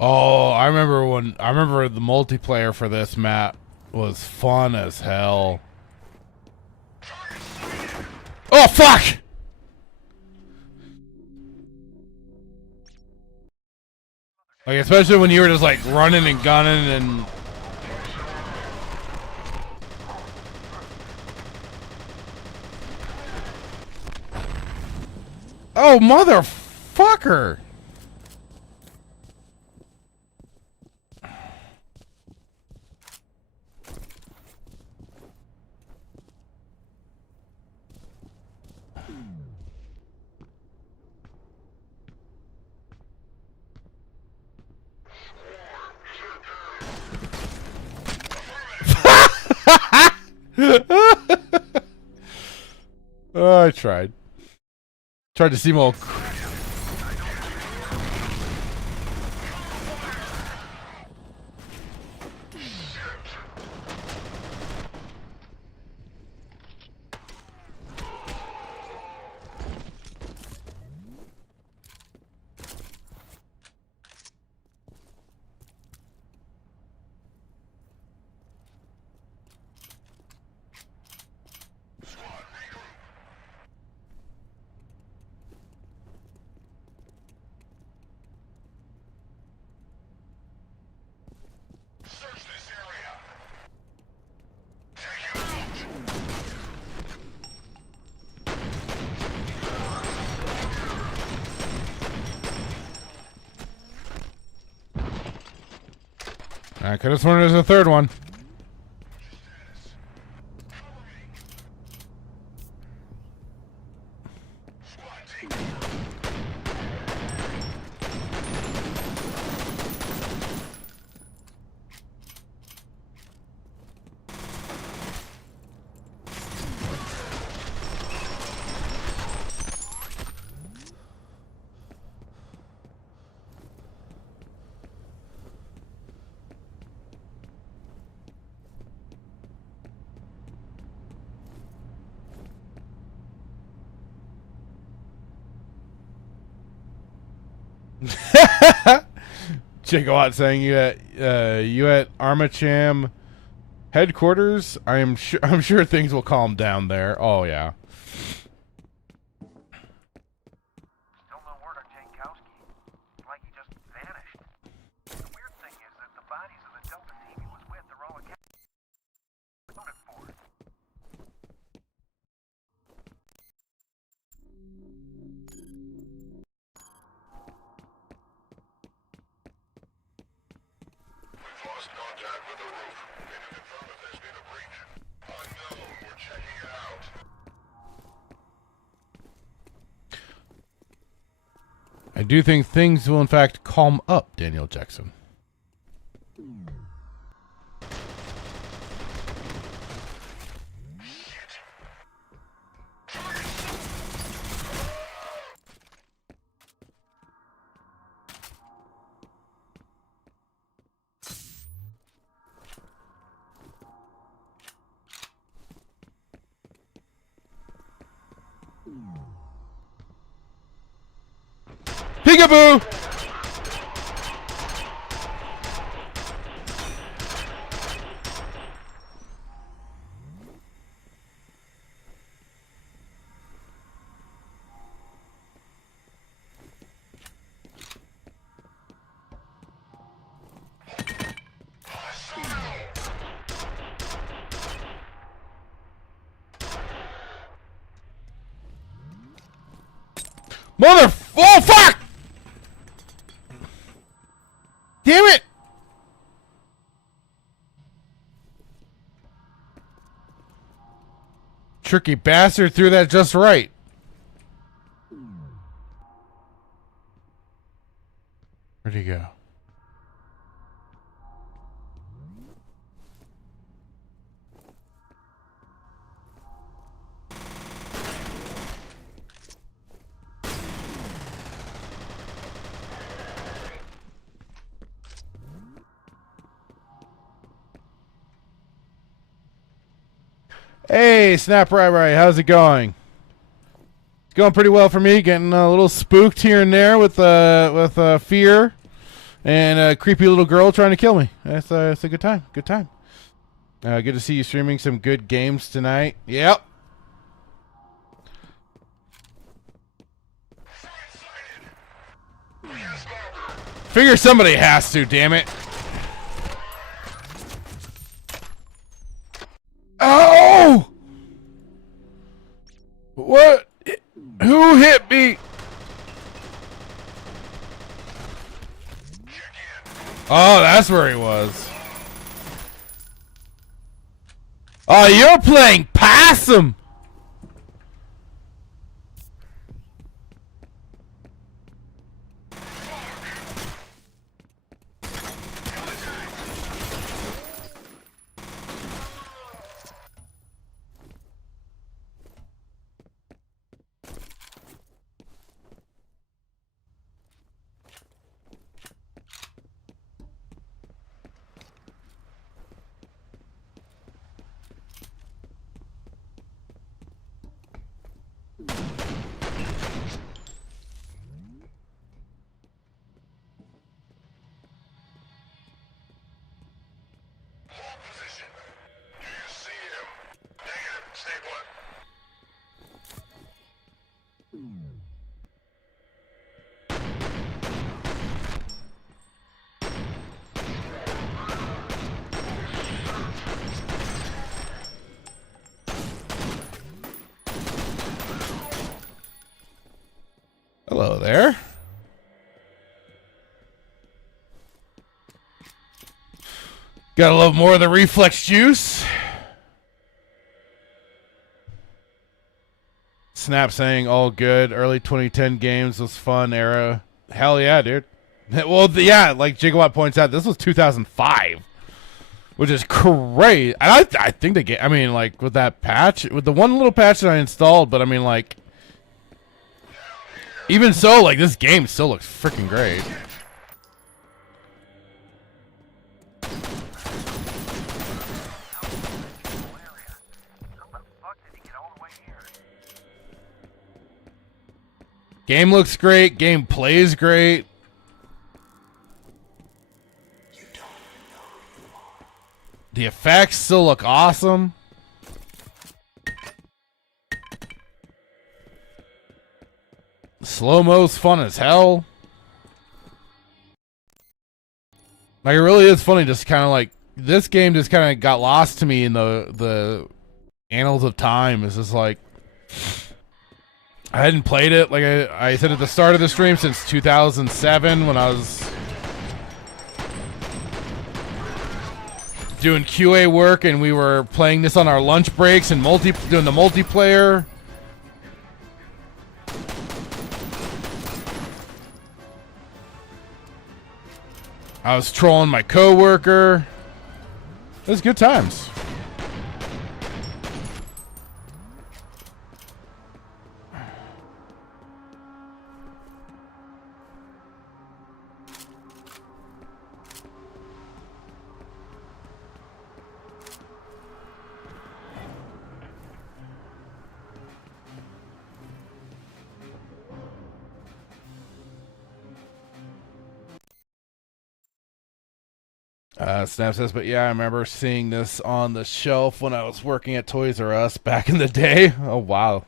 Oh, I remember the multiplayer for this map was fun as hell. Oh fuck! Like especially when you were just like running and gunning and oh motherfucker! Oh, I tried. Tried to seem all. I could have sworn there's a third one. Jacob saying you at Armacham headquarters. I'm sure things will calm down there. Oh yeah. contact with the roof. They have confirmed that there's been a breach. Unknown. We're checking it out. I do think things will in fact calm up, Daniel Jackson. Peekaboo! Mother... Oh, fuck! Damn it! Tricky bastard threw that just right. Where'd he go? Hey, Snap Right, how's it going? It's going pretty well for me. Getting a little spooked here and there with F.E.A.R. and a creepy little girl trying to kill me. That's a good time. Good time. Good to see you streaming some good games tonight. Yep. Figure somebody has to, damn it. Oh! What? Who hit me? Oh, that's where he was. Oh, you're playing possum. Hello there. Gotta love more of the reflex juice. Snap saying all good. Early 2010 games was fun era. Hell yeah, dude. Well, yeah, like Gigawatt points out, this was 2005, which is crazy. I think they get. I mean, like with that patch, with the one little patch that I installed, but I mean, like, even so, like this game still looks freaking great. Game looks great. Game plays great. The effects still look awesome. Slow-mo's fun as hell. Like, it really is funny, just kind of like, this game just kind of got lost to me in the annals of time. It's just like, I hadn't played it, like I said at the start of the stream, since 2007 when I was doing QA work, and we were playing this on our lunch breaks and doing the multiplayer. I was trolling my coworker. It was good times. Snap says, but yeah, I remember seeing this on the shelf when I was working at Toys R Us back in the day. Oh, wow.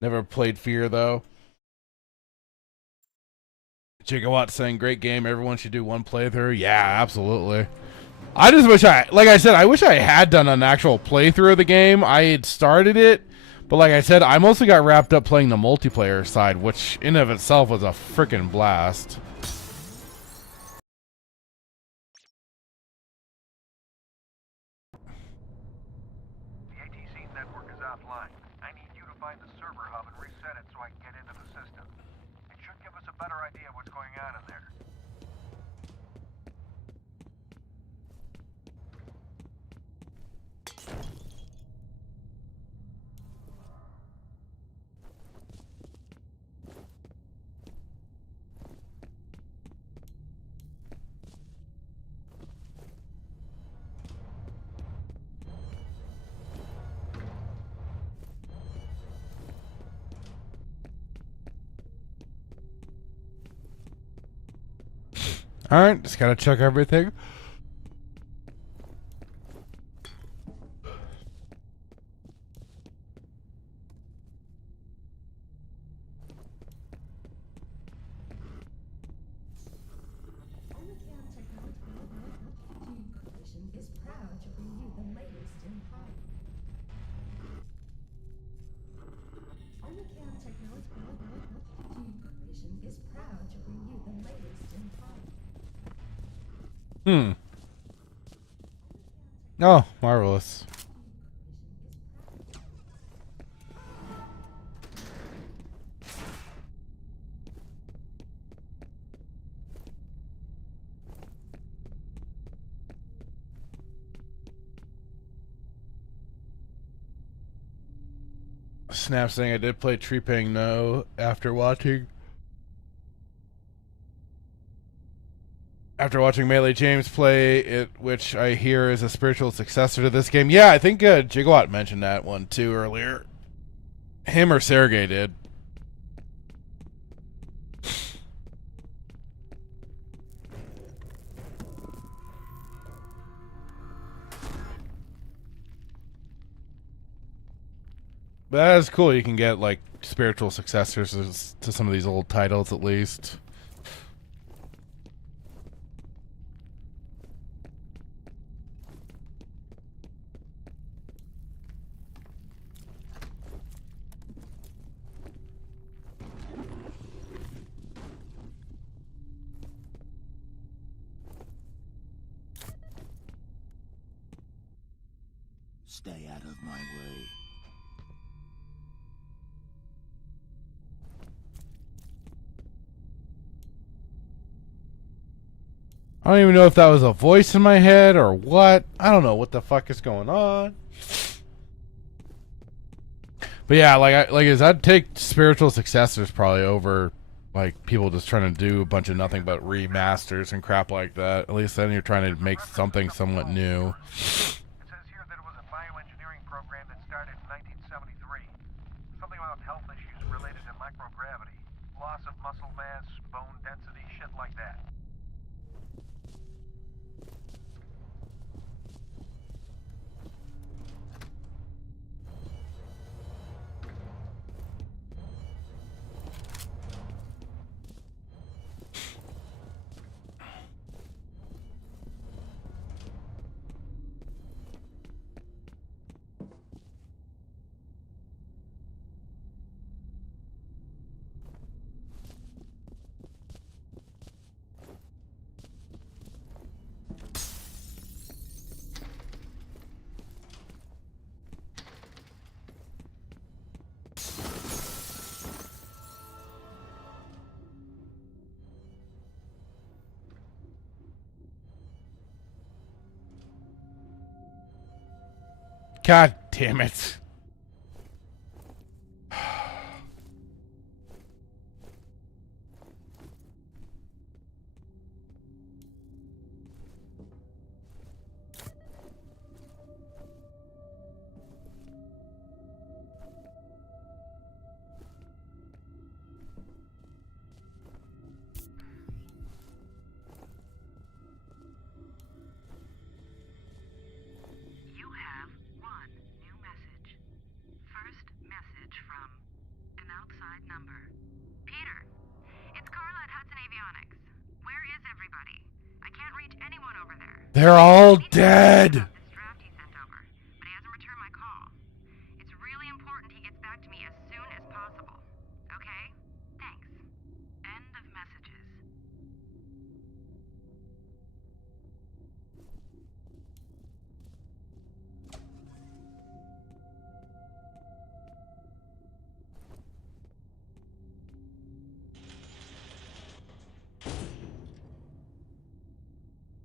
Never played F.E.A.R, though. Gigawatt saying, great game. Everyone should do one playthrough. Yeah, absolutely. I just wish like I said, I wish I had done an actual playthrough of the game. I had started it, but like I said, I mostly got wrapped up playing the multiplayer side, which in of itself was a freaking blast. The ATC network is offline. I need you to find the server hub and reset it so I can get into the system. It should give us a better idea of what's going on in there. Alright, just gotta check everything. Is proud to bring you the latest in pop. Omnicam Technology Corporation is proud to bring you the latest in pop. Oh, marvelous. Snap saying I did play Treepang No after watching Melee James play it, which I hear is a spiritual successor to this game. Yeah, I think Gigawatt mentioned that one too earlier. Him or Sergey did. But that is cool. You can get like spiritual successors to some of these old titles at least. Stay out of my way. I don't even know if that was a voice in my head or what. I don't know what the fuck is going on. But yeah, I'd take spiritual successors probably over like people just trying to do a bunch of nothing but remasters and crap like that. At least then you're trying to make something somewhat new. It says here that it was a bioengineering program that started in 1973. Something about health issues related to microgravity. Loss of muscle mass, bone density, shit like that. God damn it. You have one new message. First message from an outside number. Peter, it's Carla at Hudson Avionics. Where is everybody? I can't reach anyone over there. They're all dead. This draft he sent over, but he hasn't returned my call. It's really important he gets back to me as soon as possible. Okay? Thanks. End of messages.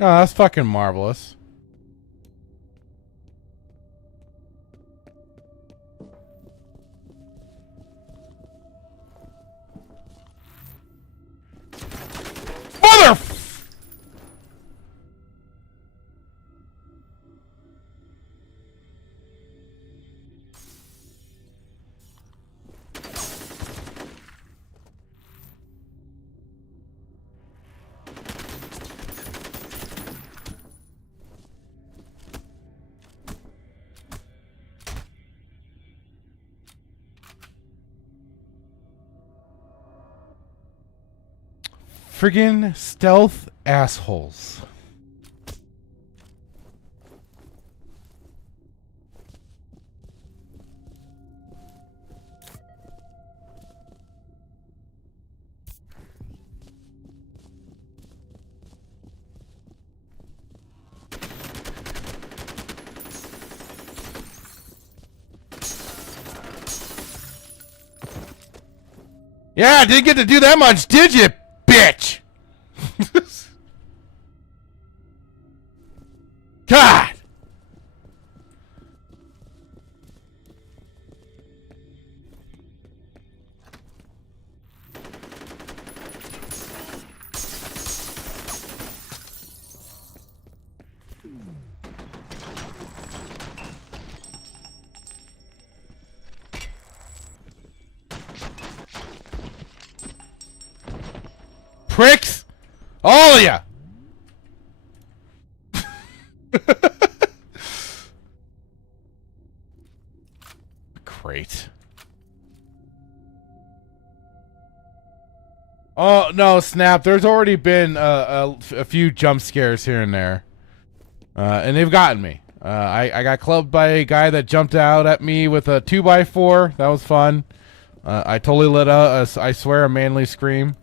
Oh, that's fucking marvelous. Mother! Friggin' stealth assholes. Yeah, didn't get to do that much, did you, bitch? God! Pricks! All of ya! Great. Oh, no, snap. There's already been a few jump scares here and there. And they've gotten me. I got clubbed by a guy that jumped out at me with a 2x4. That was fun. I totally let out, I swear, a manly scream.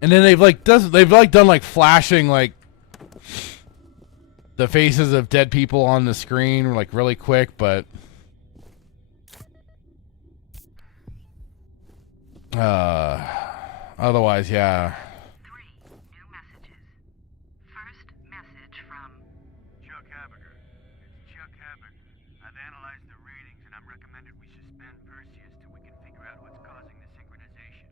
And then they've done like flashing like the faces of dead people on the screen like really quick, but otherwise, yeah. 3 new messages. First message from Chuck Haberger. It's Chuck Haberger. I've analyzed the readings and I'm recommended we suspend Perseus till we can figure out what's causing the synchronization.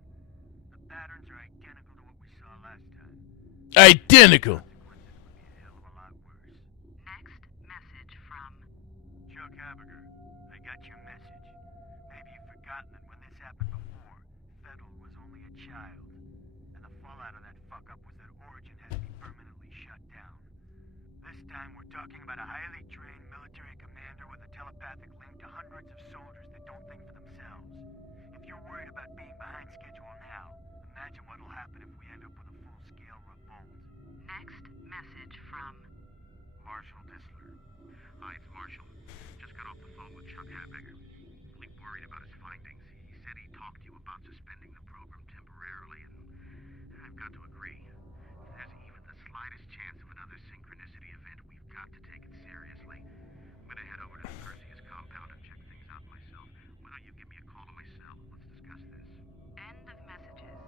The patterns are identical to what we saw last time. Identical. Consequences would be a hell of a lot worse. next message from Chuck Haberger, I got your message. Maybe you've forgotten that when this happened before, Fettel was only a child. And the fallout of that fuck-up was that Origin had to be permanently shut down. This time we're talking about a highly trained military commander with a telepathic link to hundreds of soldiers that don't think for themselves. If you're worried about being behind schedule now, imagine what'll happen if we end up with a full-scale revolt. next message from Marshal Disler. Hi, it's Marshall. Just got off the phone with Chuck Haberger. Really worried about his findings. He said he talked to you about suspending the program temporarily, and I've got to agree. If there's even the slightest chance of another synchronicity event, we've got to take it seriously. I'm gonna head over to the Perseus compound and check things out myself. Why don't you give me a call on my cell? Let's discuss this. end of messages.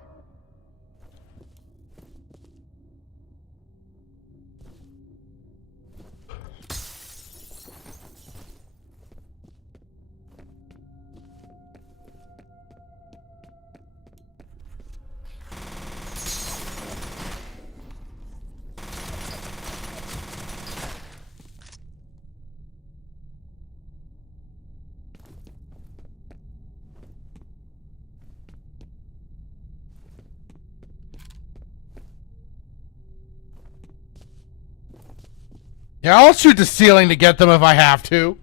Yeah, I'll shoot the ceiling to get them if I have to.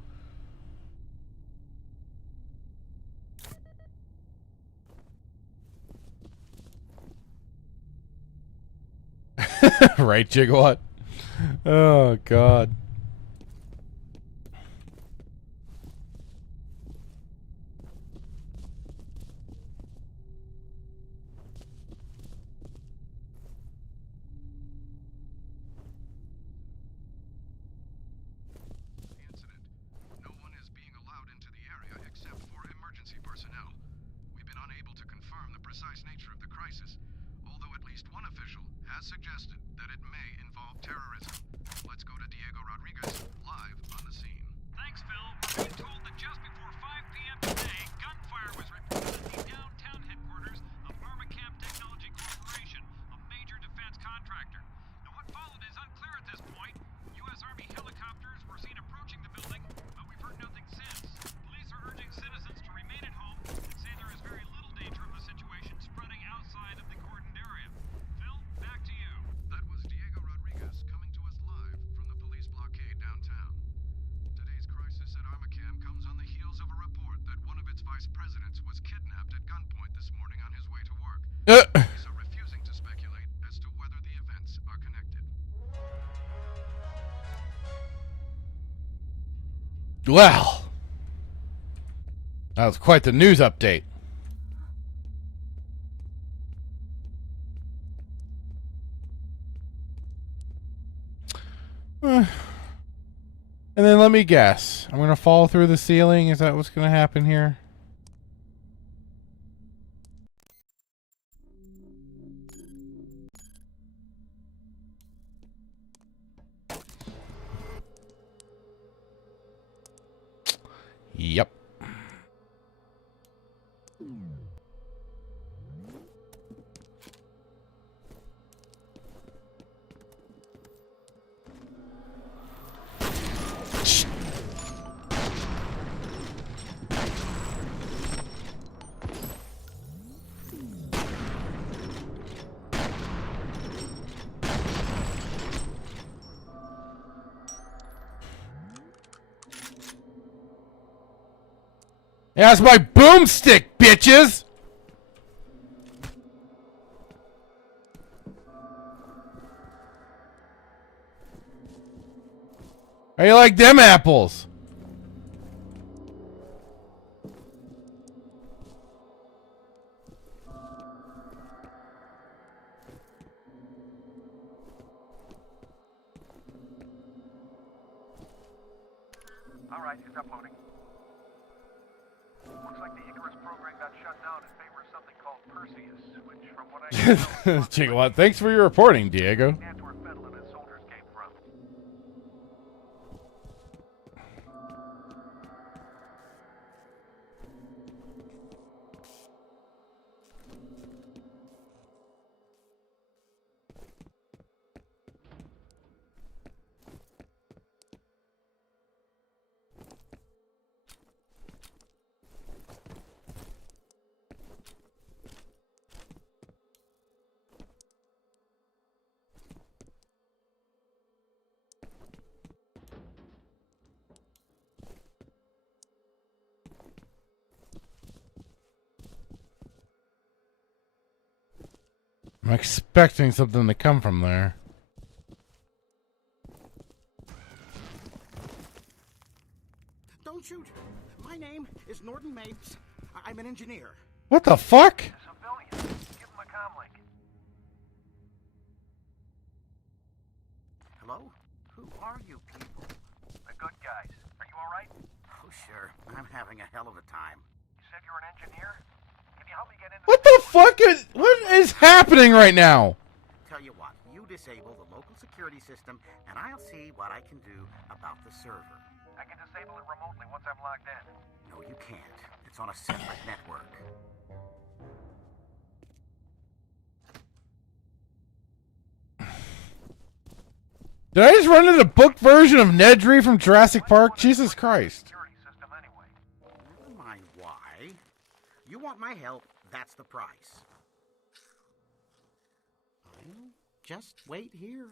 Right, Gigawatt? Oh, God. No one is being allowed into the area except for emergency personnel. We've been unable to confirm the precise nature of the crisis, although at least one official has suggested that it may involve terrorism. Let's go to Diego Rodriguez, live on the scene. Thanks, Phil. We're being told that just before 5 p.m. today, gunfire was reported at the downtown headquarters of Armacam Technology Corporation, a major defense contractor. Now, what followed is unclear at this point. U.S. Army helicopters were seen approaching the building, but we've heard nothing since. Police are urging citizens to remain at home and say there is very little danger of the situation spreading outside of the cordoned area. Phil, back to you. That was Diego Rodriguez coming to us live from the police blockade downtown. Today's crisis at Armacam comes on the heels of a report that one of its vice presidents was kidnapped at gunpoint this morning on his way to work. Police are refusing to speculate as to whether the events are connected. Well, that was quite the news update. And then let me guess. I'm going to fall through the ceiling. Is that what's going to happen here? Yep. That's my boomstick, bitches! How you like them apples? All right, it's uploading. Looks like the Icarus program got shut down in favor of something called Perseus, which, from what I know, Gigawatt, thanks for your reporting, Diego. that's where Fettel and his soldiers came from. I'm expecting something to come from there. Don't shoot. My name is Norton Mapes. I'm an engineer. What the fuck? Civilian. Give him a comlink. Hello? Who are you people? The good guys. Are you all right? Oh, sure. I'm having a hell of a time. You said you're an engineer? Can you help me get into What the fuck is... What is happening right now? Tell you what, you disable the local security system, and I'll see what I can do about the server. I can disable it remotely once I'm logged in. No, you can't. It's on a separate network. Did I just run into the book version of Nedry from Jurassic Park? Jesus Christ. Security system anyway. Never mind why. You want my help, that's the price. Well, just wait here.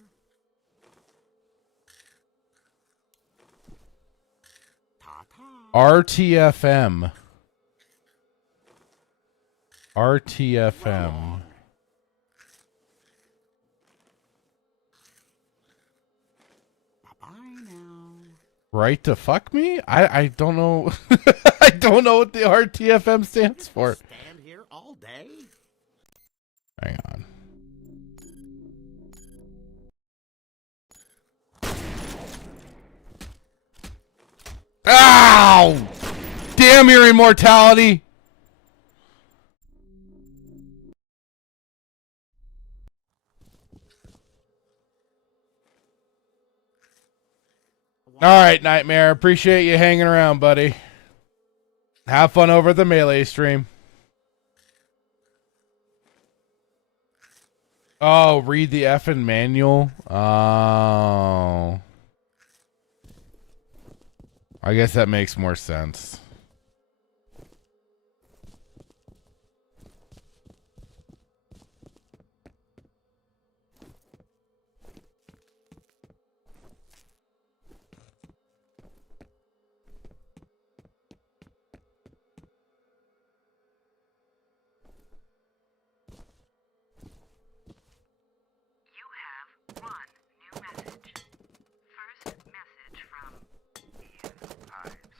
RTFM. RTFM. Right to fuck me? I don't know. I don't know what the RTFM stands for. Stand here all day? Hang on. Ow! Damn your immortality! Alright, Nightmare. Appreciate you hanging around, buddy. Have fun over at the Melee stream. Oh, read the effing manual? Oh. I guess that makes more sense. You have one new message. First message from Ian Hives.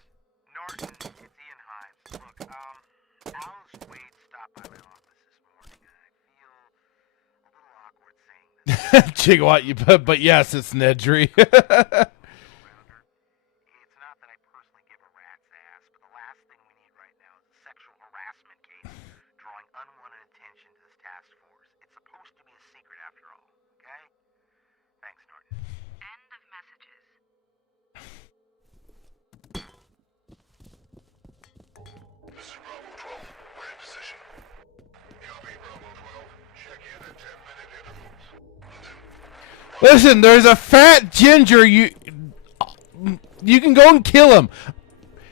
Norton, it's Ian Hives. Look, Alice Wade stopped by my office this morning, and I feel a little awkward saying this. Gigawatt, but yes, it's Nedry. It's not that I personally give a rat's ass, but the last thing we need right now is a sexual harassment case drawing unwanted attention to this task force. It's supposed to be a secret after all, okay? Thanks, Norton. end of messages. This is Bravo 12. We're in position. Copy, Bravo 12. Check in at 10-minute intervals. Listen, there's a fat ginger. You can go and kill him.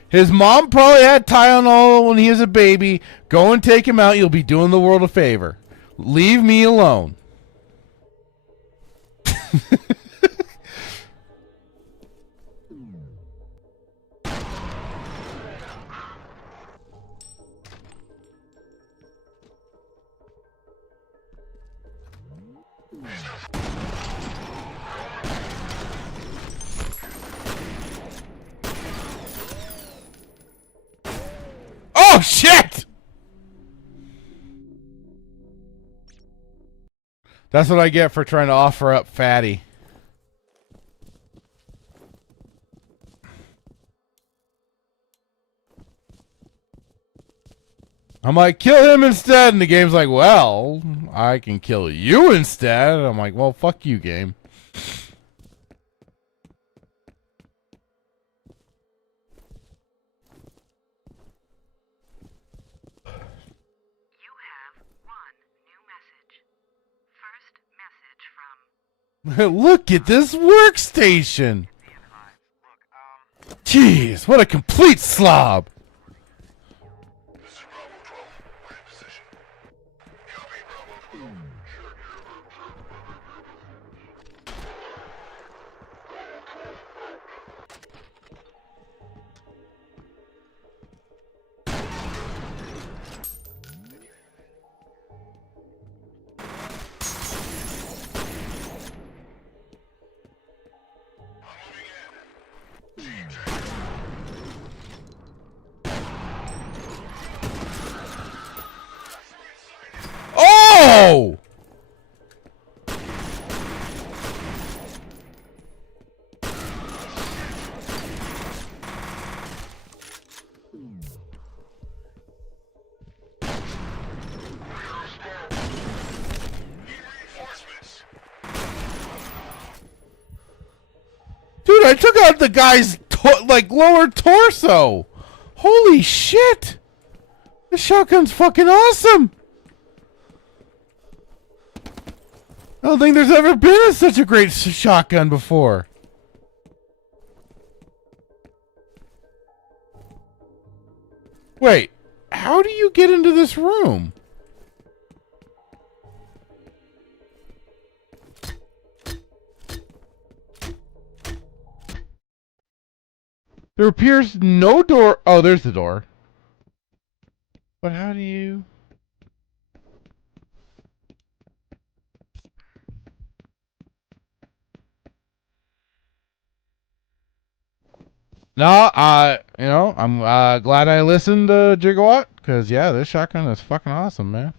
His mom probably had Tylenol when he was a baby. Go and take him out. You'll be doing the world a favor. Leave me alone. Oh, shit! That's what I get for trying to offer up Fatty. I'm like, kill him instead. And the game's like, well, I can kill you instead. I'm like, well, fuck you, game. You have one new message. First message from Look at this workstation. Jeez, what a complete slob. This is Bravo 12. We're in position. Copy, Bravo 12. Oh! Dude, I took out the guy's lower torso. Holy shit! This shotgun's fucking awesome. I don't think there's ever been such a great shotgun before. Wait, how do you get into this room? There appears no door. Oh, there's the door. But how do you... No, I'm glad I listened to Gigawatt, because, yeah, this shotgun is fucking awesome, man.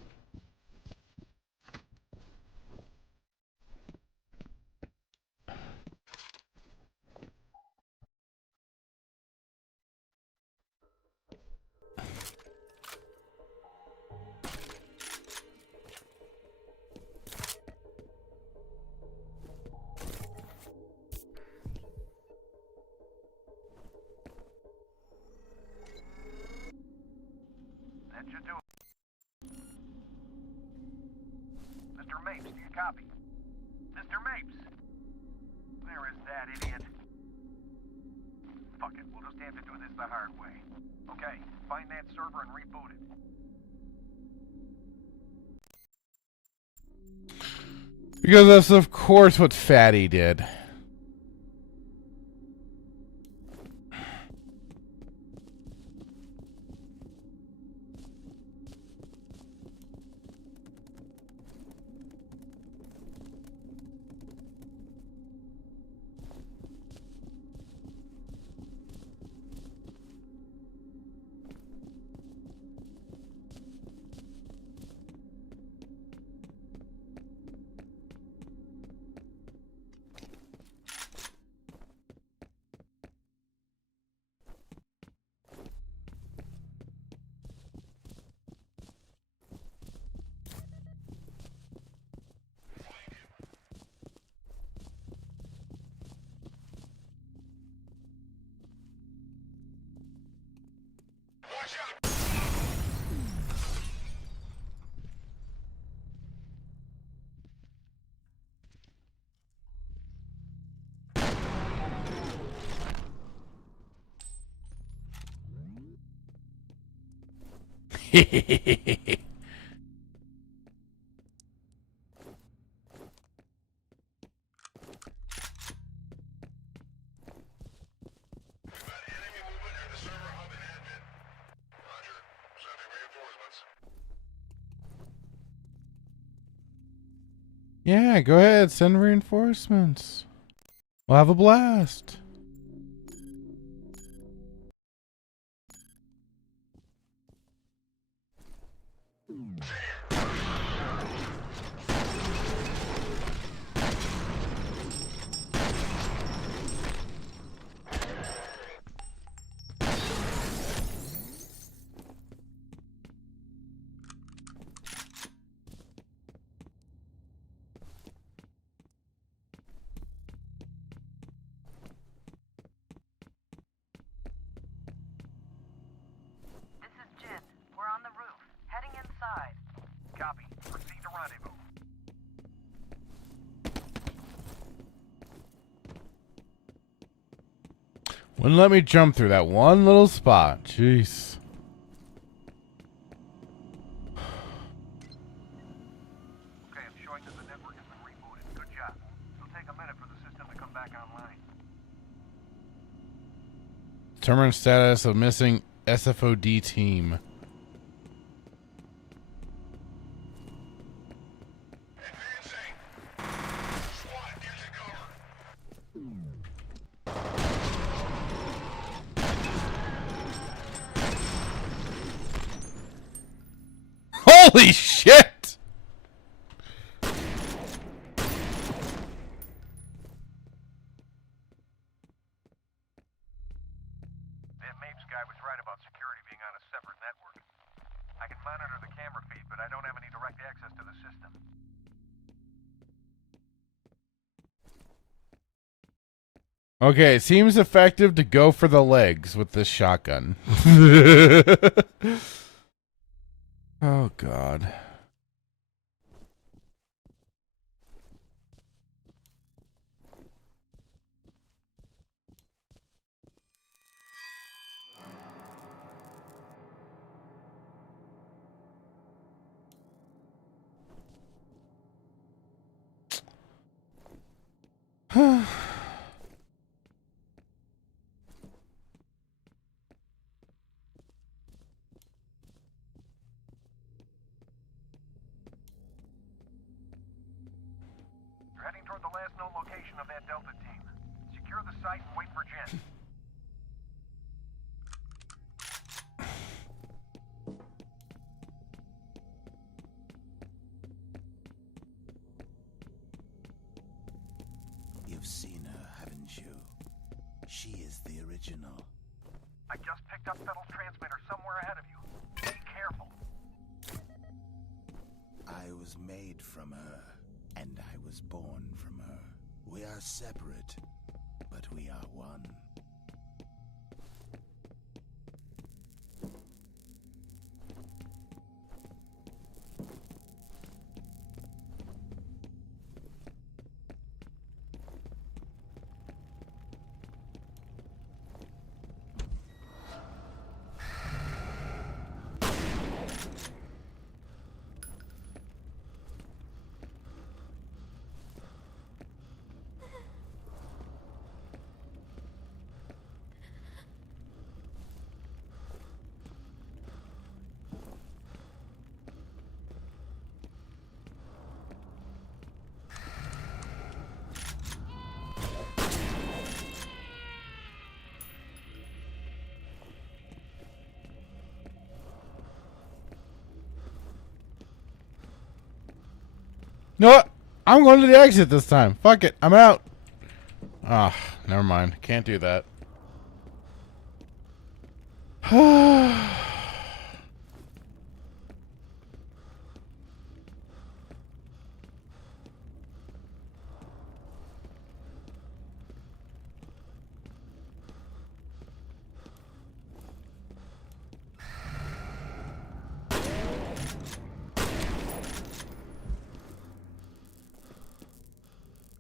That should do it. Mr. Mapes, do you copy? Mr. Mapes! Where is that idiot? Fuck it, we'll just have to do this the hard way. Okay, find that server and reboot it. Because that's, of course, what Fatty did. Yeah, go ahead. Send reinforcements. We'll have a blast. This is Jin. We're on the roof, heading inside. Copy. Proceed to rendezvous. Wouldn't let me jump through that one little spot. Jeez. Okay, I'm showing that the network has been rebooted. Good job. It'll take a minute for the system to come back online. Determine status of missing SFOD team. Holy shit! That Mapes guy was right about security being on a separate network. I can monitor the camera feed, but I don't have any direct access to the system. Okay, it seems effective to go for the legs with this shotgun. Oh, God. location of that Delta team. Secure the site and wait for Jen. You've seen her, haven't you? She is the original. I just picked up Fettel's transmitter somewhere ahead of you. Be careful. I was made from her, and I was born from her. We are separate, but we are one. You know what? I'm going to the exit this time. Fuck it. I'm out. Ah, never mind. Can't do that.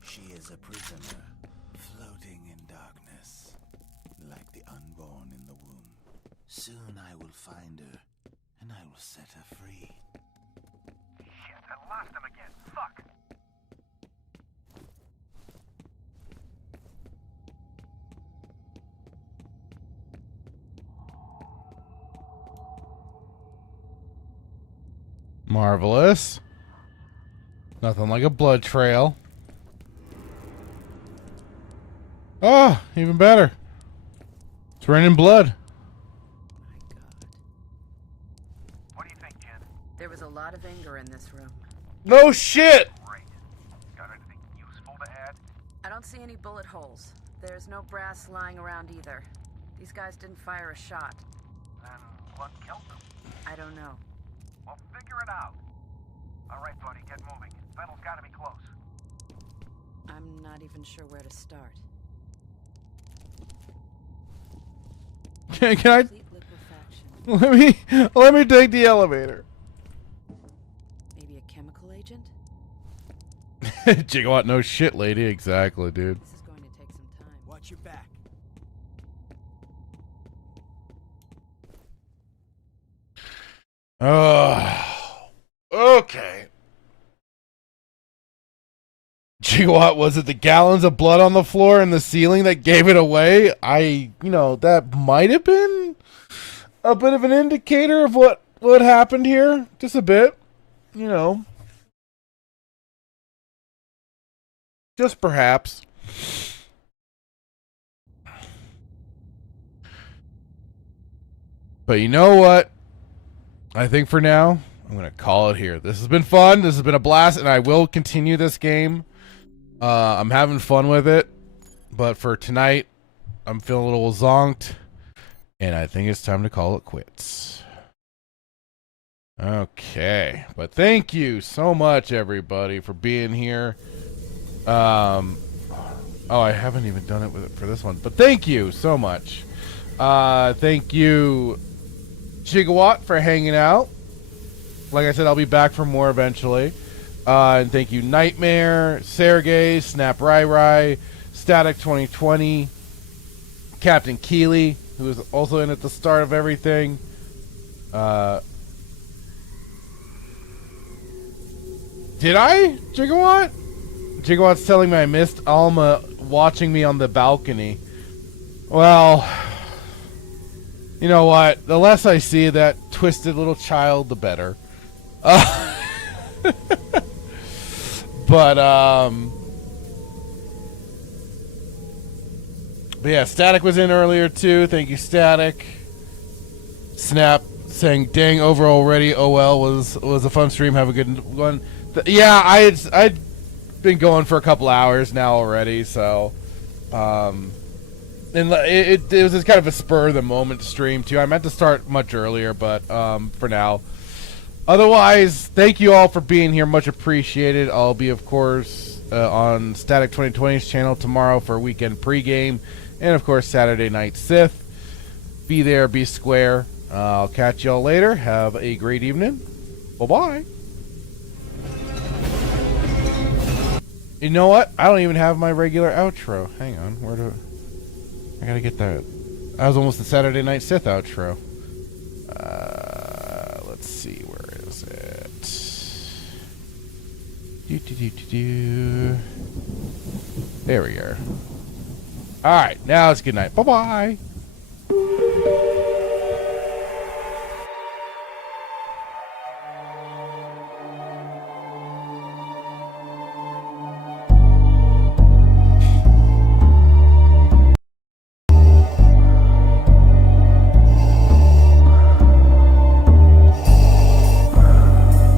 She is a prisoner, floating in darkness, like the unborn in the womb. Soon I will find her, and I will set her free. Shit, I lost him again. Fuck. Marvelous. Nothing like a blood trail. Oh, even better. It's raining blood. What do you think, Jen? There was a lot of anger in this room. No shit! Great. Got anything useful to add? I don't see any bullet holes. There's no brass lying around either. These guys didn't fire a shot. Then what killed them? I don't know. Well, figure it out. All right, buddy, get moving. Fettel's gotta be close. I'm not even sure where to start. Can I? Complete liquefaction. Let me take the elevator. Maybe a chemical agent? Gigawatt, no shit, lady. Exactly, dude. This is going to take some time. Watch your back. Okay. Gigawatt, was it the gallons of blood on the floor and the ceiling that gave it away? That might have been a bit of an indicator of what happened here. Just a bit. Just perhaps. But you know what? I think for now, I'm going to call it here. This has been fun. This has been a blast, and I will continue this game. I'm having fun with it. But for tonight, I'm feeling a little zonked, and I think it's time to call it quits. Okay. But thank you so much, everybody, for being here. I haven't even done it for this one. But thank you so much. Thank you, Gigawatt, for hanging out. Like I said, I'll be back for more eventually. And thank you, Nightmare, Sergey, Snap Rai Rai, Static 2020, Captain Keeley, who was also in at the start of everything. Did I? Gigawatt? Gigawatt's telling me I missed Alma watching me on the balcony. Well, you know what? The less I see of that twisted little child, the better. But, But yeah, Static was in earlier too. Thank you, Static. Snap saying, "Dang, over already." OL was a fun stream. Have a good one. Yeah, I'd been going for a couple hours now already. So, and it was just kind of a spur of the moment stream too. I meant to start much earlier, but for now. Otherwise, thank you all for being here. Much appreciated. I'll be, of course, on Static 2020's channel tomorrow for a weekend pregame. And, of course, Saturday night Sith. Be there, be square. I'll catch y'all later. Have a great evening. Bye-bye. You know what? I don't even have my regular outro. Hang on. I gotta get that. That was almost the Saturday night Sith outro. Let's see. Where is it? There we go. Alright, now it's good night. Bye-bye.